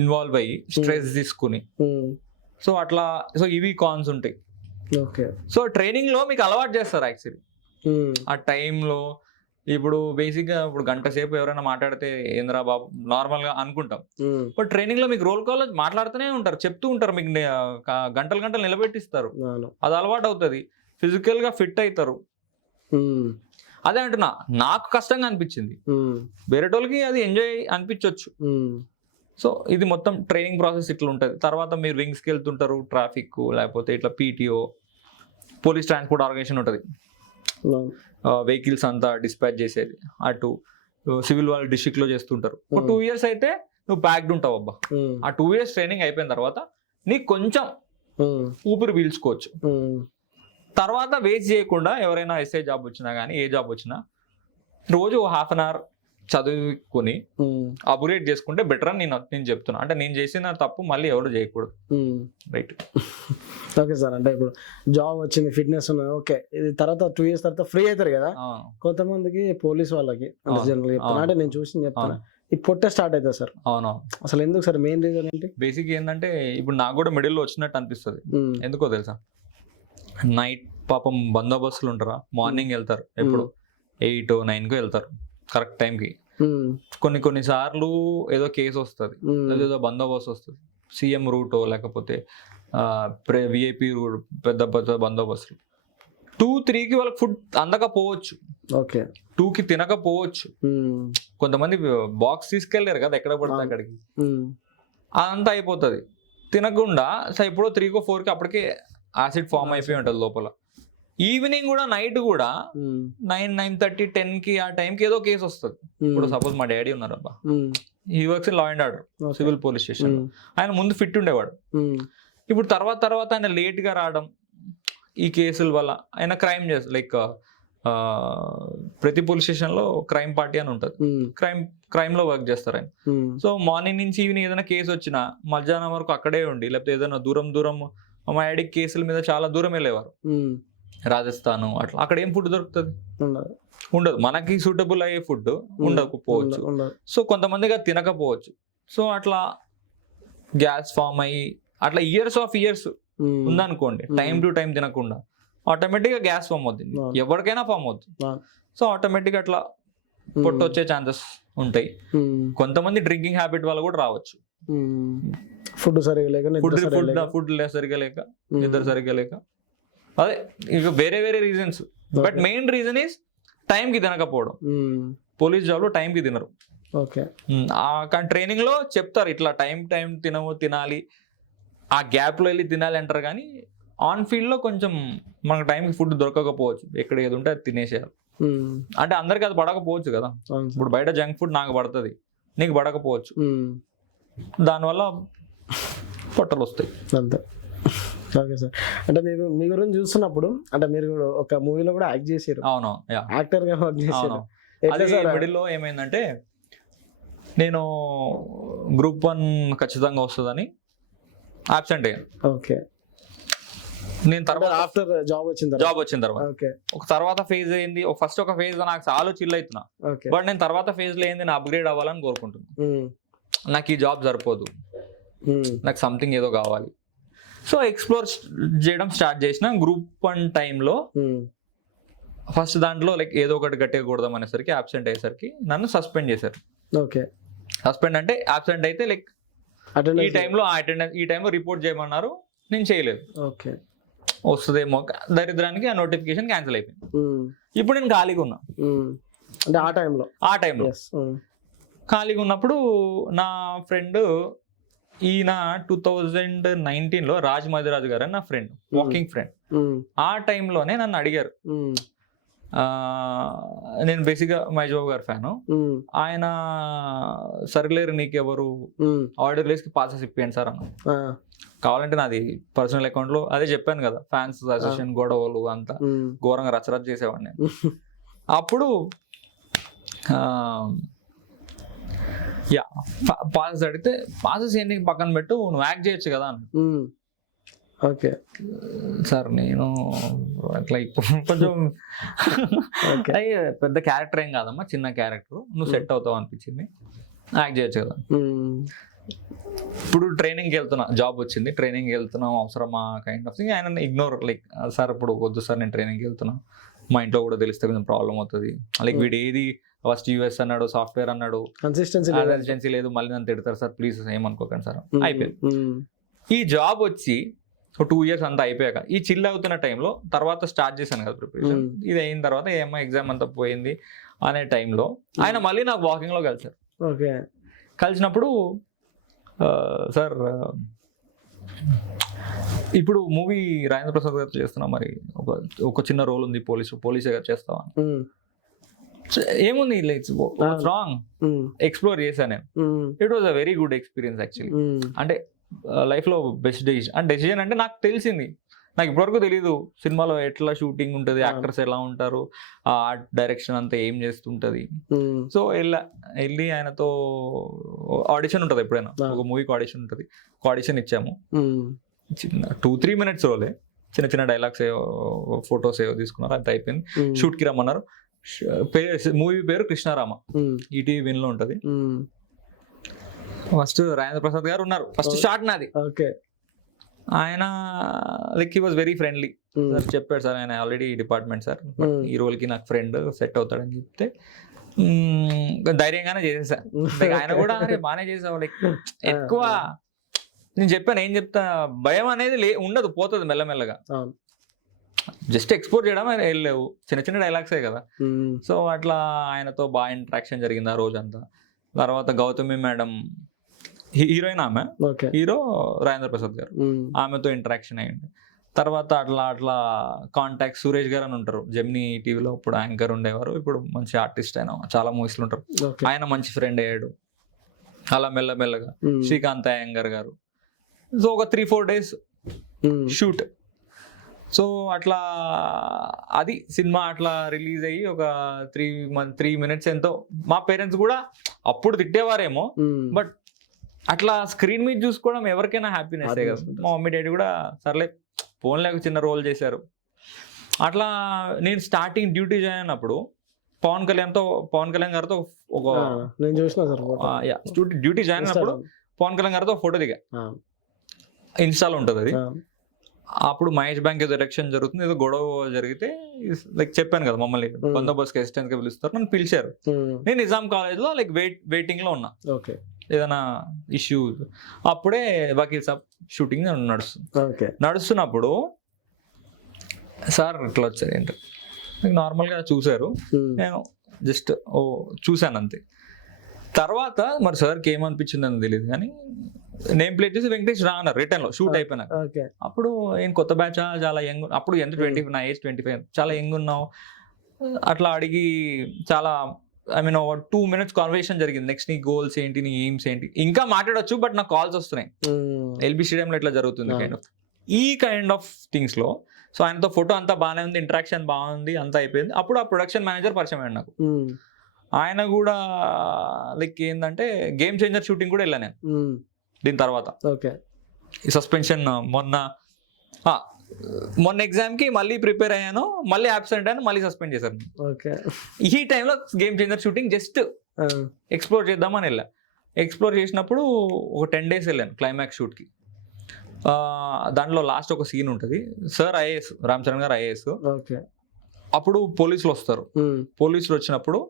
ఇన్వాల్వ్ అయ్యి స్ట్రెస్ తీసుకుని. ఉమ్, సో ఇవి కాన్స్ ఉంటాయి. ఓకే. సో ట్రైనింగ్ లో మీకు అలవాటు చేస్తారు యాక్చువల్లీ. ఉమ్, ఆ టైంలో ఇప్పుడు బేసిక్గా ఇప్పుడు గంట సేపు ఎవరైనా మాట్లాడితే ఏంద్రా బాబు నార్మల్ గా అనుకుంటాం. ఉమ్, బట్ ట్రైనింగ్ లో మీకు రోల్ కాల్ మాట్లాడుతూనే ఉంటారు, చెప్తూ ఉంటారు, మీకు గంటలు నిలబెట్టిస్తారు. అవును. అది అలవాటు అవుతుంది, ఫిజికల్ గా ఫిట్ అవుతారు. ఉమ్, అదే అంటున్నా, నాకు కష్టంగా అనిపించింది, ఉమ్, వేరేటోళ్ళకి అది ఎంజాయ్ అనిపించవచ్చు. ఉమ్, సో ఇది మొత్తం ట్రైనింగ్ ప్రాసెస్ ఇట్లా ఉంటుంది. తర్వాత మీరు వింగ్స్కి వెళ్తుంటారు, ట్రాఫిక్ లేకపోతే ఇట్లా పీటీఓ, పోలీస్ ట్రాన్స్పోర్ట్ ఆర్గనైజేషన్ ఉంటుంది, అవును. వెహికల్స్ అంతా డిస్పాచ్ చేసేది. అటు సివిల్ వాళ్ళు డిస్ట్రిక్ట్ లో చేస్తుంటారు. ఒక 2 years అయితే నువ్వు ప్యాక్డ్ ఉంటావు అబ్బా. ఉమ్, ఆ 2 years ట్రైనింగ్ అయిపోయిన తర్వాత నీకు కొంచెం ఉమ్, ఊపిరి పీల్చుకోవచ్చు. ఉమ్, తర్వాత వేస్ట్ చేయకుండా ఎవరైనా ఎస్ఐ జాబ్ వచ్చినా కానీ ఏ జాబ్ వచ్చినా రోజు 1/2 hour చదువుకుని ఉమ్, అప్గ్రేడ్ చేసుకుంటే బెటర్ అని నేను చెప్తున్నా. అంటే నేను చేసిన తప్పు మళ్ళీ ఎవరు చేయకూడదు. ఉమ్. రైట్. Okay sir. అంటే ఇప్పుడు జాబ్ వచ్చింది, ఫిట్నెస్ ఉన్నది, ఓకే. ఇది తర్వాత 2 years తర్వాత ఫ్రీ అవుతారు కదా. కొంతమందికి పోలీస్ వాళ్ళకి అంటే జనరల్ చెప్తున్నా, అంటే నేను చూసి చెప్తున్నా, ఈ పొట్టే స్టార్ట్ అవుతుంది సార్. అవును. అసలు ఎందుకు సార్? మెయిన్ రీజన్ ఏంటి? బేసిక్ ఏంటంటే ఇప్పుడు నాకు కూడా మిడిల్లో వచ్చినట్టు అనిపిస్తుంది. ఎందుకో తెలుసా, నైట్ పాపం బందోబస్తులు ఉంటారా, మార్నింగ్ వెళ్తారు, ఎప్పుడు 8-9 వెళ్తారు కరెక్ట్ టైంకి. కొన్ని సార్లు ఏదో కేసు వస్తుంది, ఏదో బందోబస్తు వస్తుంది, సీఎం రూటో లేకపోతే విఐపి రూట్, పెద్ద బందోబస్తులు. 2-3కి వాళ్ళకి ఫుడ్ అందకపోవచ్చు, ఓకే. 2కి తినకపోవచ్చు. కొంతమంది బాక్స్ తీసుకెళ్ళారు కదా ఎక్కడ పడితే అక్కడికి, అదంతా అయిపోతుంది తినకుండా. సో ఇప్పుడు 3-4కి అప్పటికే యాసిడ్ ఫామ్ అయిపోయి ఉంటుంది లోపల. ఈవినింగ్ కూడా, నైట్ కూడా 9-9:30, 10కి ఆ టైంకి ఏదో కేసు వస్తుంది. ఇప్పుడు సపోజ్ మా డాడీ ఉన్నారు అబ్బా, ఈ works law and order civil police station. ఆయన ముందు ఫిట్ ఉండేవాడు. ఇప్పుడు తర్వాత ఆయన లేట్ గా రావడం, ఈ కేసుల వల్ల ఆయన క్రైమ్ చేస్తారు. లైక్ ప్రతి పోలీస్ స్టేషన్ లో క్రైమ్ పార్టీ అని ఉంటుంది, క్రైమ్ లో వర్క్ చేస్తారు ఆయన. సో మార్నింగ్ నుంచి ఈవినింగ్ ఏదైనా కేసు వచ్చినా మధ్యాహ్నం వరకు అక్కడే ఉండి, లేకపోతే ఏదైనా దూరం మా డాడీ కేసుల మీద చాలా దూరం వెళ్ళేవారు, రాజస్థాన్ అట్లా. అక్కడ ఏం ఫుడ్ దొరుకుతుంది? ఉండదు. మనకి సూటబుల్ అయ్యే ఫుడ్ ఉండకపోవచ్చు. సో కొంతమందికి అది తినకపోవచ్చు. సో అట్లా గ్యాస్ ఫామ్ అయ్యి అట్లా ఇయర్స్ ఉందనుకోండి, టైం టు టైం తినకుండా, ఆటోమేటిక్ గా గ్యాస్ ఫామ్ అవుతుంది, ఎవరికైనా ఫామ్ అవుతుంది. సో ఆటోమేటిక్ అట్లా పొట్ట వచ్చే ఛాన్సెస్ ఉంటాయి. కొంతమంది డ్రింకింగ్ హ్యాబిట్ వల్ల కూడా రావచ్చు. ఫుడ్ సరిగా లేక, ఫుడ్ సరిగా లేక, నిద్ర సరిగా లేక, అదే ఇక వేరే reasons. But main reason is టైంకి తినకపోవడం. పోలీస్ జాబ్ లో టైంకి తినరు. కానీ ట్రైనింగ్ లో చెప్తారు ఇట్లా టైం తినాలి, ఆ గ్యాప్ లో వెళ్ళి తినాలి అంటారు. కానీ ఆన్ ఫీల్డ్ లో కొంచెం మనకు టైంకి ఫుడ్ దొరకకపోవచ్చు, ఎక్కడ ఏది ఉంటే అది తినేసేయాలి. అంటే అందరికి అది పడకపోవచ్చు కదా. ఇప్పుడు బయట జంక్ ఫుడ్ నాకు పడుతుంది, నీకు పడకపోవచ్చు, దానివల్ల పొట్టలు వస్తాయి అంతే. Okay sir. అంటే మీరు మీ గురించి చూస్తున్నప్పుడు, అంటే మీరు ఒక మూవీలో కూడా యాక్ట్ చేశారు. అవును, యాక్టర్ గా వర్క్ చేశారు. మిడిల్లో ఏమైందంటే, నేను Group 1 ఖచ్చితంగా వస్తుందని ఆబ్సెంట్ అయ్యాను. ఓకే. నేను తర్వాత ఆఫ్టర్ జాబ్ వచ్చిన తర్వాత ఒక తర్వాత ఫేజ్ అయింది. ఫస్ట్ ఒక ఫేజ్ నాకు చాలా చిల్ అవుతున్నా, బట్ నేను తర్వాత ఫేజ్ లో ఏంది, నేను అప్గ్రేడ్ అవ్వాలని కోరుకుంటున్నాను. నాకు ఈ జాబ్ సరిపోదు, నాకు సంథింగ్ ఏదో కావాలి. సో ఎక్స్ప్లోర్ చేయడం స్టార్ట్ చేసిన. Group 1 టైంలో ఫస్ట్ దాంట్లో లైక్ ఏదో ఒకటి గట్టేయకూడదాం అనేసరికి, అబ్సెంట్ అయ్యేసరికి నన్ను సస్పెండ్ చేశారు. ఓకే. సస్పెండ్ అంటే అబ్సెంట్ అయితే లైక్ ఈ టైంలో రిపోర్ట్ చేయమన్నారు, నేను చేయలేదు. ఓకే. వస్తుందేమో దరిద్రానికి ఆ నోటిఫికేషన్ క్యాన్సిల్ అయిపోయింది. ఇప్పుడు నేను ఖాళీగా ఉన్నా. అంటే ఆ టైంలో ఖాళీగా ఉన్నప్పుడు నా ఫ్రెండ్, ఈయన 2019లో రాజ్ మధురాజు గారు అని నా ఫ్రెండ్, వాకింగ్ ఫ్రెండ్. ఆ టైంలోనే నన్ను అడిగారు. నేను బేసిక్గా మహేష్ బాబు గారి ఫ్యాను. ఆయన సర్లేరు నీకెవరు, ఆర్డర్ లేసి పాసెస్ ఇప్పియండి సార్ అన్న. కావాలంటే నాది పర్సనల్ అకౌంట్లో అదే చెప్పాను కదా, ఫ్యాన్స్ అసోసియేషన్ గొడవలు అంతా ఘోరంగా రచరచ చేసేవాడిని. అప్పుడు యా పాసెస్ అడిగితే పాసెస్ ఏంటి పక్కన పెట్టు, నువ్వు యాక్ట్ చేయొచ్చు కదా అని. ఓకే సార్ నేను అట్లా ఇప్పుడు కొంచెం అయ్యే పెద్ద క్యారెక్టర్ ఏం కాదమ్మా, చిన్న క్యారెక్టర్, నువ్వు సెట్ అవుతావు అనిపించింది, యాక్ట్ చేయొచ్చు కదా. ఇప్పుడు ట్రైనింగ్కి వెళ్తున్నా, జాబ్ వచ్చింది, ట్రైనింగ్కి వెళ్తున్నాం అవసరమా కైండ్ ఆఫ్ థింగ్. ఆయన ఇగ్నోర్ లైక్ సార్ ఇప్పుడు వద్దు సార్ నేను ట్రైనింగ్కి వెళ్తున్నా, మా ఇంట్లో కూడా తెలిస్తే కొంచెం ప్రాబ్లం అవుతుంది, లైక్ వీడు ఏది ఫస్ట్ యూఎస్ అన్నాడు, సాఫ్ట్వేర్ అన్నాడు, కన్సిస్టెన్సీ లేదు, మళ్ళీ నన్ను తిడతారు సార్ ప్లీజ్ ఏమనుకోకండి సార్. అయిపోయింది. ఈ జాబ్ వచ్చి 2 years అంతా అయిపోయాక ఈ చిల్ అవుతున్న టైంలో తర్వాత స్టార్ట్ చేశాను కదా ప్రిపరేషన్. ఇది అయిన తర్వాత ఏమో ఎగ్జామ్ అంతా పోయింది అనే టైంలో ఆయన మళ్ళీ నాకు వాకింగ్లో కలిసారు. ఓకే కలిసినప్పుడు సార్ ఇప్పుడు మూవీ రాజేంద్ర ప్రసాద్ గారు చేస్తున్నా, మరి ఒక చిన్న రోల్ ఉంది, పోలీసే గారు చేస్తావా, ఏముంది రాంగ్ ఎక్స్ప్లోర్ చేశాను నేను. It was a very good experience actually. అంటే లైఫ్లో బెస్ట్ డెసిషన్. అంటే డెసిషన్ అంటే నాకు తెలిసింది, నాకు ఇప్పటివరకు తెలీదు సినిమాలో ఎట్లా షూటింగ్ ఉంటుంది, యాక్టర్స్ ఎలా ఉంటారు, ఆర్ట్ డైరెక్షన్ అంతా ఏం చేస్తుంటది. సో వెళ్ళి ఆయనతో ఆడిషన్ ఉంటుంది, ఎప్పుడైనా ఒక మూవీకి ఆడిషన్ ఉంటుంది, ఆడిషన్ ఇచ్చాము. చిన్న 2-3 minutes రోలే, చిన్న చిన్న డైలాగ్స్ ఏవో ఫొటోస్ ఏవో తీసుకున్నారు, అంత అయిపోయింది. షూట్కి రమ్మన్నారు. మూవీ పేరు కృష్ణారామ, ఈటీవీ విన్లో ఉంటుంది. ఫస్ట్ రాజేంద్ర ప్రసాద్ గారు ఉన్నారు, ఫస్ట్ షాట్ నాది. ఓకే ఆయన like he was very friendly. Sir చెప్పాడు సార్ ఆయన ఆల్రెడీ డిపార్ట్మెంట్ సార్, ఈ రోల్కి నాకు ఫ్రెండ్ సెట్ అవుతాడని చెప్తే ధైర్యంగానే చేసేసా. ఆయన కూడా అరే బాగానే చేసావు, లైక్ ఎక్కువ నేను చెప్పాను, ఏం చెప్తా భయం అనేది ఉండదు, పోతుంది మెల్లమెల్లగా. జస్ట్ ఎక్స్పోర్ట్ చేయడం వెళ్ళలేవు, చిన్న చిన్న డైలాగ్సే కదా. సో అట్లా ఆయనతో బాగా ఇంటరాక్షన్ జరిగింది ఆ రోజంతా. తర్వాత గౌతమి మేడం హీరోయిన్, ఆమె హీరో రాజేంద్ర ప్రసాద్ గారు, ఆమెతో ఇంటరాక్షన్ అయ్యింది. తర్వాత అట్లా కాంటాక్ట్ సురేష్ గారు అని ఉంటారు, జెమినీ టీవీలో ఇప్పుడు యాంకర్ ఉండేవారు, ఇప్పుడు మంచి ఆర్టిస్ట్ అయినా చాలా మూవీస్లో ఉంటారు, ఆయన మంచి ఫ్రెండ్ అయ్యాడు. అలా మెల్లమెల్లగా శ్రీకాంత్ అయ్యంగర్ గారు. సో ఒక 3-4 days షూట్. సో అట్లా అది సినిమా అట్లా రిలీజ్ అయ్యి ఒక 3 minutes ఎంతో. మా పేరెంట్స్ కూడా అప్పుడు తిట్టేవారేమో, బట్ అట్లా స్క్రీన్ మీద చూసుకోవడం ఎవరికైనా హ్యాపీనెస్ కదా. మా మమ్మీ డాడీ కూడా సర్లే ఫోన్లో చిన్న రోల్ చేశారు. అట్లా నేను స్టార్టింగ్ డ్యూటీ జాయిన్ అయినప్పుడు పవన్ కళ్యాణ్ గారితో ఒక డ్యూటీ జాయిన్ అయినప్పుడు పవన్ కళ్యాణ్ గారితో ఫోటో దిగా, ఇన్స్టాలో ఉంటుంది అది. అప్పుడు మహేష్ బ్యాంక్ ఏదో ఎలక్షన్ జరుగుతుంది, ఏదో గొడవ జరిగితే లైక్ చెప్పాను కదా మమ్మల్ని బందోబస్తు అసిస్టెంట్ గా పిలుస్తారు, నన్ను పిలిచారు. నేను నిజాం కాలేజ్ లో లైక్ వెయిటింగ్ లో ఉన్నా, ఏదైనా ఇష్యూ. అప్పుడే వకీల్ సాబ్ షూటింగ్ నడుస్తున్నప్పుడు సార్ ఇట్లా వచ్చారు, ఏంటి నార్మల్ గా చూసారు, నేను జస్ట్ చూసాను అంతే. తర్వాత మరి సార్కి ఏమనిపించింది అని తెలియదు కానీ నేమ్ ప్లేట్ చేసి వెంకటేష్ రా అన్నారు రిటర్న్ లో, షూట్ అయిపోయినాక. అప్పుడు ఏం కొత్త బ్యాచ్, చాలా యంగ్, అప్పుడు ఎంత 20, నా ఏజ్ 25, చాలా యంగ్ ఉన్నావు అట్లా అడిగి చాలా ఐ మీన్ 2 minutes కాన్వర్సేషన్ జరిగింది. నెక్స్ట్ నీ గోల్స్ ఏంటి, నీ ఎయిమ్స్ ఏంటి, ఇంకా మాట్లాడొచ్చు బట్ నాకు కాల్స్ వస్తున్నాయి, ఎల్బీ స్టేడియంలో ఇట్లా జరుగుతుంది కైండ్ ఆఫ్ థింగ్స్ లో. సో ఆయనతో ఫోటో అంతా బాగానే ఉంది, ఇంటరాక్షన్ బాగుంది, అంతా అయిపోయింది. అప్పుడు ఆ ప్రొడక్షన్ మేనేజర్ పరిచయం అయ్యాడు నాకు. ఆయన కూడా లైక్ ఏంటంటే గేమ్ చేంజర్ షూటింగ్ కూడా వెళ్ళాను నేను దీని తర్వాత. ఈ సస్పెన్షన్ మొన్న ఎగ్జామ్ కి మళ్ళీ ప్రిపేర్ అయ్యాను, మళ్ళీ అబ్సెంట్ అయ్యాను, మళ్ళీ సస్పెండ్ చేశాను. ఈ టైంలో game changer shooting just explore చేద్దామని వెళ్ళా. ఎక్స్ప్లోర్ చేసినప్పుడు ఒక 10 days వెళ్ళాను క్లైమాక్స్ షూట్ కి. దాంట్లో లాస్ట్ ఒక సీన్ ఉంటుంది, సార్ ఐఏఎస్, రామ్ చరణ్ గారు ఐఏఎస్. అప్పుడు పోలీసులు వస్తారు, పోలీసులు వచ్చినప్పుడు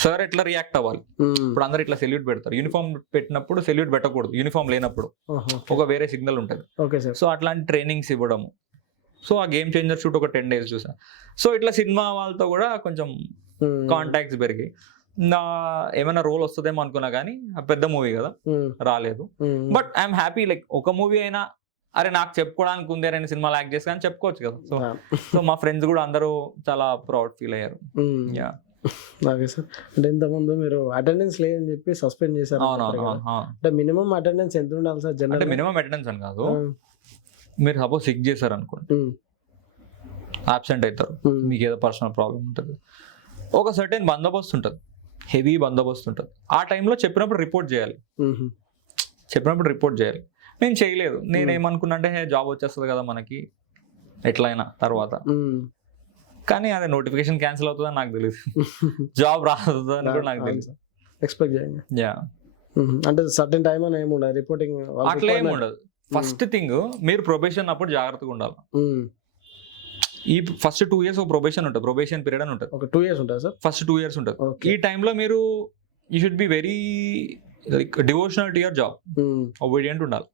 సార్ ఎట్లా రియాక్ట్ అవ్వాలి. ఇప్పుడు అందరు ఇట్లా సెల్యూట్ పెడతారు, యూనిఫామ్ పెట్టినప్పుడు సెల్యూట్ పెట్టకూడదు, యూనిఫామ్ లేనప్పుడు ఒక వేరే సిగ్నల్ ఉంటుంది. సో అట్లాంటి ట్రైనింగ్స్ ఇవ్వడము. సో ఆ గేమ్ చేంజర్ షూట్ ఒక 10 days చూసా. సో ఇట్లా సినిమా వాళ్ళతో కూడా కొంచెం కాంటాక్ట్స్ పెరిగి ఏమైనా రోల్ వస్తుందేమో అనుకున్నా కానీ పెద్ద మూవీ కదా రాలేదు. బట్ ఐఎమ్ హ్యాపీ, లైక్ ఒక మూవీ అయినా అరే నాకు చెప్పుకోవడానికి ఉంది, అరే సినిమాలో యాక్ట్ చేస్తా అని చెప్పుకోవచ్చు కదా. సో మా ఫ్రెండ్స్ కూడా అందరూ చాలా ప్రౌడ్ ఫీల్ అయ్యారు. Okay sir. అంటే ఇంతకుముందు మీరు అటెండెన్స్ లేదని చెప్పి సస్పెండ్ చేశారు అవునవును కదా. అవును. అంటే మినిమం అటెండెన్స్ ఎంత ఉండాలి సార్ అంటే జనరల్? మినిమం అటెండెన్స్ అని కాదు, మీరు సపోజ్ సిక్ చేశారు అనుకోండి, ఆబ్సెంట్ అవుతారు, మీకు ఏదో పర్సనల్ ప్రాబ్లం ఉంటుంది, ఒక సర్టెన్ బందోబస్తు ఉంటుంది, హెవీ బందోబస్తు ఉంటుంది. ఆ టైంలో చెప్పినప్పుడు రిపోర్ట్ చేయాలి, నేను చేయలేదు. నేనేమనుకున్నా అంటే జాబ్ వచ్చేస్తుంది కదా మనకి ఎట్లయినా తర్వాత, కానీ అది నోటిఫికేషన్ క్యాన్సిల్ అవుతుందని నాకు తెలియదు, జాబ్ రాదని కూడా నాకు తెలియదు. ఎక్స్పెక్ట్ చేయండి. యా, అంటే సర్టెన్ టైం అని ఏమి ఉండదు రిపోర్టింగ్, అట్లా ఏమి ఉండదు. ఫస్ట్ థింగ్, మీరు ప్రొబేషన్ అప్పుడు జాగ్రత్తగా ఉండాలి. ఈ ఫస్ట్ 2 years ప్రొబేషన్ ఉంటుంది, ప్రొబేషన్ పీరియడ్ అని ఉంటుంది. ఒక 2 years ఉంటుంది సార్. ఫస్ట్ 2 years ఉంటుంది. ఈ టైంలో మీరు you should be very like devotional to your job, obedient ఉండాలి.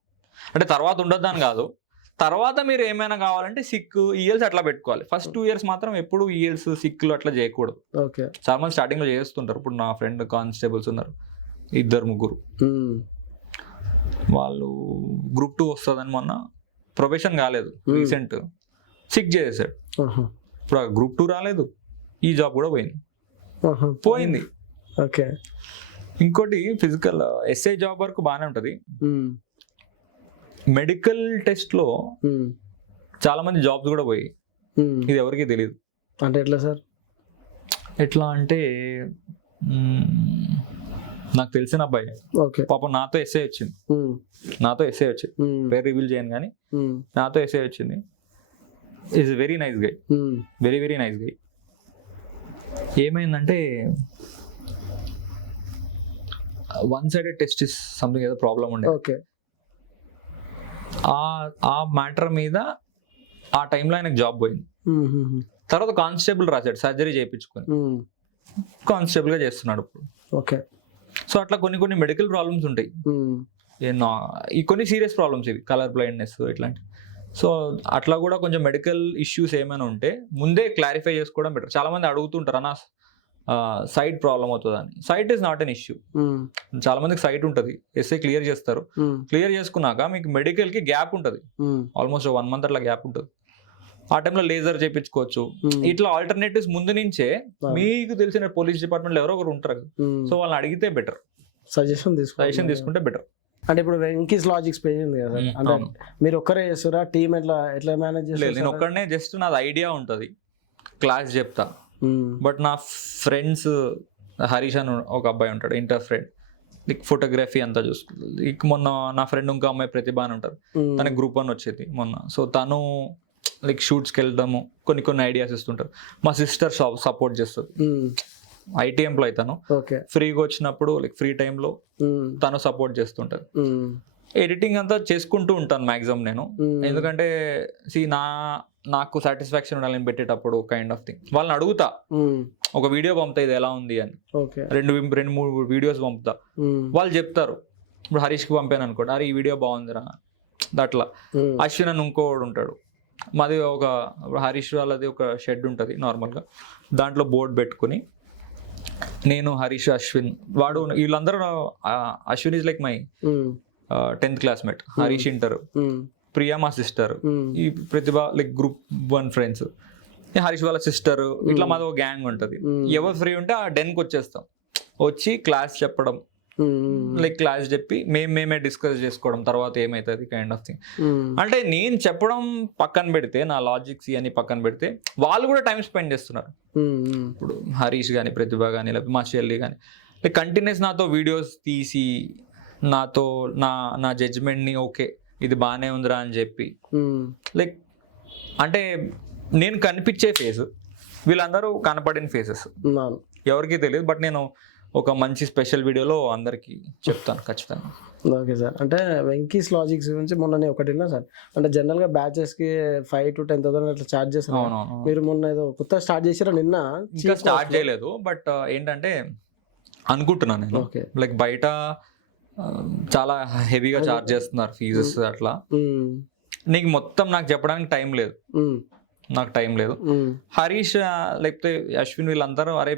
అంటే తర్వాత ఉండొద్దు అని కాదు, తర్వాత మీరు ఏమైనా కావాలంటే సిక్ ఈఎల్స్ అట్లా పెట్టుకోవాలి. ఫస్ట్ 2 years మాత్రం ఎప్పుడు ఈఎల్స్ సిక్లు అట్లా చేయకూడదు. ఓకే, చాలా మంది స్టార్టింగ్ లో చేస్తుంటారు. ఇప్పుడు నా ఫ్రెండ్ కానిస్టేబుల్స్ ఉన్నారు 2-3, వాళ్ళు గ్రూప్ 2 వస్తుందని మొన్న ప్రొబేషన్ కాలేదు, రీసెంట్ సిక్ చేసేసాడు. ఇప్పుడు ఆ గ్రూప్ 2 రాలేదు, ఈ జాబ్ కూడా పోయింది. ఓకే, ఇంకోటి ఫిజికల్ ఎస్ఐ జాబ్ వరకు బాగానే ఉంటుంది. మెడికల్ టెస్ట్ లో చాలా మంది జాబ్స్ కూడా పోయి, ఇది ఎవరికి తెలియదు. అంటే ఎట్లా సార్? ఎట్లా అంటే నాకు తెలిసిన అబ్బాయి పాపం నాతో ఎస్ఐ వచ్చింది, పేరు రివీల్ చేయను కానీ నాతో ఎస్ఐ వచ్చింది. Is very nice guy, very nice guy. ఏమైందంటే one sided test is something ఏదో ప్రాబ్లం ఉండే. ఓకే, ఆ మ్యాటర్ మీద ఆ టైంలో ఆయనకు జాబ్ పోయింది. తర్వాత కానిస్టేబుల్ రాశాడు, సర్జరీ చేయించుకొని కానిస్టేబుల్ గా చేస్తున్నాడు ఇప్పుడు. ఓకే, సో అట్లా కొన్ని మెడికల్ ప్రాబ్లమ్స్ ఉంటాయి, ఈ కొన్ని సీరియస్ ప్రాబ్లమ్స్, ఇవి కలర్ బ్లైండ్నెస్ ఇట్లాంటివి. సో అట్లా కూడా కొంచెం మెడికల్ ఇష్యూస్ ఏమైనా ఉంటే ముందే క్లారిఫై చేసుకోవడం బెటర్. చాలా మంది అడుగుతుంటారు అన్న సైట్ ప్రాబ్లం అవుతుంది అని. Sight is not an issue. చాలా మందికి సైట్ ఉంటుంది, ఎస్ఐ క్లియర్ చేస్తారు. క్లియర్ చేసుకున్నాక మీకు మెడికల్ కి గ్యాప్ ఉంటుంది, ఆల్మోస్ట్ 1 month అట్లా గ్యాప్ ఉంటుంది. ఆ టైంలో లేజర్ చేయించుకోవచ్చు. ఇట్లా ఆల్టర్నేటివ్స్ ముందు నుంచే మీకు తెలిసిన పోలీస్ డిపార్ట్మెంట్ ఎవరో ఒకరు ఉంటారు, సో వాళ్ళని అడిగితే బెటర్, సజెషన్ తీసుకుంటే బెటర్. అంటే ఇప్పుడు వెంకీస్ లాజిక్స్ పేజ్ ఉంది కదా సార్, అంటే మీరు ఒక్కరే చేస్తారా, టీమ్ ఎట్లా మేనేజ్ చేస్తారు? నేను ఒక్కడనే, జస్ట్ నాది ఐడియా ఉంటుంది, క్లాస్ చెప్తా. బట్ నా ఫ్రెండ్స్ హరీష్ అని ఒక అబ్బాయి ఉంటాడు, ఇంటర్ ఫ్రెండ్, లైక్ ఫోటోగ్రఫీ అంతా చూసుకుంటుంది. ఇక మొన్న నా ఫ్రెండ్ ఇంకో అమ్మాయి ప్రతిభ అని ఉంటారు, తనకి గ్రూప్ 1 వచ్చేది మొన్న. సో తను లైక్ షూట్స్కి వెళ్ళడము, కొన్ని ఐడియాస్ ఇస్తుంటారు. మా సిస్టర్ సపోర్ట్ చేస్తుంది, ఐటీ ఎంప్లాయ్ తను. ఫ్రీగా వచ్చినప్పుడు లైక్ ఫ్రీ టైంలో తను సపోర్ట్ చేస్తుంటారు. ఎడిటింగ్ అంతా చేసుకుంటూ ఉంటాను మాక్సిమం నేను, ఎందుకంటే నాకు సాటిస్ఫాక్షన్ ఉండాలి నేను పెట్టేటప్పుడు, కైండ్ ఆఫ్ థింగ్. వాళ్ళని అడుగుతా, ఒక వీడియో పంపుతా ఇది ఎలా ఉంది అని, 2-3 వీడియోస్ పంపుతా, వాళ్ళు చెప్తారు. ఇప్పుడు హరీష్కి పంపాను అనుకోండి, అరే ఈ వీడియో బాగుందిరా అట్లా. అశ్విన్ అని ఇంకోడు ఉంటాడు, మాది ఒక హరీష్ వాళ్ళది ఒక షెడ్ ఉంటుంది నార్మల్గా, దాంట్లో బోర్డు పెట్టుకుని నేను, హరీష్, అశ్విన్, వాడు, వీళ్ళందరూ, Ashwin is like my 10th classmate, Harish inter, Priya మా సిస్టర్, ఈ ప్రతిభ లైక్ గ్రూప్ 1 ఫ్రెండ్స్, హరీష్ వాళ్ళ సిస్టర్, ఇట్లా మాది ఒక గ్యాంగ్ ఉంటుంది. ఎవరు ఫ్రీ ఉంటే ఆ డెన్కి వచ్చేస్తాం, వచ్చి క్లాస్ చెప్పడం, లైక్ క్లాస్ చెప్పి మేమే డిస్కస్ చేసుకోవడం తర్వాత ఏమవుతుంది, కైండ్ ఆఫ్ థింగ్. అంటే నేను చెప్పడం పక్కన పెడితే, నా లాజిక్స్ అని పక్కన పెడితే, వాళ్ళు కూడా టైం స్పెండ్ చేస్తున్నారు. ఇప్పుడు హరీష్ కానీ, ప్రతిభ కానీ, లేకపోతే మా చెల్లి కానీ, లైక్ కంటిన్యూస్ నాతో వీడియోస్ తీసి, నాతో నా జడ్జ్మెంట్ని ఓకే ఇది బాగానే ఉందిరా అని చెప్పి, లైక్ అంటే నేను కనిపించే ఫేస్, వీళ్ళందరూ కనపడిన ఫేసెస్ ఎవరికి తెలియదు. బట్ నేను ఒక మంచి స్పెషల్ వీడియోలో అందరికి చెప్తాను ఖచ్చితంగా. ఓకే సార్, అంటే వెంకీస్ లాజిక్స్ గురించి మొన్న నేను ఒకటి విన్నా సార్, అంటే జనరల్ గా బ్యాచెస్ కి 5,000 to 10,000 అట్లా చార్జ్ చేస్తారు. అవునవును, మీరు మొన్న ఏదో కొత్త స్టార్ట్ చేసారా? నిన్న ఇంకా స్టార్ట్ చేయలేదు, బట్ ఏంటంటే అనుకుంటున్నాను నేను, లైక్ బయట చాలా హెవీగా చార్జ్ చేస్తున్నారు ఫీజెస్ అట్లా. నీకు మొత్తం నాకు చెప్పడానికి టైం లేదు. హరీష్ లేకపోతే అశ్విన్ వీళ్ళందరూ, అరే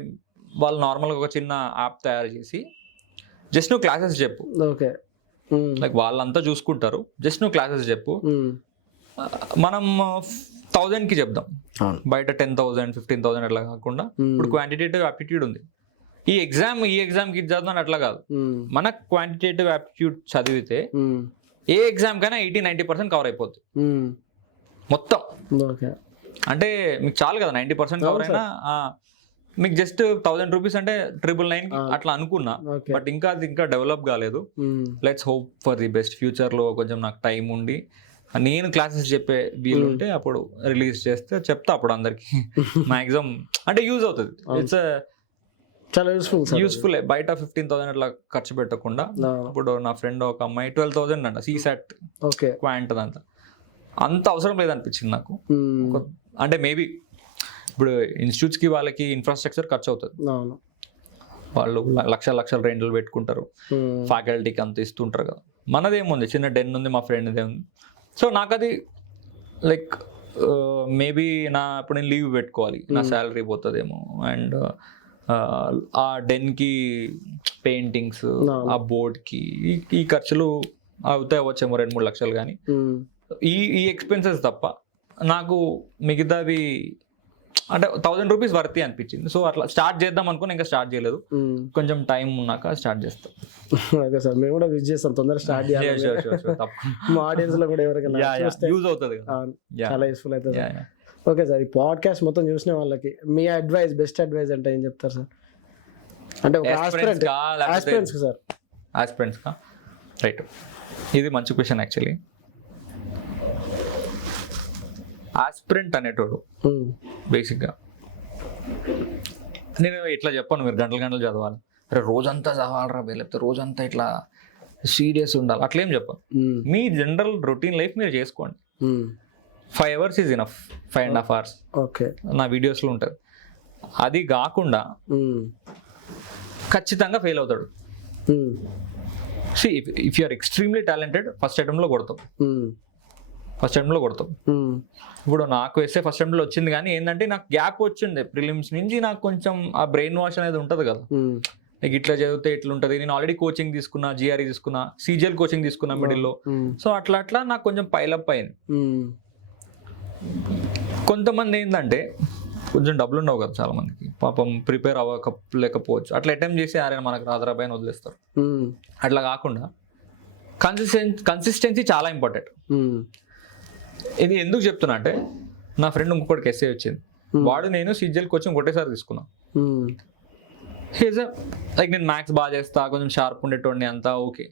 వాళ్ళు నార్మల్గా ఒక చిన్న యాప్ తయారు చేసి జస్ట్ నువ్వు క్లాసెస్ చెప్పు, లైక్ వాళ్ళంతా చూసుకుంటారు, జస్ట్ నువ్వు క్లాసెస్ చెప్పు, మనం 1000కి చెప్దాం, అవును. బయట 10,000 15,000 అట్లా కాకుండా ఇప్పుడు క్వాంటిటేటివ్ ఆప్టిట్యూడ్ ఉంది. ఈ ఎగ్జామ్కి ఇది చదువుతాను అట్లా కాదు. మన క్వాంటిటేటివ్ ఆప్టిట్యూడ్ చదివితే ఏ ఎగ్జామ్ కైనా 80-90% కవర్ అయిపోద్ది మొత్తం. అంటే మీకు చాలు కదా 90% కవర్ అయినా. మీకు జస్ట్ 1000 రూపీస్ అంటే 999 అట్లా అనుకున్నా, బట్ ఇంకా అది ఇంకా డెవలప్ కాలేదు. Let's hope for the best. ఫ్యూచర్లో కొంచెం నాకు టైం ఉండి నేను క్లాసెస్ చెప్పే వీలుంటే అప్పుడు రిలీజ్ చేస్తే చెప్తా అప్పుడు అందరికి. మ్యాక్సిమం అంటే యూజ్ అవుతుంది. ఇట్స్ చాలా యూస్ఫుల్. బయట 15,000 అట్లా ఖర్చు పెట్టకుండా. ఇప్పుడు నా ఫ్రెండ్ ఒక అమ్మాయి 12,000 అంట సీసాట్ క్వాంట్ అంతా. అంత అవసరం లేదనిపించింది నాకు. అంటే మేబీ ఇప్పుడు ఇన్స్టిట్యూట్స్కి వాళ్ళకి ఇన్ఫ్రాస్ట్రక్చర్ ఖర్చు అవుతుంది, వాళ్ళు లక్షల రెంట్లు పెట్టుకుంటారు, ఫ్యాకల్టీకి అంత ఇస్తుంటారు కదా. మనదేముంది, చిన్న డెన్ ఉంది, మా ఫ్రెండ్దే ఉంది. సో నాకు అది లైక్ మేబీ ఇప్పుడు నేను లీవ్ పెట్టుకోవాలి, నా శాలరీ పోతుందేమో, అండ్ ఆ డెన్కి పెయింటింగ్స్, ఆ బోర్డ్కి ఈ ఖర్చులు అవుతాయి వచ్చేమో 2-3 లక్షలు. కానీ ఈ ఎక్స్పెన్సెస్ తప్ప నాకు మిగతావి అంటే 1000 రూపీస్ వర్తి అనిపించింది. సో అట్లా స్టార్ట్ చేద్దాం అనుకుని ఇంకా స్టార్ట్ చేయలేదు, కొంచెం టైం ఉన్నాక స్టార్ట్ చేస్తాం. ఓకే సార్, మేము కూడా విజిట్ చేస్తాం, తొందరగా స్టార్ట్ చేయాలి. మా ఆడియన్స్ లో కూడా ఎవరికైనా యూజ్ అవుతుంది, చాలా యూస్ఫుల్ అవుతుంది. ఓకే సార్, ఈ పాడ్కాస్ట్ మొత్తం చూసిన వాళ్ళకి మీ అడ్వైస్, బెస్ట్ అడ్వైస్ అంటే ఏం చెప్తారు సార్? అంటే ఒక ఆస్పిరెంట్స్ సార్. ఆస్పిరెంట్స్ కా రైట్, ఇది మంచి క్వశ్చన్ యాక్చువల్లీ. ఆస్పిరెంట్ అనేటోడు బేసిక్గా నేను ఇట్లా చెప్పాను, మీరు గంటలు చదవాలి, అరే రోజంతా చదవాలరా లేకపోతే రోజంతా ఇట్లా సీరియస్ ఉండాలి అట్లేం చెప్పాను. మీ జనరల్ రొటీన్ లైఫ్ మీరు చేసుకోండి. 5 hours is enough, 5.5 hours. Okay, నా వీడియోస్లో ఉంటుంది. అది కాకుండా ఖచ్చితంగా ఫెయిల్ అవుతాడు. If you are extremely talented first అటెంప్ట్లో కొడతాం. ఇప్పుడు నాకు వేస్తే ఫస్ట్ అటెంప్ట్లో వచ్చింది, కానీ ఏంటంటే నాకు గ్యాప్ వచ్చింది ప్రిలిమ్స్ నుంచి. నాకు కొంచెం ఆ బ్రెయిన్ వాష్ అనేది ఉంటుంది కదా, లైక్ ఇట్లా చదివితే ఇట్లుంటుంది. నేను ఆల్రెడీ కోచింగ్ తీసుకున్నా, జిఆర్ఈ తీసుకున్నా, సిజిఎల్ కోచింగ్ తీసుకున్నా మిడిల్లో. సో అట్లా నాకు కొంచెం పైలప్ అయింది. కొంతమంది ఏంటంటే కొంచెం డబ్బులు ఉండవు కదా చాలా మందికి, పాపం ప్రిపేర్ అవ్వలేకపోవచ్చు, అట్లా అటెంప్ట్ చేసి అరే మనకు రాదరాబాయ్ అని వదిలేస్తారు. అట్లా కాకుండా కన్సిస్టెన్సీ చాలా ఇంపార్టెంట్. ఇది ఎందుకు చెప్తున్నా అంటే, నా ఫ్రెండ్ ఇంకొకటికి ఎస్ఏ వచ్చింది, వాడు నేను సిజిఎల్ కోచింగ్ ఒకటేసారి తీసుకున్నా. లైక్ నేను మ్యాథ్స్ బాగా చేస్తా, కొంచెం షార్ప్ ఉండేటోడిని అంతా ఓకే,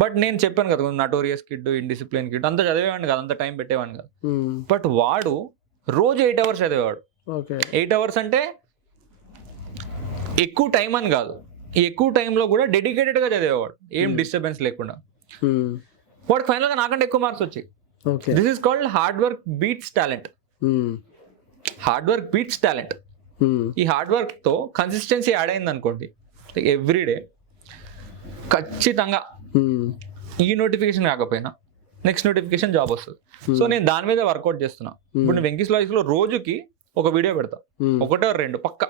బట్ నేను చెప్పాను కదా కొంచెం నటోరియస్ కిడ్, ఇండిసిప్లిన్ కిడ్, అంతా చదివేవాడిని కదా, అంత టైం పెట్టేవాడిని కదా. బట్ వాడు రోజు 8 hours చదివేవాడు. 8 hours అంటే ఎక్కువ టైం అని కాదు, ఈ ఎక్కువ టైంలో కూడా డెడికేటెడ్గా చదివేవాడు, ఏం డిస్టర్బెన్స్ లేకుండా. వాడికి ఫైనల్గా నాకంటే ఎక్కువ మార్క్స్ వచ్చాయి. This is called hard work beats talent. ఈ హార్డ్ వర్క్ తో కన్సిస్టెన్సీ యాడ్ అయింది అనుకోండి, ఎవ్రీడే ఖచ్చితంగా ఈ నోటిఫికేషన్ కాకపోయినా నెక్స్ట్ నోటిఫికేషన్ జాబ్ వస్తుంది. సో నేను దాని మీద వర్కౌట్ చేస్తున్నా. ఇప్పుడు నేను వెంకీస్ లాజిక్స్ లో రోజుకి ఒక వీడియో పెడతా, 1 or 2 పక్క.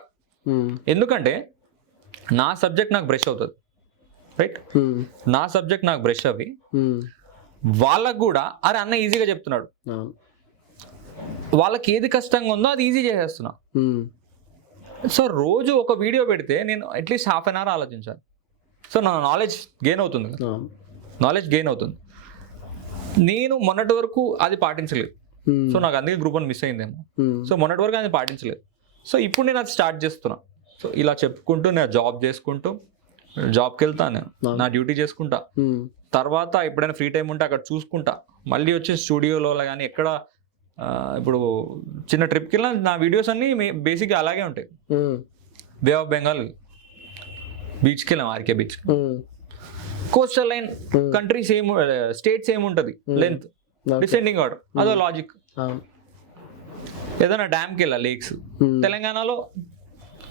ఎందుకంటే నా సబ్జెక్ట్ నాకు బ్రష్ అవుతుంది, రైట్? నా సబ్జెక్ట్ నాకు బ్రష్ అవి వాళ్ళకు కూడా అరే అన్న ఈజీగా చెప్తున్నాడు, వాళ్ళకి ఏది కష్టంగా ఉందో అది ఈజీ చేసేస్తున్నా. సో రోజు ఒక వీడియో పెడితే నేను అట్లీస్ట్ ½ an hour ఆలోచించాను. సో నా నాలెడ్జ్ గెయిన్ అవుతుంది. నేను మొన్నటి వరకు అది పాటించలేదు, సో నాకు అందుకే గ్రూప్ 1 మిస్ అయిందేమో. సో మొన్నటి వరకు అది పాటించలేదు. సో ఇప్పుడు నేను అది స్టార్ట్ చేస్తున్నా. సో ఇలా చెప్పుకుంటూ నేను జాబ్ చేసుకుంటూ, జాబ్కి వెళ్తాను, నేను నా డ్యూటీ చేసుకుంటా, తర్వాత ఎప్పుడైనా ఫ్రీ టైం ఉంటే అక్కడ చూసుకుంటా, మళ్ళీ వచ్చి స్టూడియోలో కానీ ఎక్కడ ఇప్పుడు చిన్న ట్రిప్కి వెళ్ళినా నా వీడియోస్ అన్నీ బేసిక్గా అలాగే ఉంటాయి. బే ఆఫ్ బెంగాల్ బీచ్కి వెళ్ళాం, RK beach. Coastal line country same, state same ఉంటుంది లెంత్, డిసెండింగ్ ఆర్డర్, అదో లాజిక్. ఏదైనా డ్యామ్కి వెళ్ళా, లేక్స్. తెలంగాణలో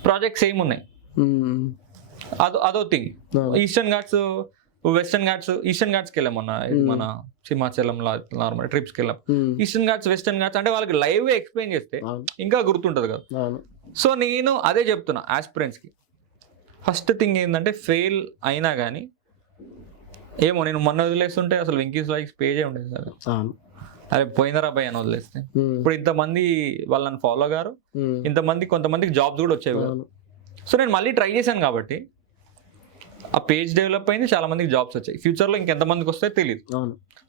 ప్రాజెక్ట్స్ సేమ్ ఉన్నాయి, అదో thing. Eastern Ghats, Western Ghats. Eastern ఘాట్స్కి వెళ్ళాం మొన్న, మన సింహాచలం నార్మల్ ట్రిప్స్కి వెళ్ళాం. ఈస్టర్న్ ఘాట్స్, వెస్టర్న్ ఘాట్స్ అంటే వాళ్ళకి లైవ్ ఎక్స్ప్లెయిన్ చేస్తే ఇంకా గుర్తుంటుంది కదా. సో నేను అదే చెప్తున్నా ఆస్పిరెంట్స్కి. ఫస్ట్ థింగ్ ఏంటంటే ఫెయిల్ అయినా కానీ ఏమో, నేను మొన్న వదిలేస్తుంటే అసలు వెంకీస్ లాజిక్స్ పేజే ఉండేది కదా. అరే పోయిందరా భయ్ అని వదిలేస్తే ఇప్పుడు ఇంతమంది వాళ్ళని ఫాలో గారు, కొంతమందికి జాబ్స్ కూడా వచ్చేవి. సో నేను మళ్ళీ ట్రై చేశాను కాబట్టి ఆ పేజ్ డెవలప్ అయింది, చాలా మందికి జాబ్స్ వచ్చాయి. ఫ్యూచర్లో ఇంకెంతమందికి వస్తాయో తెలియదు.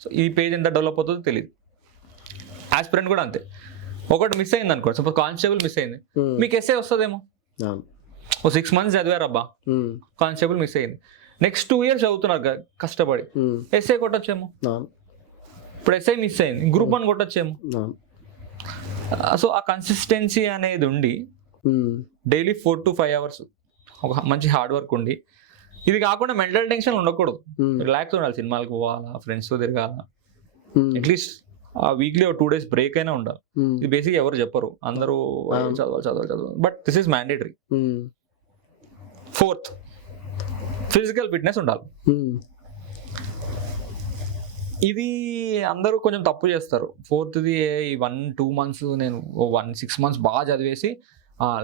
సో ఈ పేజ్ ఎంత డెవలప్ అవుతుందో తెలియదు. ఆస్పిరెంట్ కూడా అంతే, ఒకటి మిస్ అయింది అనుకో, సపోజ్ కానిస్టేబుల్ మిస్ అయింది, మీకు ఎస్ఏ వస్తుందేమో. ఓ 6 months చదివారబ్బా, కానిస్టేబుల్ మిస్ అయింది, నెక్స్ట్ 2 years చదువుతున్నారు కష్టపడి, ఎస్ఏ కొట్టొచ్చేమో. ఇప్పుడు ఎస్ఐ మిస్ అయింది, గ్రూప్ 1 కొట్టొచ్చేమో. సో ఆ కన్సిస్టెన్సీ అనేది ఉండి డైలీ 4 to 5 hours ఒక మంచి హార్డ్ వర్క్ ఉండి, ఇది కాకుండా మెంటల్ టెన్షన్ ఉండకూడదు, రిలాక్స్ ఉండాలి, సినిమాలకు పోవాలా, ఫ్రెండ్స్తో తిరగాల, అట్లీస్ట్ ఆ వీక్లీ 2 days బ్రేక్ అయినా ఉండాలి. ఇది బేసిక్ ఎవరు చెప్పరు, అందరూ చదవాలి, but this is mandatory. 4th physical fitness ఉండాలి. ఇది అందరూ కొంచెం తప్పు చేస్తారు. 4thది 1-2 months నేను 6 months బాగా చదివేసి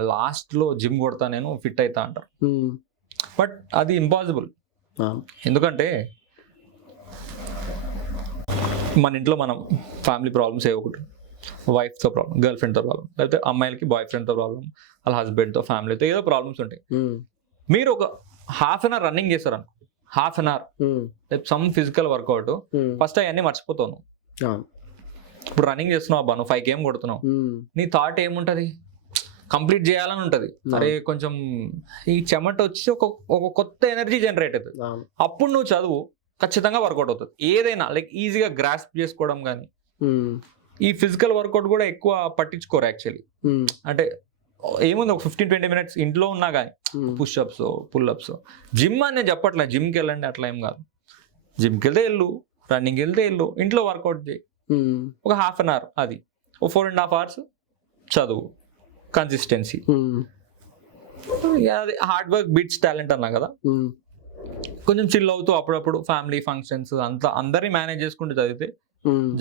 లాస్ట్లో జిమ్ కొడతా, నేను ఫిట్ అవుతా అంటారు. బట్ అది ఇంపాసిబుల్. ఎందుకంటే మన ఇంట్లో మనం ఫ్యామిలీ ప్రాబ్లమ్స్ ఏ ఒకటి, వైఫ్తో ప్రాబ్లం, గర్ల్ ఫ్రెండ్తో ప్రాబ్లం, లేకపోతే అమ్మాయిలకి బాయ్ ఫ్రెండ్తో ప్రాబ్లం, వాళ్ళ హస్బెండ్తో, ఫ్యామిలీతో ఏదో ప్రాబ్లమ్స్ ఉంటాయి. మీరు ఒక హాఫ్ అన్ అవర్ రన్నింగ్ చేస్తారు అనుకో, half an hour some physical workout, first అవన్నీ మర్చిపోతావు. ఇప్పుడు రన్నింగ్ చేస్తున్నావు అబ్బా, నువ్వు 5 km కొడుతున్నావు, నీ థాట్ ఏముంటది, కంప్లీట్ చేయాలని ఉంటది. అరే కొంచెం ఈ చెమట వచ్చి ఒక కొత్త ఎనర్జీ జనరేట్ అవుతుంది. అప్పుడు నువ్వు చదువు ఖచ్చితంగా వర్కౌట్ అవుతుంది. ఏదైనా లైక్ ఈజీగా గ్రాస్ప్ చేసుకోవడం కానీ, ఈ ఫిజికల్ వర్కౌట్ కూడా ఎక్కువ పట్టించుకోరు యాక్చువల్లీ. అంటే ఏముంది, ఒక 15-20 minutes ఇంట్లో ఉన్నా కానీ పుష్అప్స్, పుల్అప్స్, జిమ్ అని నేను చెప్పట్లేదు, జిమ్కి వెళ్ళండి అట్లా ఏం కాదు. జిమ్కి వెళ్తే వెళ్ళు, రన్నింగ్ వెళ్తే వెళ్ళు, ఇంట్లో వర్కౌట్ చేయి, ఒక హాఫ్ అన్ అవర్, అది ఒక 4.5 hours చదువు, కన్సిస్టెన్సీ. అది హార్డ్ వర్క్ బీట్స్ టాలెంట్ అన్నా కదా. కొంచెం చిల్ అవుతూ అప్పుడప్పుడు ఫ్యామిలీ ఫంక్షన్స్ అంతా అందరినీ మేనేజ్ చేసుకుంటూ చదివితే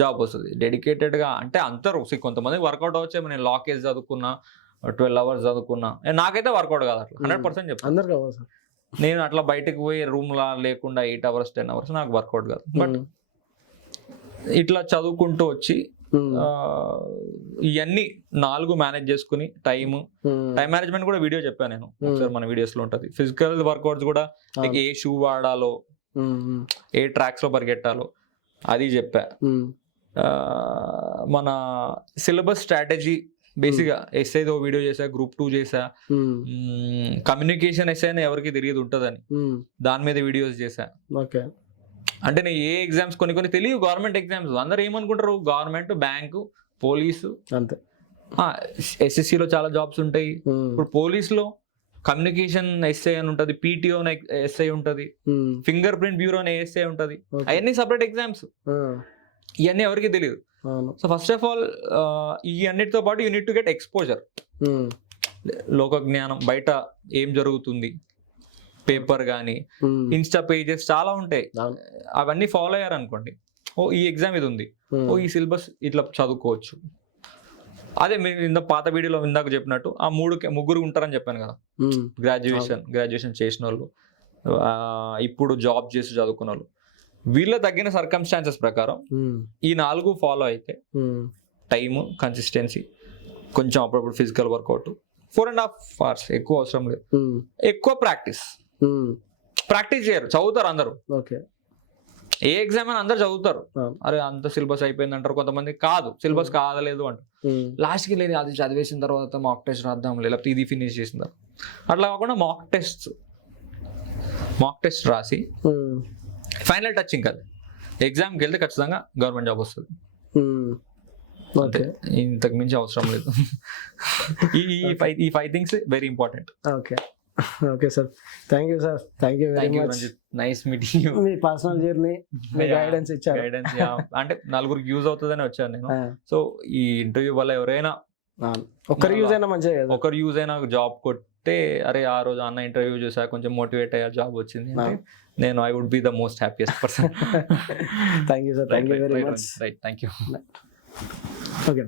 జాబ్ వస్తుంది. డెడికేటెడ్గా అంటే అందరూ, కొంతమంది వర్కౌట్ అవ్వచ్చేమో, నేను లా కేస్ చదువుకున్నా, 12 hours చదువుకున్నా, నాకైతే వర్కౌట్ కాదు అట్లా 100% చెప్తాను. నేను అట్లా బయటకు పోయి రూమ్లా లేకుండా 8 hours 10 hours నాకు వర్కౌట్ కాదు. బట్ ఇట్లా చదువుకుంటూ వచ్చి ఇవన్నీ 4 మేనేజ్ చేసుకుని, టైం మేనేజ్మెంట్ కూడా వీడియో చెప్పాను నేను ఒకసారి, మన వీడియోస్ లో ఉంటుంది. ఫిజికల్ వర్కౌట్స్ కూడా ఏ షూ వాడాలో, ఏ ట్రాక్స్ లో పరిగెట్టాలో అది చెప్పా. మన సిలబస్ స్ట్రాటజీ బేసిక్గా ఎస్ఐతో వీడియో చేసా, Group 2 చేసా, కమ్యూనికేషన్ ఎస్ఐ అని ఎవరికి తెలియదు ఉంటుందని దాని మీద వీడియోస్ చేసా. అంటే నేను ఏ ఎగ్జామ్స్ కొన్ని తెలియదు, గవర్నమెంట్ ఎగ్జామ్స్, అందరు ఏమనుకుంటారు గవర్నమెంట్, బ్యాంకు, పోలీసు అంతే. SSCలో చాలా జాబ్స్ ఉంటాయి. ఇప్పుడు పోలీసులో కమ్యూనికేషన్ ఎస్ఐ అని ఉంటుంది, PTO ఎస్ఐ ఉంటుంది, ఫింగర్ ప్రింట్ బ్యూరో అని ఎస్ఐ ఉంటుంది, అవన్నీ సపరేట్ ఎగ్జామ్స్. ఇవన్నీ ఎవరికి తెలియదు. సో ఫస్ట్ ఆఫ్ ఆల్ ఈ అన్నిటితో పాటు you need to get exposure, లోక జ్ఞానం, బయట ఏం జరుగుతుంది, పేపర్ కానీ ఇన్స్టా పేజెస్ చాలా ఉంటాయి, అవన్నీ ఫాలో అయ్యారనుకోండి, ఓ ఈ ఎగ్జామ్ ఇది ఉంది, ఓ ఈ సిలబస్ ఇట్లా చదువుకోవచ్చు. అదే మీరు పాత వీడియోలో ఇందాక చెప్పినట్టు ఆ 3 ఉంటారని చెప్పాను కదా, గ్రాడ్యుయేషన్ చేసిన వాళ్ళు, ఇప్పుడు జాబ్ చేసి చదువుకున్న వాళ్ళు, వీళ్ళ తగ్గిన సర్కమ్స్టాన్సెస్ ప్రకారం ఈ 4 ఫాలో అయితే టైము, కన్సిస్టెన్సీ, కొంచెం అప్పుడప్పుడు ఫిజికల్ వర్కౌట్, 4.5 hours ఎక్కువ అవసరం లేదు, ఎక్కువ ప్రాక్టీస్ చేయరు, చదువుతారు అందరూ. ఏ ఎగ్జామ్ అని అందరు చదువుతారు, అరే అంత సిలబస్ అయిపోయింది అంటారు. కొంతమంది కాదు, సిలబస్ కాదలేదు అంటారు, లాస్ట్కి లేదు అది చదివేసిన తర్వాత మాక్ టెస్ట్ రాద్దాం, లేకపోతే ఇది ఫినిష్ చేసిన తర్వాత. అట్లా కాకుండా మాక్ టెస్ట్ రాసి ఫైనల్ టచింగ్ కాదు, ఎగ్జామ్కి వెళ్తే ఖచ్చితంగా గవర్నమెంట్ జాబ్ వస్తుంది. అంటే ఇంతకు మించి అవసరం లేదు. ఈ 5 things very important. Okay sir, thank you sir, thank you very much. Nice meeting you. Me personal journey, me guidance ఇచ్చారు. అంటే 4 యూజ్ అవుతుందని వచ్చాను నేను. సో ఈ ఇంటర్వ్యూ వల్ల ఎవరైనా ఒకరు యూజ్ అయినా మంచిగా, ఒకరు యూజ్ అయినా జాబ్ కొట్టే, అరే ఆ రోజు అన్న ఇంటర్వ్యూ చూసా కొంచెం మోటివేట్ అయ్యా, జాబ్ వచ్చింది, నేను I would be the most happiest person. Thank you sir, thank you very much. Right, thank you. Okay.